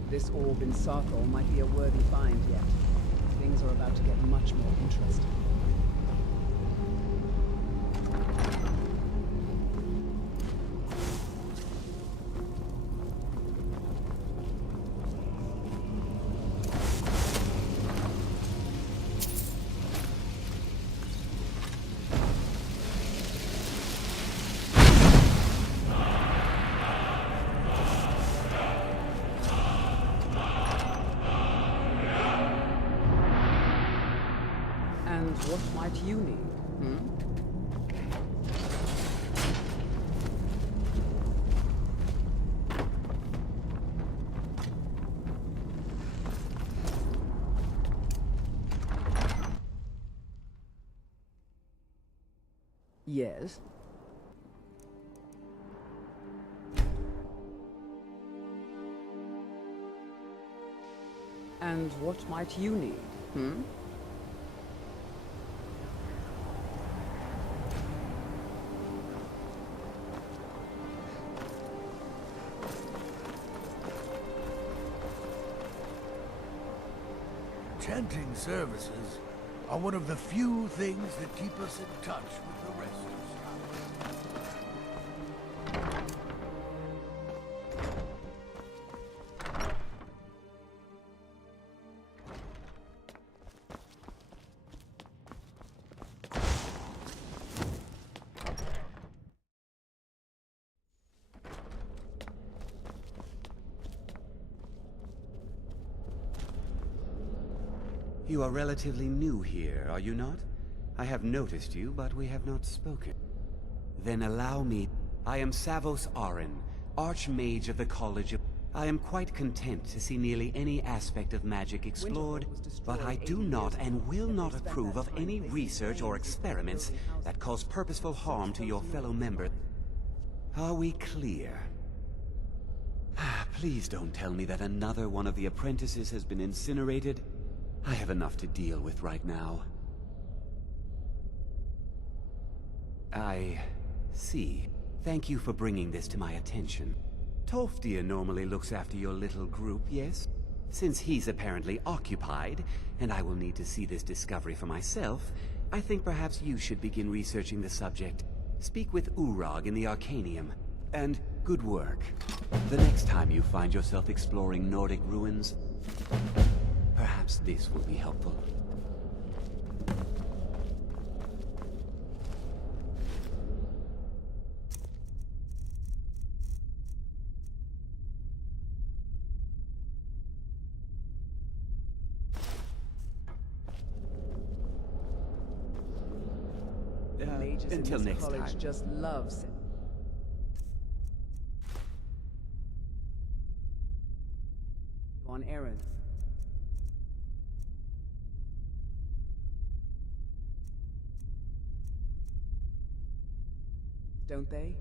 This orb in Sarthor might be a worthy find yet. Things are about to get much more interesting. And what might you need, Yes? And what might you need, Chanting services are one of the few things that keep us in touch with the rest of Skyrim. You are relatively new here, are you not? I have noticed you, but we have not spoken. Then allow me. I am Savos Aran, Archmage of the College of... I am quite content to see nearly any aspect of magic explored, but I do not and will not approve of any research or experiments that cause purposeful harm to your fellow members. Are we clear? Please don't tell me that another one of the apprentices has been incinerated. I have enough to deal with right now. I see. Thank you for bringing this to my attention. Toftir normally looks after your little group, yes? Since he's apparently occupied, and I will need to see this discovery for myself, I think perhaps you should begin researching the subject. Speak with Urag in the Arcanium. And good work. The next time you find yourself exploring Nordic ruins, perhaps this will be helpful. Mages in Until this next college time. just loves it. On errands. Don't they?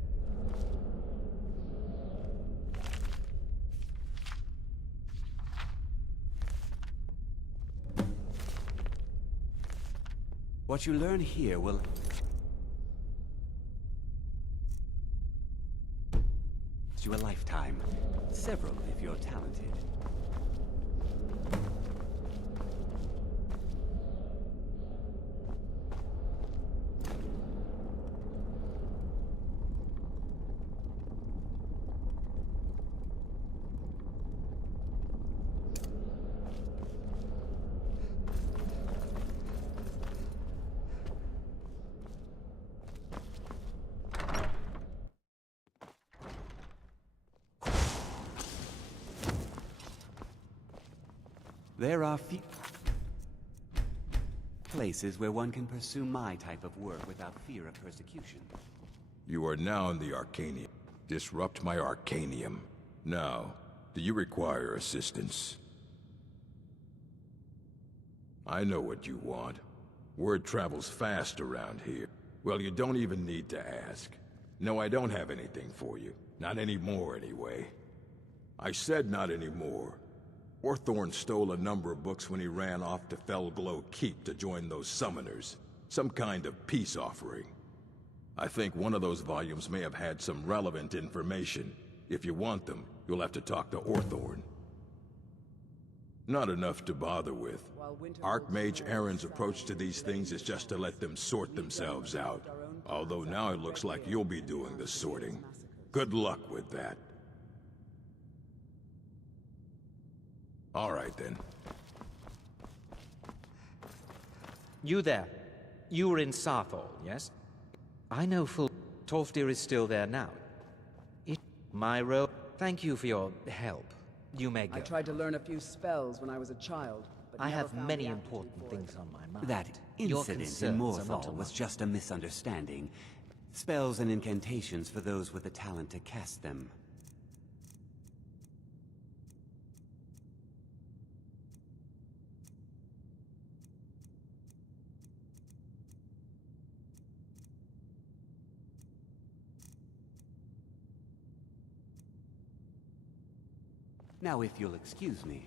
What you learn here will... last you a lifetime. Several if you're talented. There are few places where one can pursue my type of work without fear of persecution. You are now in the Arcanium. Disrupt my Arcanium. Now, do you require assistance? I know what you want. Word travels fast around here. Well, you don't even need to ask. No, I don't have anything for you. Not anymore, anyway. I said not anymore. Orthorn stole a number of books when he ran off to Felglow Keep to join those summoners. Some kind of peace offering. I think one of those volumes may have had some relevant information. If you want them, you'll have to talk to Orthorn. Not enough to bother with. Archmage Aaron's approach to these things is just to let them sort themselves out. Although now it looks like you'll be doing the sorting. Good luck with that. All right, then. You there. You were in Sarthal, yes? I know full Toftir is still there now. My Robe, thank you for your help. You may go. I tried to learn a few spells when I was a child, but I never have found many the important aptitude for it. things on my mind. That Your incident in concerns are not Morthal on was mine. just a misunderstanding. Spells and incantations for those with the talent to cast them. Now, if you'll excuse me.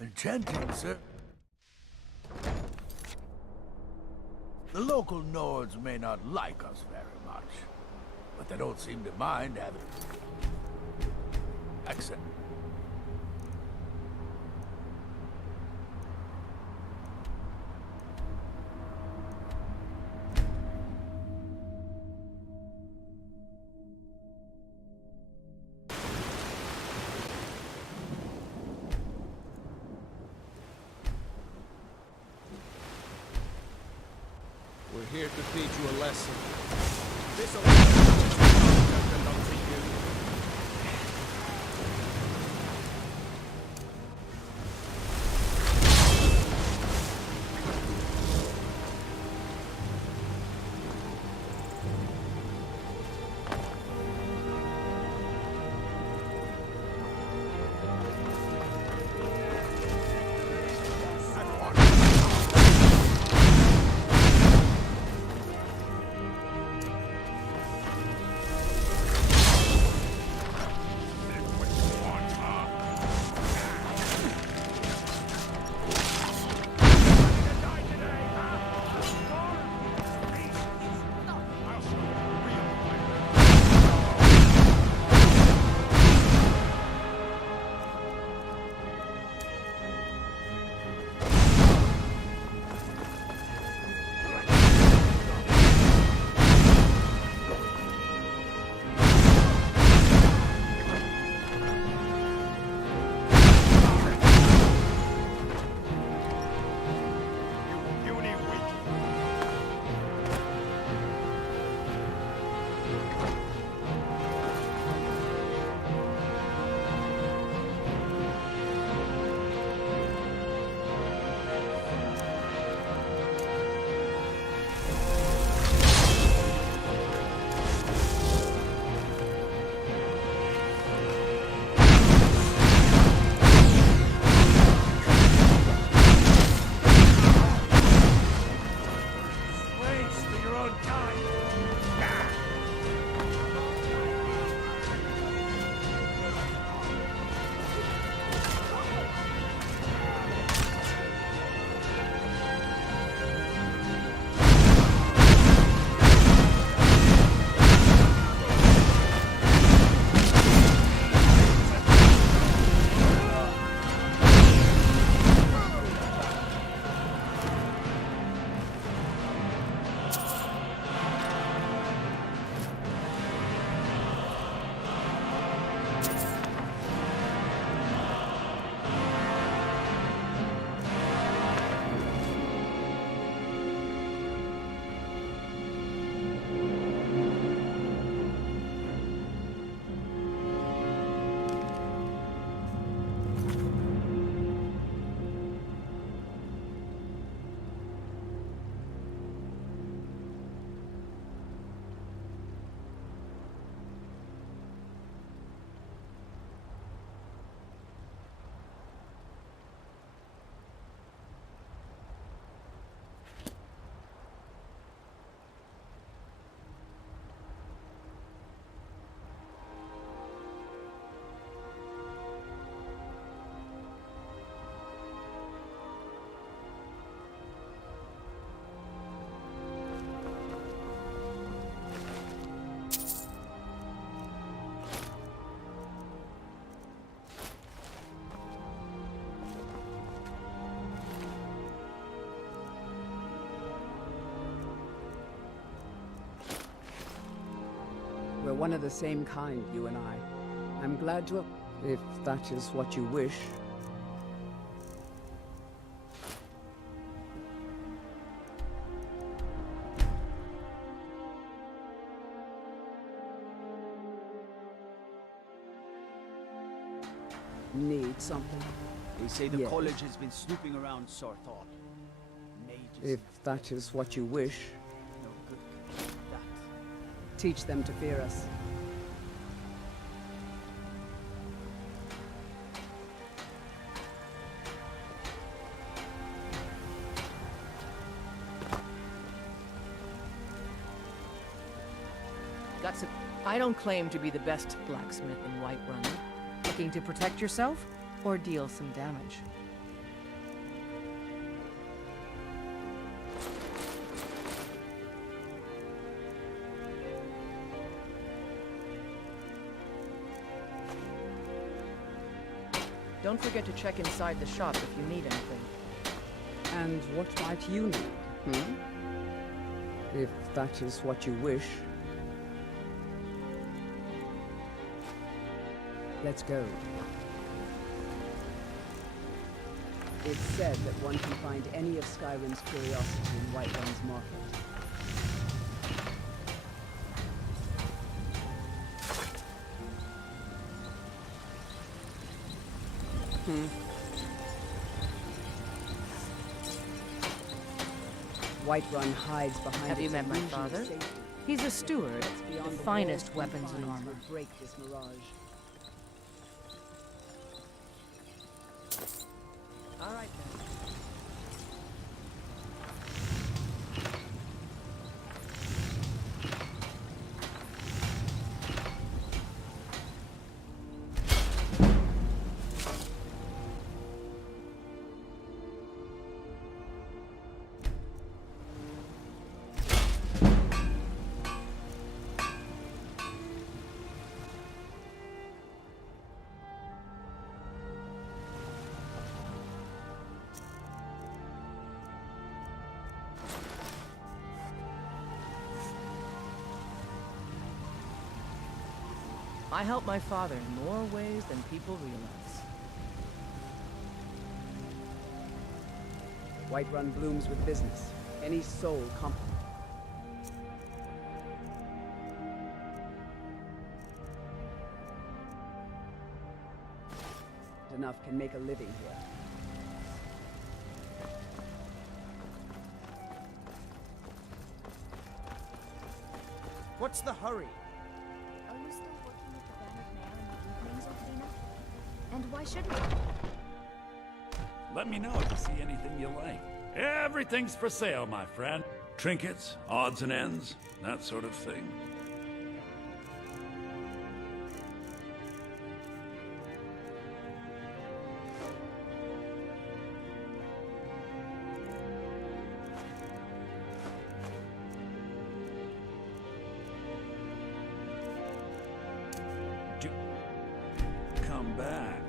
Enchanting, sir. The local Nords may not like us very much, but they don't seem to mind having accent. We're here to teach you a lesson. This belong to you. one of the same kind, you and I. I'm glad to have... If that is what you wish. Need something? They say the Yes. college has been snooping around Sarthal. Mages If that is what you wish. no good that. Teach them to fear us. Got some... I don't claim to be the best blacksmith in Whiterun. Looking to protect yourself, or deal some damage? Don't forget to check inside the shop if you need anything. And what might you need, If that is what you wish. Let's go. It's said that one can find any of Skyrim's curiosity in Whiterun's market. Whiterun hides behind Have you its met my illusion of father? safety. He's a steward, That's beyond the walls finest we weapons and find armor. will break this mirage. All right then. I help my father in more ways than people realize. Whiterun blooms with business. Any soul enough can make a living here. What's the hurry? Are you still working with the Bannered Mare in the evenings, Ocarina? And why shouldn't you? Let me know if you see anything you like. Everything's for sale, my friend. Trinkets, odds and ends, that sort of thing. Come back.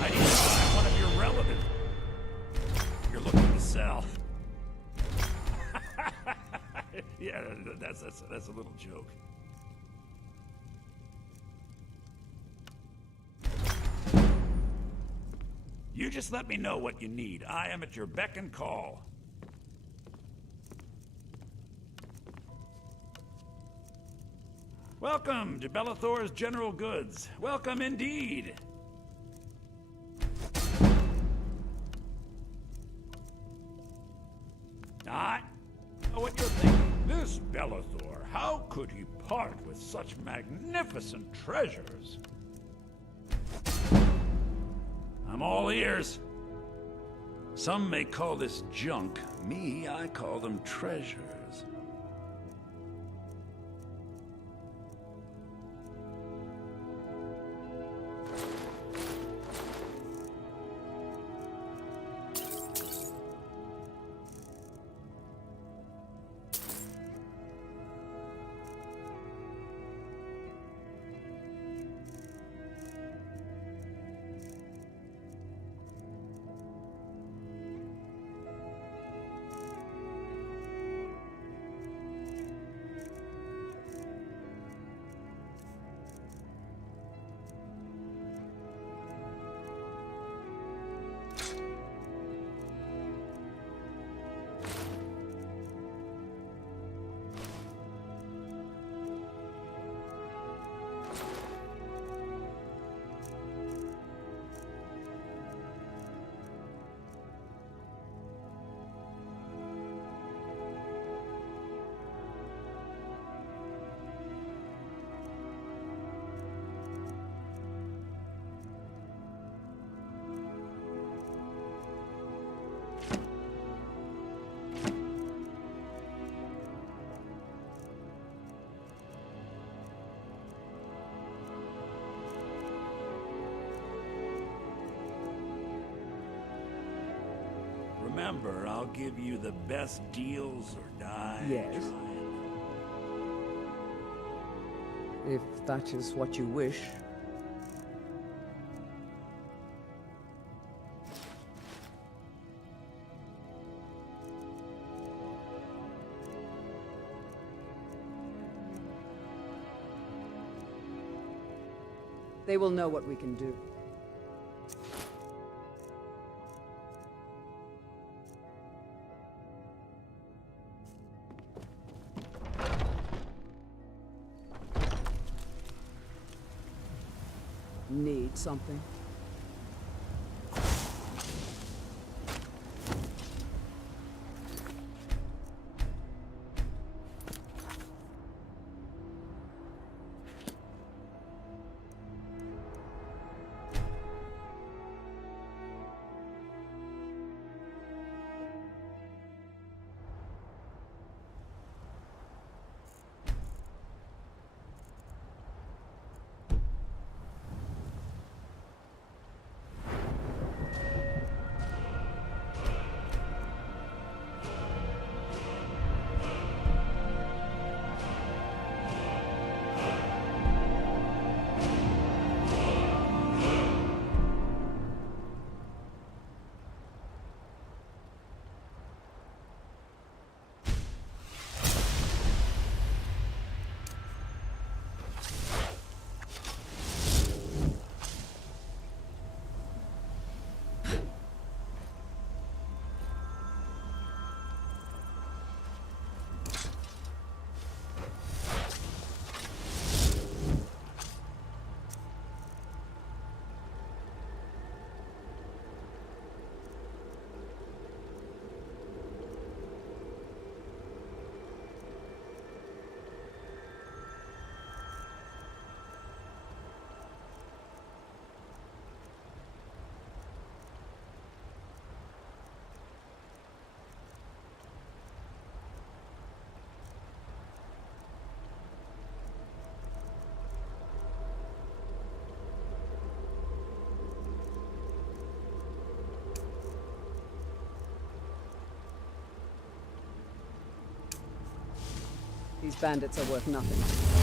I need to buy one of your relatives. You're looking to sell. Yeah, that's a little joke. You just let me know what you need. I am at your beck and call. Welcome to Bellathor's General Goods. Welcome indeed. I know what you're thinking. This Bellathor, how could he part with such magnificent treasures? I'm all ears. Some may call this junk. Me, I call them treasures. remember, I'll give you the best deals or die. Yes. If that is what you wish. They will know what we can do. Need something? These bandits are worth nothing.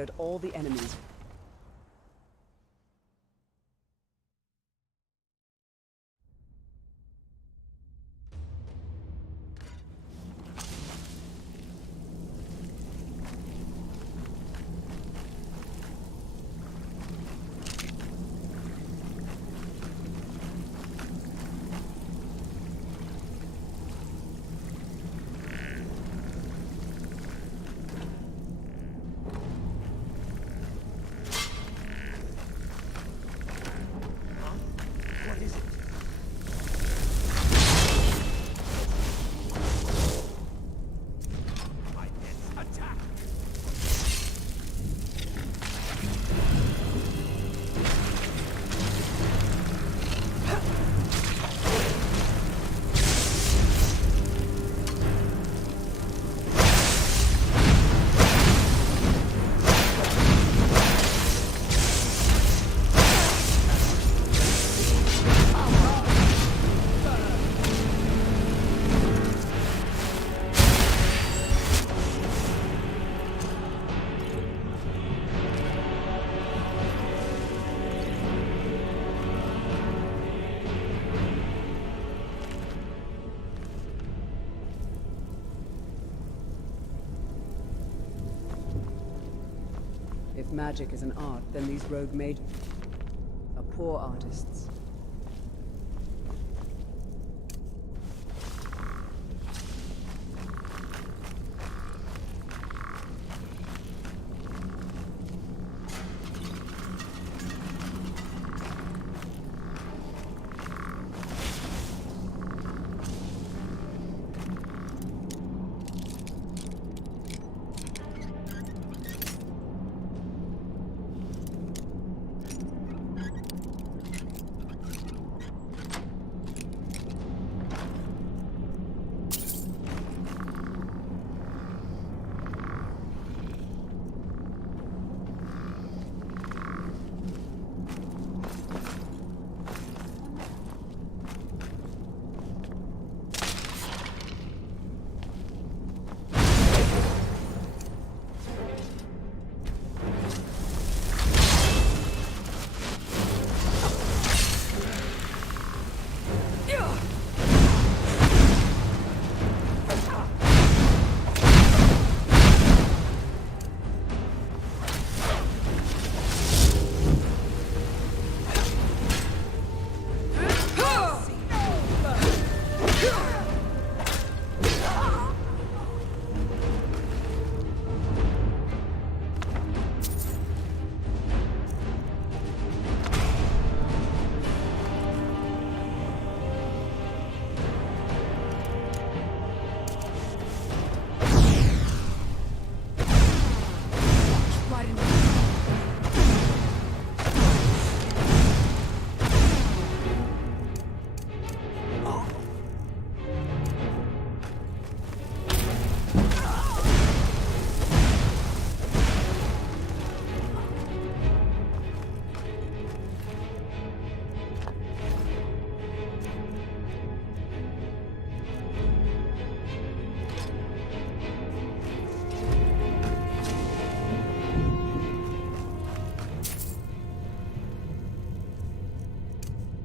At all the enemies. If magic is an art, then these rogue mages are poor artists.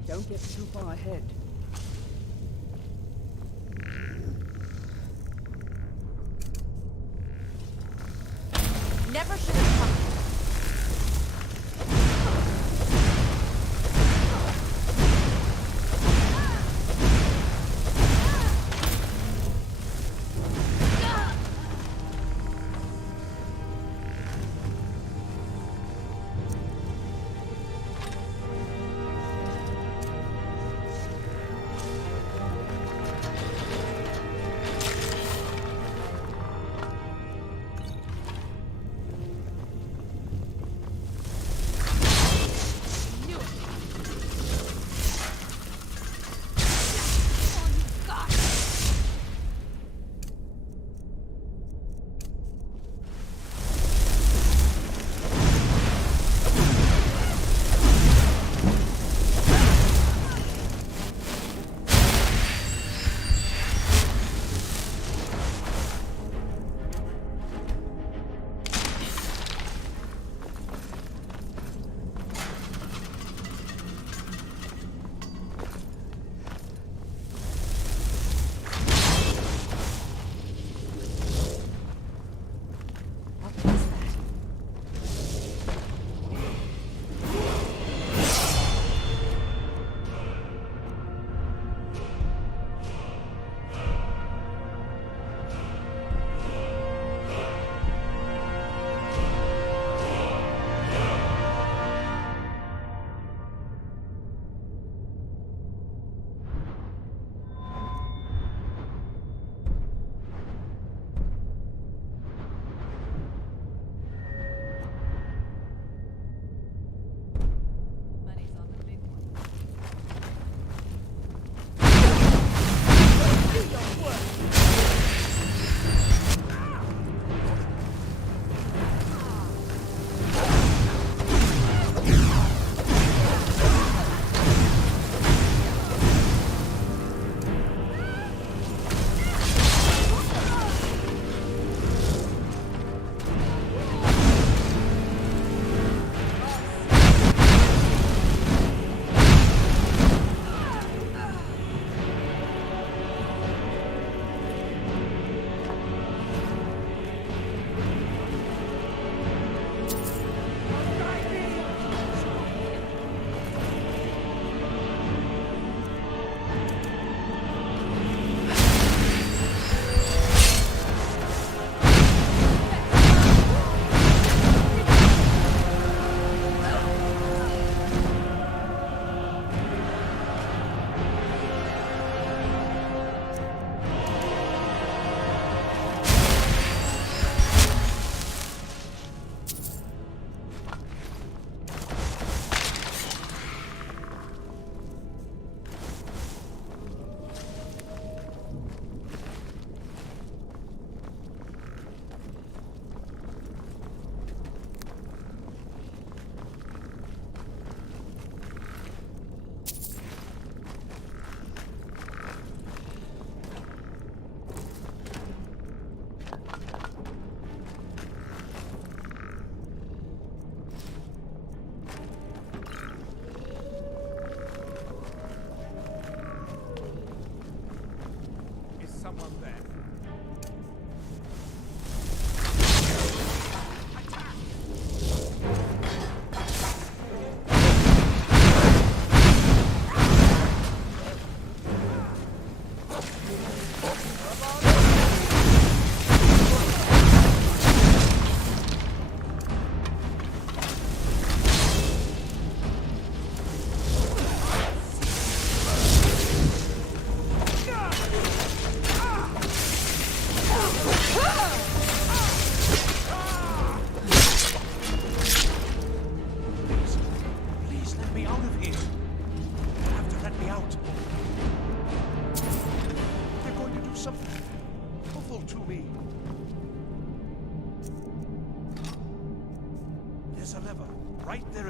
Don't get too far ahead. Never should have come.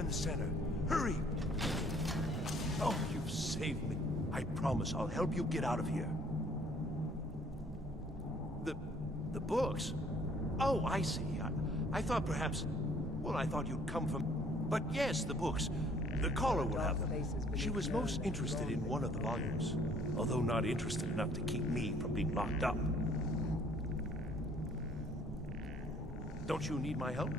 in the center. Hurry! Oh, you've saved me. I promise I'll help you get out of here. The books? Oh, I see. I thought perhaps... Well, I thought you'd come from... But yes, the books. The caller will have them. She was most interested in one of the volumes, although not interested enough to keep me from being locked up. Don't you need my help?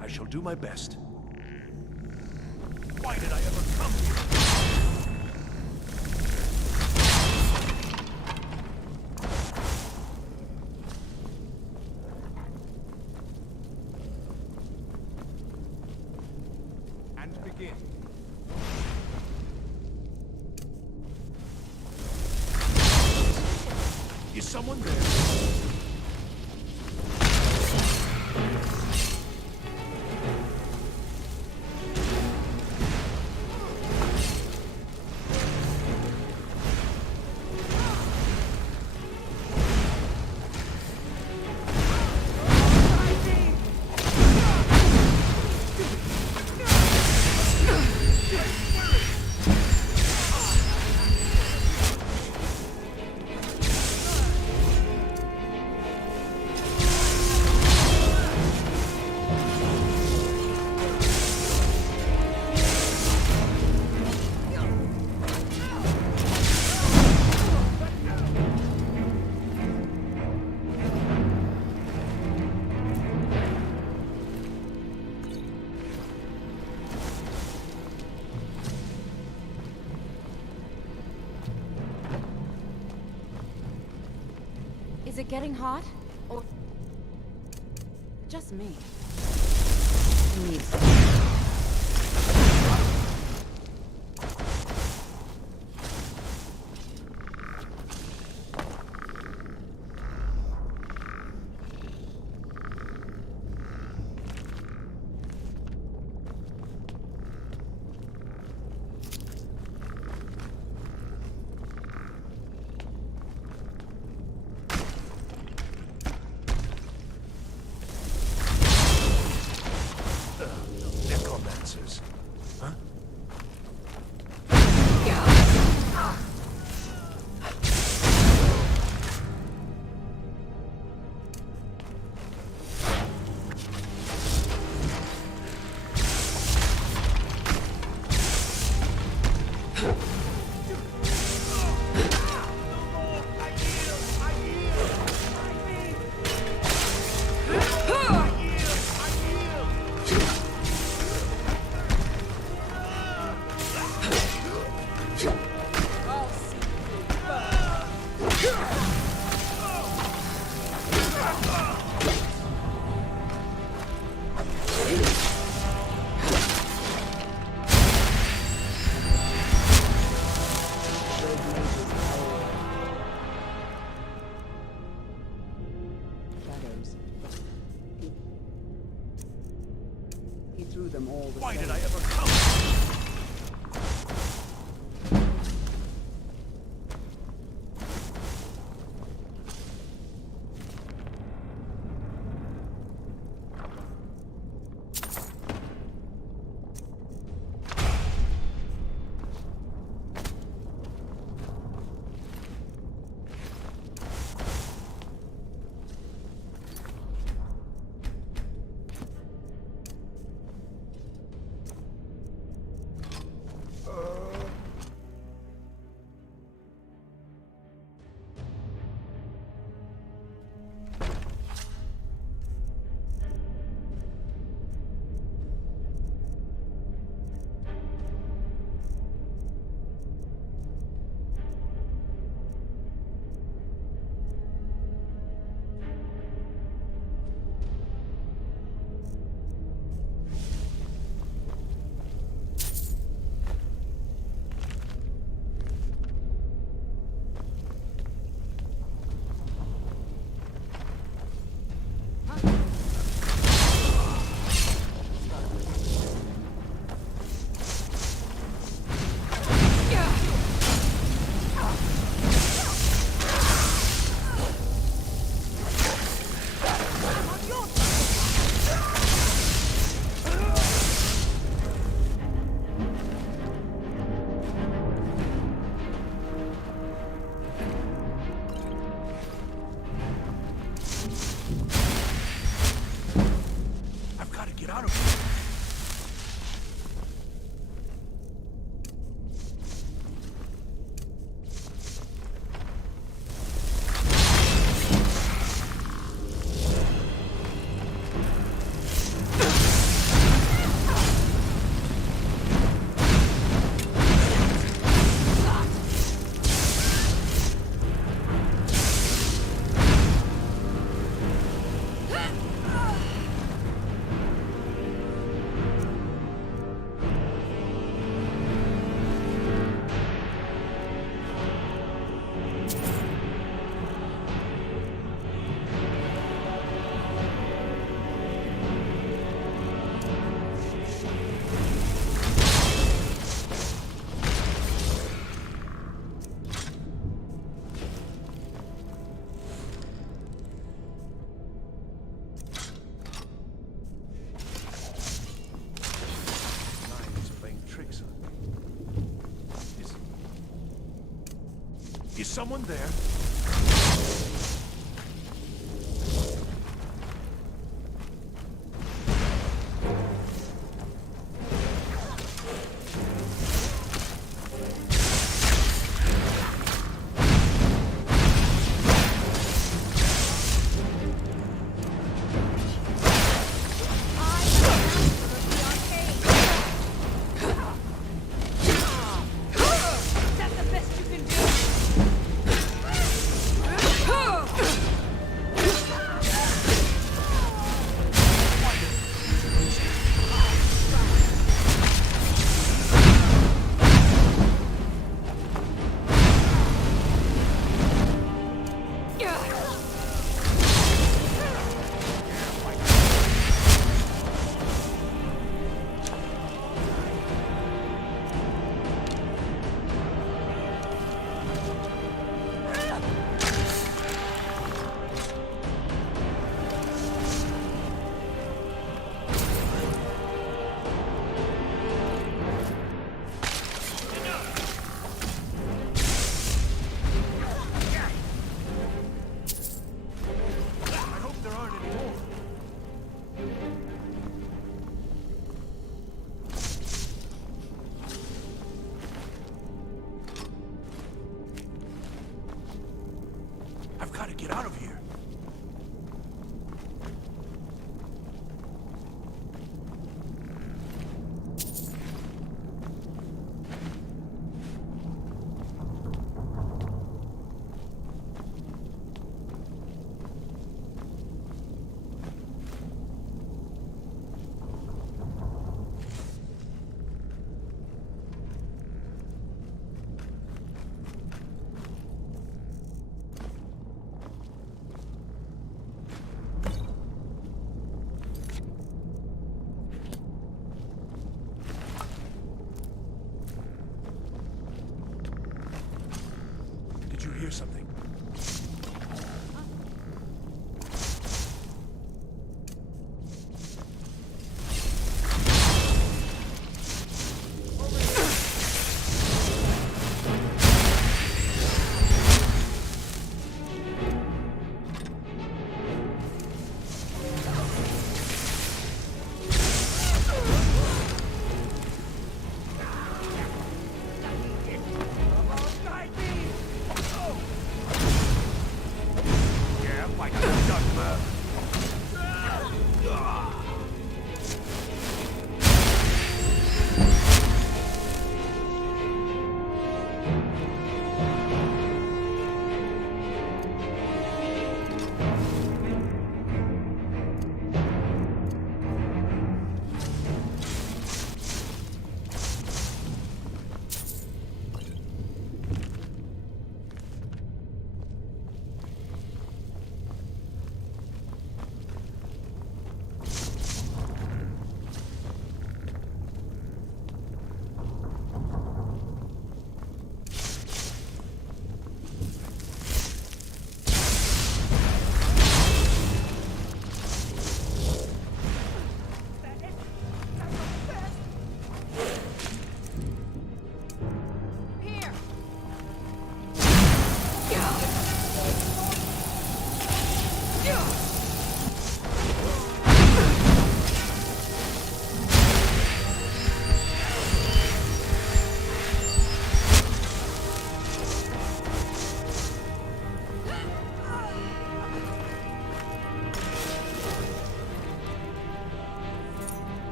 I shall do my best. Why did I ever come here? And begin. Is someone there? Is it getting hot? Or just me? Necromancers. Huh? He threw them all the Why same. did I ever come? get out of here. Is someone there? I've got to get out of here. Did you hear something?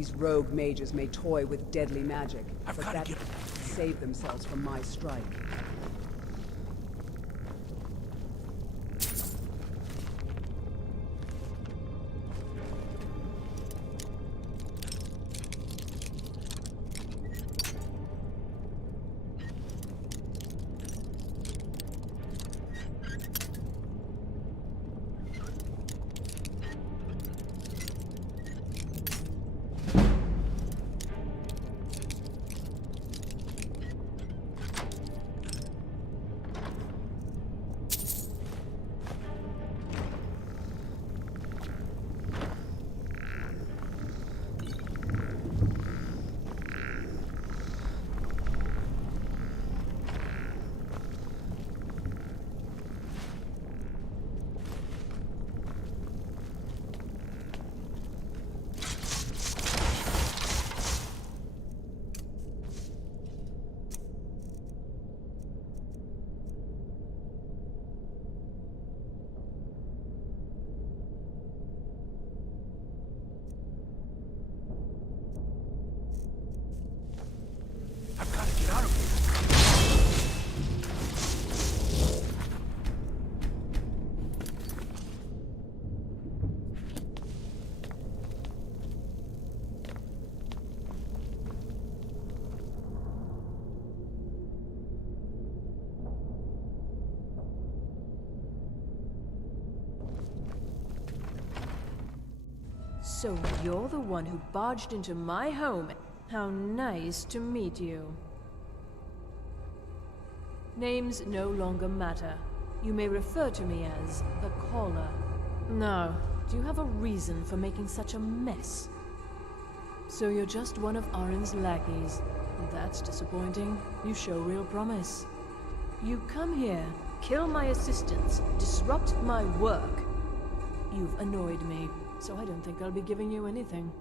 These rogue mages may toy with deadly magic, I've but gotta that get save themselves from my strike. I've got to get out of here. So you're the one who barged into my home. How nice to meet you. Names no longer matter. You may refer to me as the Caller. Now, do you have a reason for making such a mess? So you're just one of Arin's lackeys. That's disappointing. You show real promise. You come here, kill my assistants, disrupt my work. You've annoyed me, so I don't think I'll be giving you anything.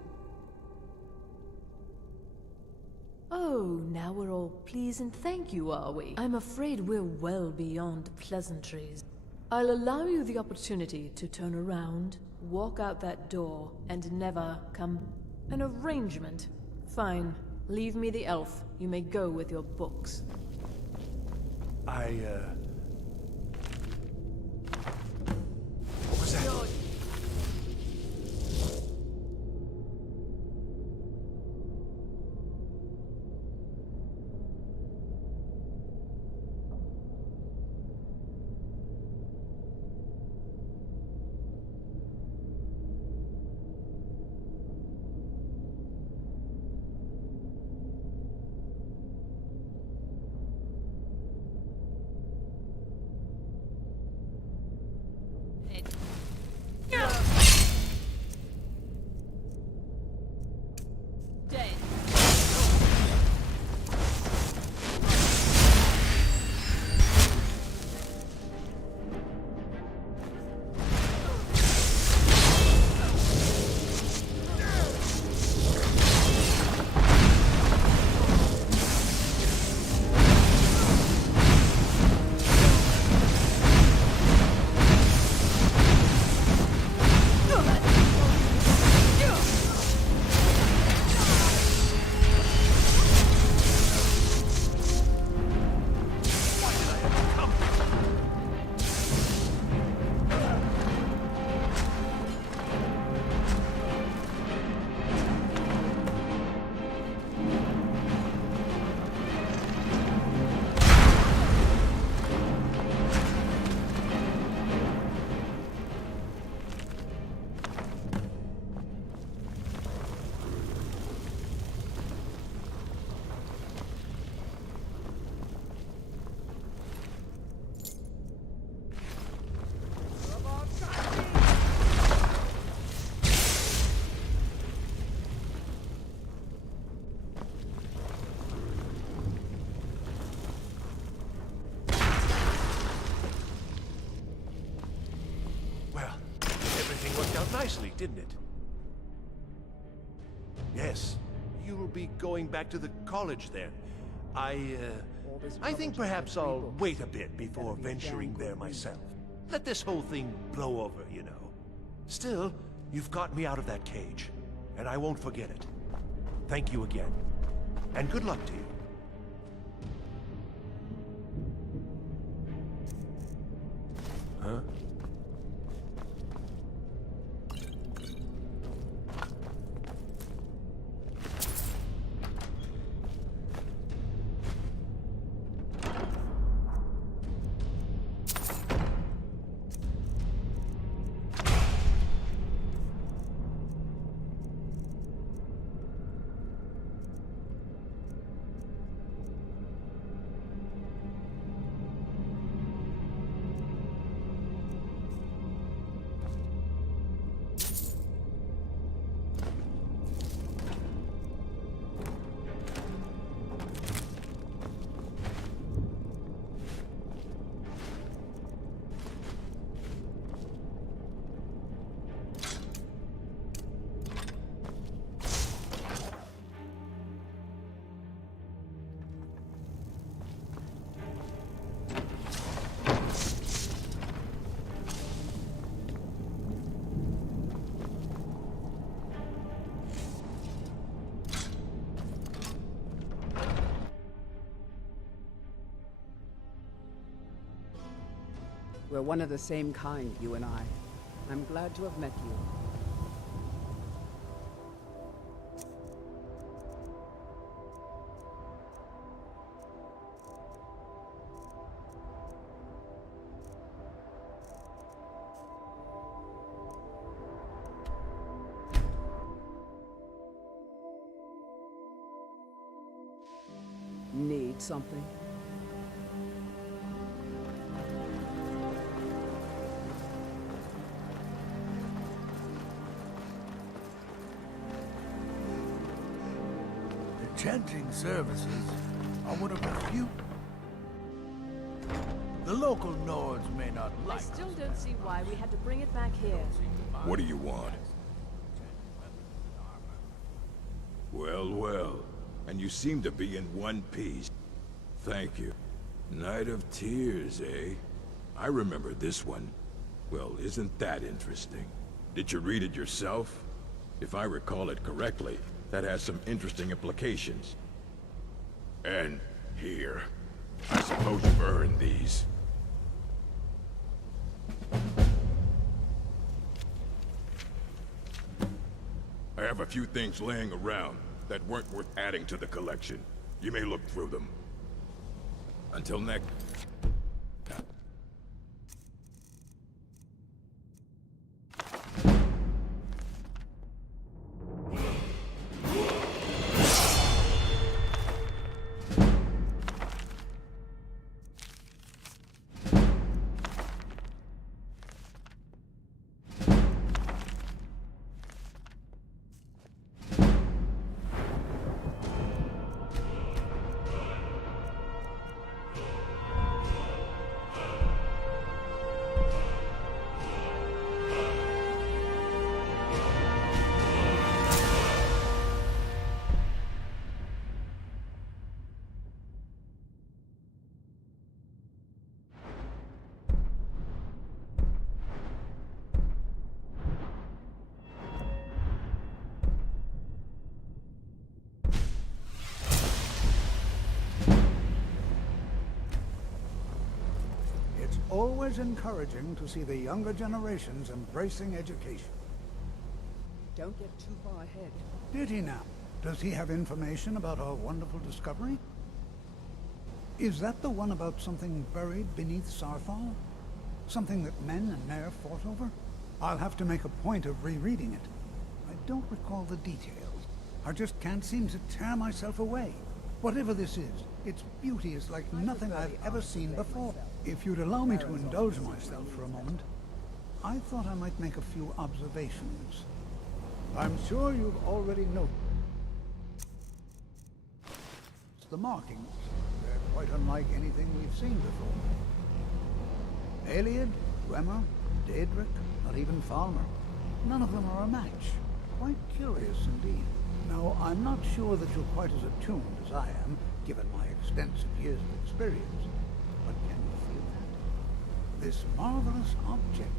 Oh, now we're all please and thank you, are we? I'm afraid we're well beyond pleasantries. I'll allow you the opportunity to turn around, walk out that door, and never come. An arrangement. Fine. Leave me the elf. You may go with your books. What was that? Nicely, didn't it? Yes, you'll be going back to the college then. I think perhaps I'll wait a bit before venturing there myself. Let this whole thing blow over, you know. Still, you've got me out of that cage, and I won't forget it. Thank you again. And good luck to you. Huh? We're one of the same kind, you and I. I'm glad to have met you. Need something? Chanting services are one of the few. The local Nords may not like I still don't see why we had to bring it back here. What do you want? Well, well. And you seem to be in one piece. Thank you. Night of Tears, eh? I remember this one. Well, isn't that interesting? Did you read it yourself? If I recall it correctly, that has some interesting implications. And here. I suppose you've earned these. I have a few things laying around that weren't worth adding to the collection. You may look through them. Until next... Always encouraging to see the younger generations embracing education. Don't get too far ahead. Did he now? Does he have information about our wonderful discovery? Is that the one about something buried beneath Sarthal? Something that men and Mare fought over? I'll have to make a point of rereading it. I don't recall the details. I just can't seem to tear myself away. Whatever this is, its beauty is like nothing I've ever seen before. If you'd allow me to indulge myself for a moment, I thought I might make a few observations. I'm sure you've already noticed the markings. They're quite unlike anything we've seen before. Aliad, Dwemer, Daedric, not even Falmer. None of them are a match. Quite curious indeed. Now, I'm not sure that you're quite as attuned as I am, given my extensive years of experience. But can you feel that? This marvelous object,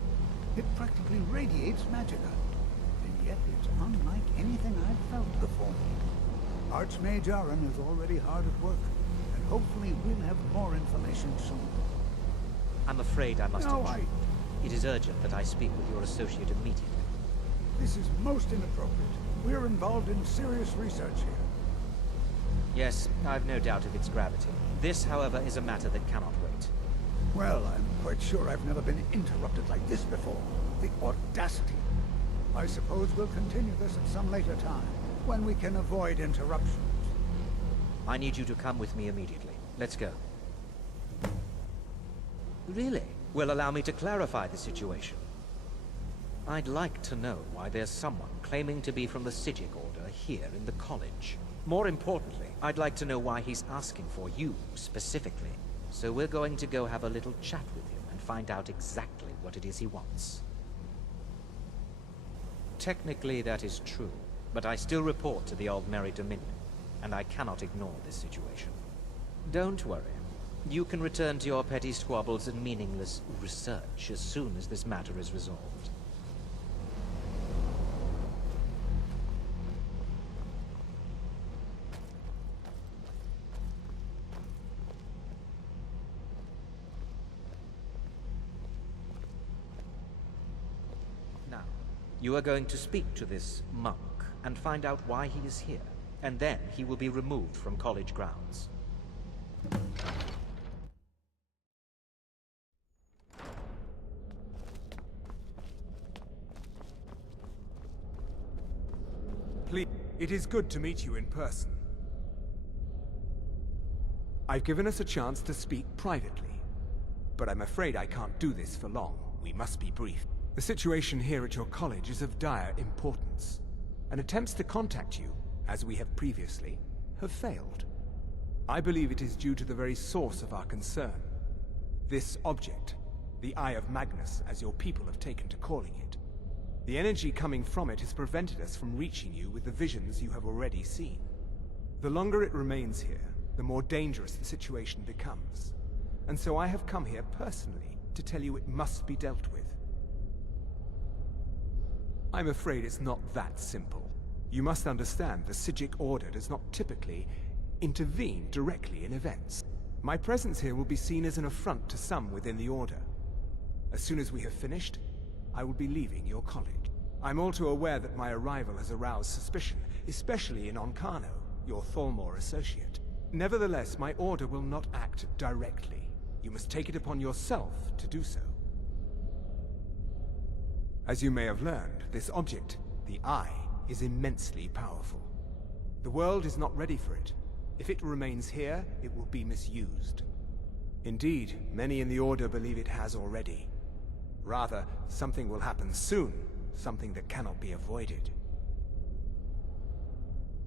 it practically radiates magicka. And yet it's unlike anything I've felt before. Archmage Aaron is already hard at work, and hopefully we'll have more information soon. I'm afraid I must No, intrude. It is urgent that I speak with your associate immediately. This is most inappropriate. We're involved in serious research here. Yes, I've no doubt of its gravity. This, however, is a matter that cannot wait. Well, I'm quite sure I've never been interrupted like this before. The audacity. I suppose we'll continue this at some later time, when we can avoid interruptions. I need you to come with me immediately. Let's go. Really? Well, allow me to clarify the situation. I'd like to know why there's someone claiming to be from the Psijic Order here in the college. More importantly, I'd like to know why he's asking for you, specifically. So we're going to go have a little chat with him and find out exactly what it is he wants. Technically, that is true, but I still report to the Aldmeri Dominion, and I cannot ignore this situation. Don't worry. You can return to your petty squabbles and meaningless research as soon as this matter is resolved. Now, you are going to speak to this monk and find out why he is here, and then he will be removed from college grounds. Please, it is good to meet you in person. I've given us a chance to speak privately, but I'm afraid I can't do this for long. We must be brief. The situation here at your college is of dire importance, and attempts to contact you, as we have previously, have failed. I believe it is due to the very source of our concern. This object, the Eye of Magnus, as your people have taken to calling it. The energy coming from it has prevented us from reaching you with the visions you have already seen. The longer it remains here, the more dangerous the situation becomes. And so I have come here personally to tell you it must be dealt with. I'm afraid it's not that simple. You must understand the Psijic Order does not typically intervene directly in events. My presence here will be seen as an affront to some within the Order. As soon as we have finished, I will be leaving your college. I'm all too aware that my arrival has aroused suspicion, especially in Onkano, your Thalmor associate. Nevertheless, my order will not act directly. You must take it upon yourself to do so. As you may have learned, this object, the Eye, is immensely powerful. The world is not ready for it. If it remains here, it will be misused. Indeed, many in the Order believe it has already. Rather, something will happen soon, something that cannot be avoided.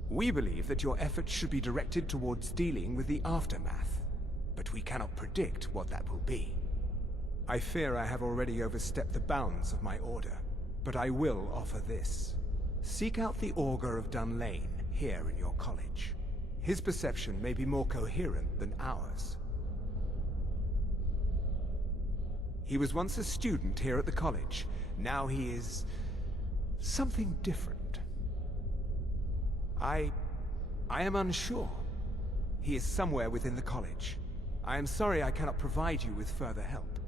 We believe that your efforts should be directed towards dealing with the aftermath, but we cannot predict what that will be. I fear I have already overstepped the bounds of my order, but I will offer this. Seek out the Augur of Dunlane here in your college. His perception may be more coherent than ours. He was once a student here at the college. Now he is something different. I am unsure. He is somewhere within the college. I am sorry I cannot provide you with further help,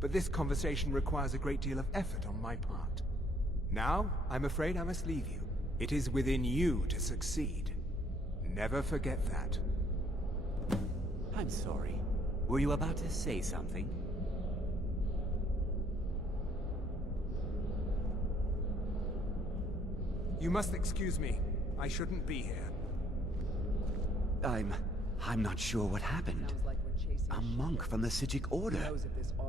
but this conversation requires a great deal of effort on my part. Now, I'm afraid I must leave you. It is within you to succeed. Never forget that. I'm sorry. Were you about to say something? You must excuse me. I shouldn't be here. I'm not sure what happened. A monk from the Psijic Order.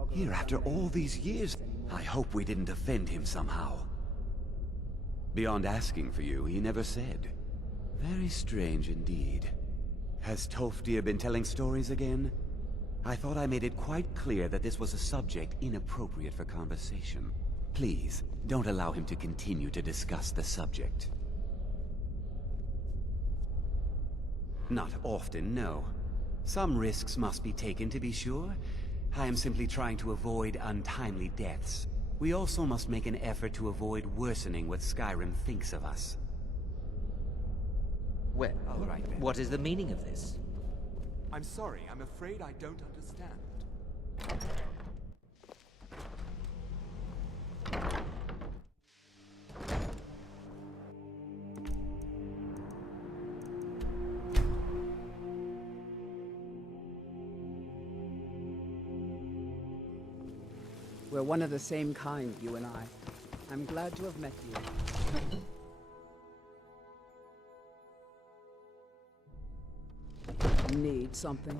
Here after all these years. I hope we didn't offend him somehow. Beyond asking for you, he never said. Very strange indeed. Has Toftir been telling stories again? I thought I made it quite clear that this was a subject inappropriate for conversation. Please, don't allow him to continue to discuss the subject. Not often, no. Some risks must be taken to be sure. I am simply trying to avoid untimely deaths. We also must make an effort to avoid worsening what Skyrim thinks of us. Well, All right, then. what is the meaning of this? I'm sorry, I'm afraid I don't understand. We're one of the same kind, you and I. I'm glad to have met you. Need something?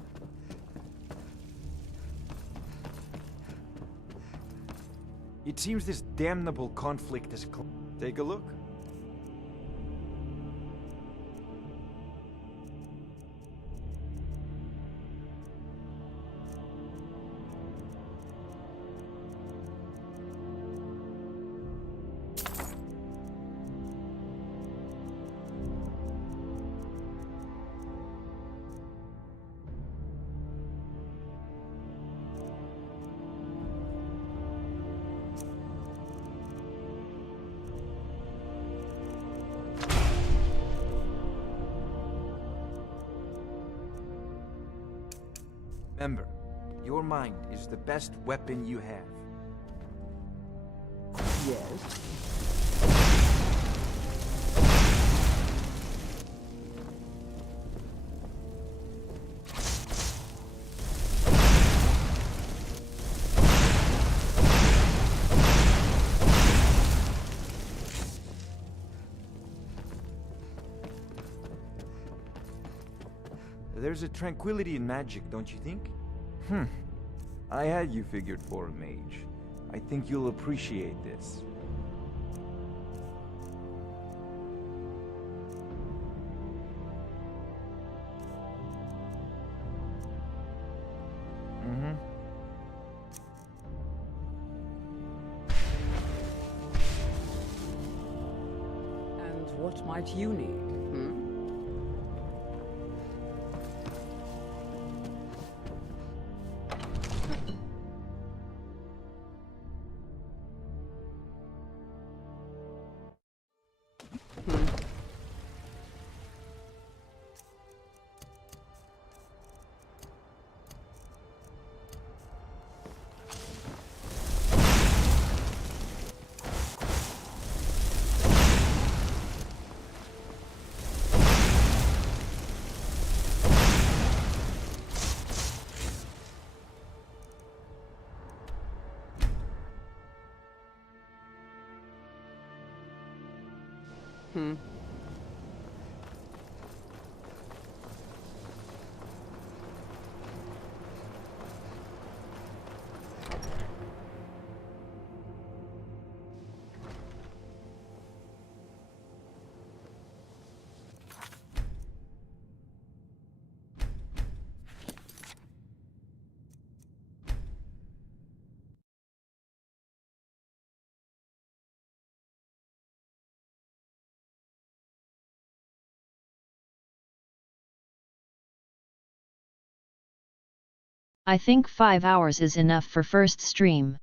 It seems this damnable conflict is Take a look. Remember, your mind is the best weapon you have. Yes. There's a tranquility in magic, don't you think? I had you figured for a mage. I think you'll appreciate this. And what might you need? I think 5 hours is enough for first stream.